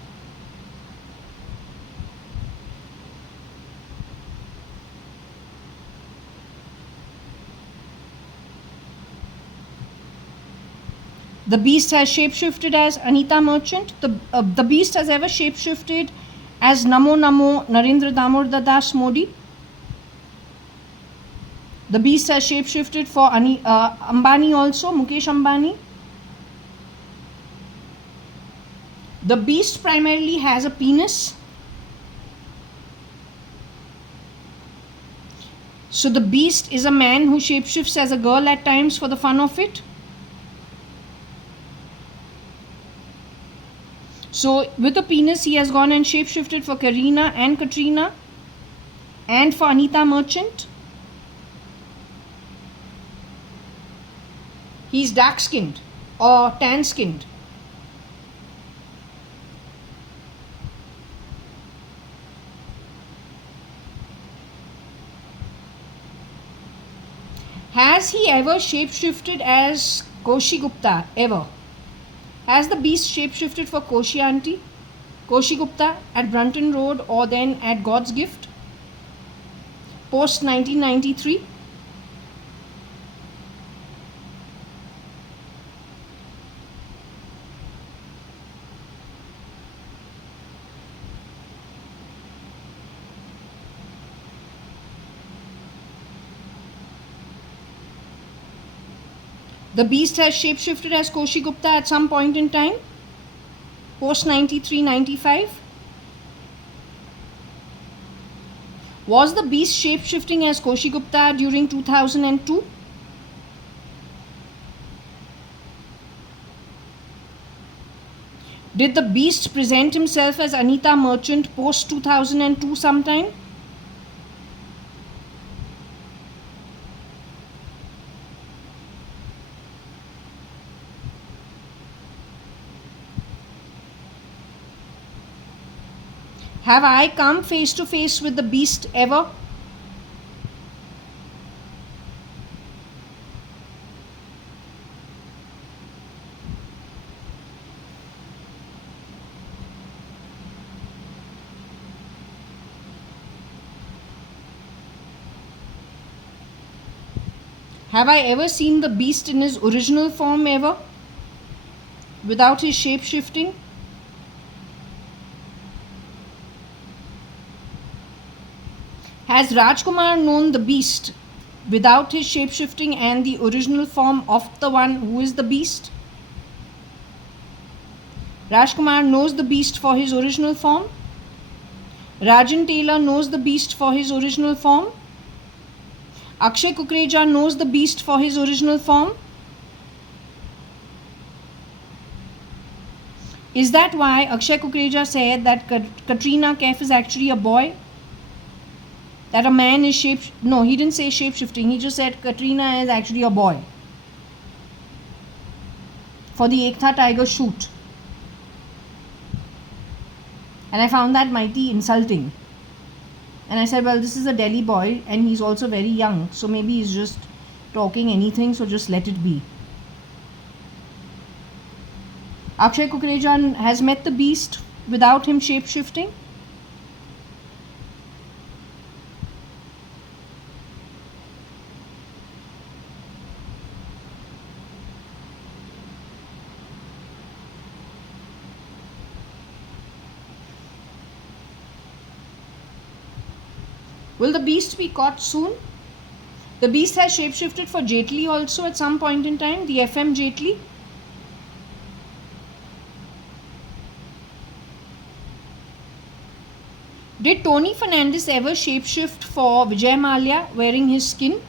The beast has shapeshifted as Anita Merchant. The beast has ever shapeshifted as Namo Namo Narendra Damodar Das Modi. The beast has shapeshifted for Ambani also, Mukesh Ambani. The beast primarily has a penis. So the beast is a man who shapeshifts as a girl at times for the fun of it. So with a penis, he has gone and shapeshifted for Kareena and Katrina and for Anita Merchant. He's dark skinned or tan skinned. Has he ever shapeshifted as Koshi Gupta ever? Has the beast shapeshifted for Koshi Auntie, Koshi Gupta at Brunton Road or then at God's Gift? Post 1993. The beast has shapeshifted as Koshi Gupta at some point in time, post 93-95. Was the beast shapeshifting as Koshi Gupta during 2002? Did the beast present himself as Anita Merchant post 2002 sometime? Have I come face to face with the beast ever? Have I ever seen the beast in his original form ever? Without his shape shifting? Has Rajkumar known the beast without his shape shifting and the original form of the one who is the beast? Rajkumar knows the beast for his original form. Rajan Taylor knows the beast for his original form. Akshay Kukreja knows the beast for his original form. Is that why Akshay Kukreja said that Katrina Kaif is actually a boy? That a man is No, he didn't say shape-shifting. He just said Katrina is actually a boy. For the Ekta Tiger shoot. And I found that mighty insulting. And I said, well, this is a Delhi boy and he's also very young. So maybe he's just talking anything, so just let it be. Akshay Kukreja has met the beast without him shape-shifting. Will the beast be caught soon? The beast has shapeshifted for Jaitley also at some point in time, the FM Jaitley. Did Tony Fernandez ever shapeshift for Vijay Mallya wearing his skin?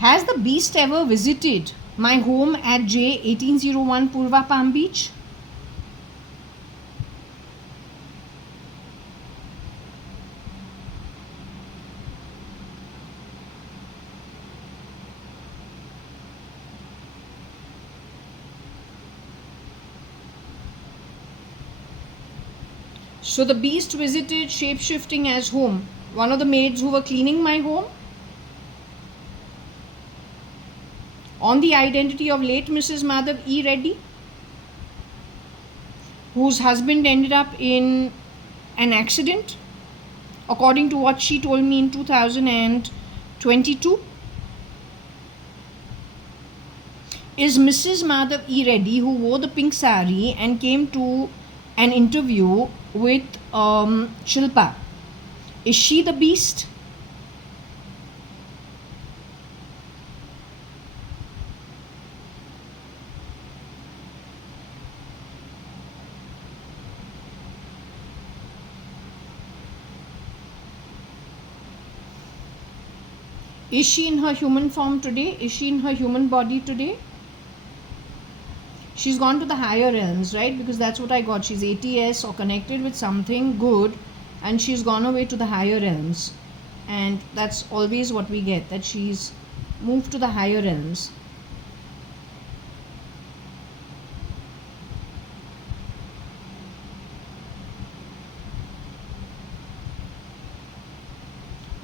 Has the beast ever visited my home at J1801 Purva Palm Beach? So the beast visited shape-shifting as home. One of the maids who were cleaning my home, on the identity of late Mrs. Madhav E. Reddy, whose husband ended up in an accident, according to what she told me in 2022, is Mrs. Madhav E. Reddy, who wore the pink sari and came to an interview with Shilpa. Is she the beast? Is she in her human form today? Is she in her human body today? She's gone to the higher realms, right? Because that's what I got. She's ATS or connected with something good and she's gone away to the higher realms. And that's always what we get, that she's moved to the higher realms.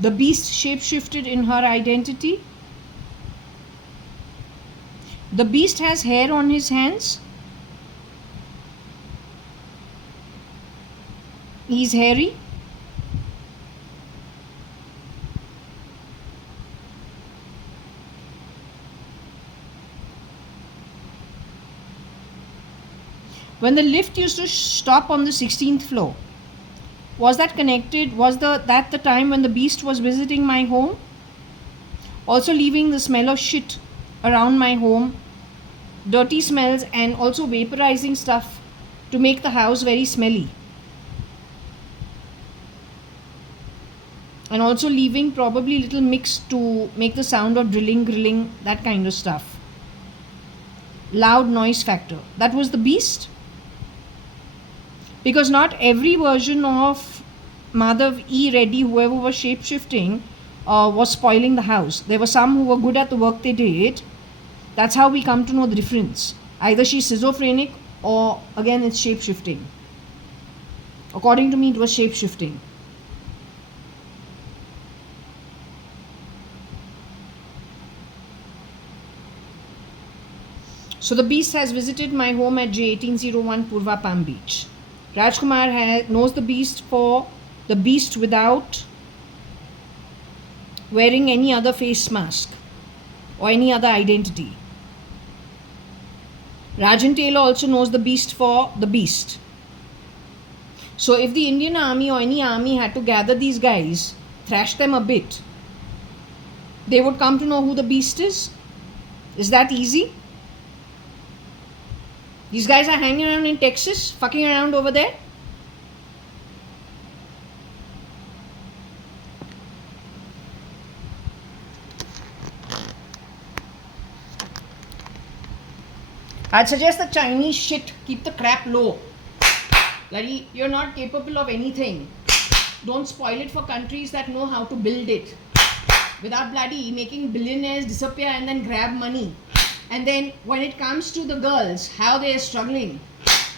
The beast shape-shifted in her identity. The beast has hair on his hands. He's hairy. When the lift used to stop on the 16th floor, was that connected? Was that the time when the beast was visiting my home? Also leaving the smell of shit around my home, dirty smells, and also vaporizing stuff to make the house very smelly. And also leaving probably little mix to make the sound of drilling, grilling, that kind of stuff. Loud noise factor. That was the beast. Because not every version of Madhav E. Reddy, whoever was shape-shifting, was spoiling the house. There were some who were good at the work they did. That's how we come to know the difference. Either she's schizophrenic or again it's shape-shifting. According to me, it was shape-shifting. So the beast has visited my home at J1801 Purva Palm Beach. Rajkumar knows the beast without wearing any other face mask or any other identity. Rajan Taylor also knows the beast for the beast. So if the Indian army or any army had to gather these guys, thrash them a bit, they would come to know who the beast is. Is that easy? These guys are hanging around in Texas, fucking around over there. I'd suggest the Chinese shit, keep the crap low. Bloody, you're not capable of anything. Don't spoil it for countries that know how to build it. Without bloody making billionaires disappear and then grab money. And then when it comes to the girls, how they are struggling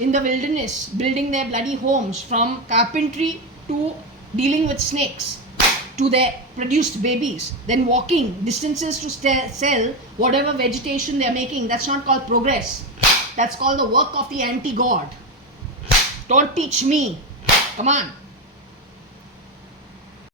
in the wilderness, building their bloody homes, from carpentry to dealing with snakes to their produced babies, then walking distances to sell whatever vegetation they are making. That's not called progress. That's called the work of the anti-god. Don't teach me. Come on.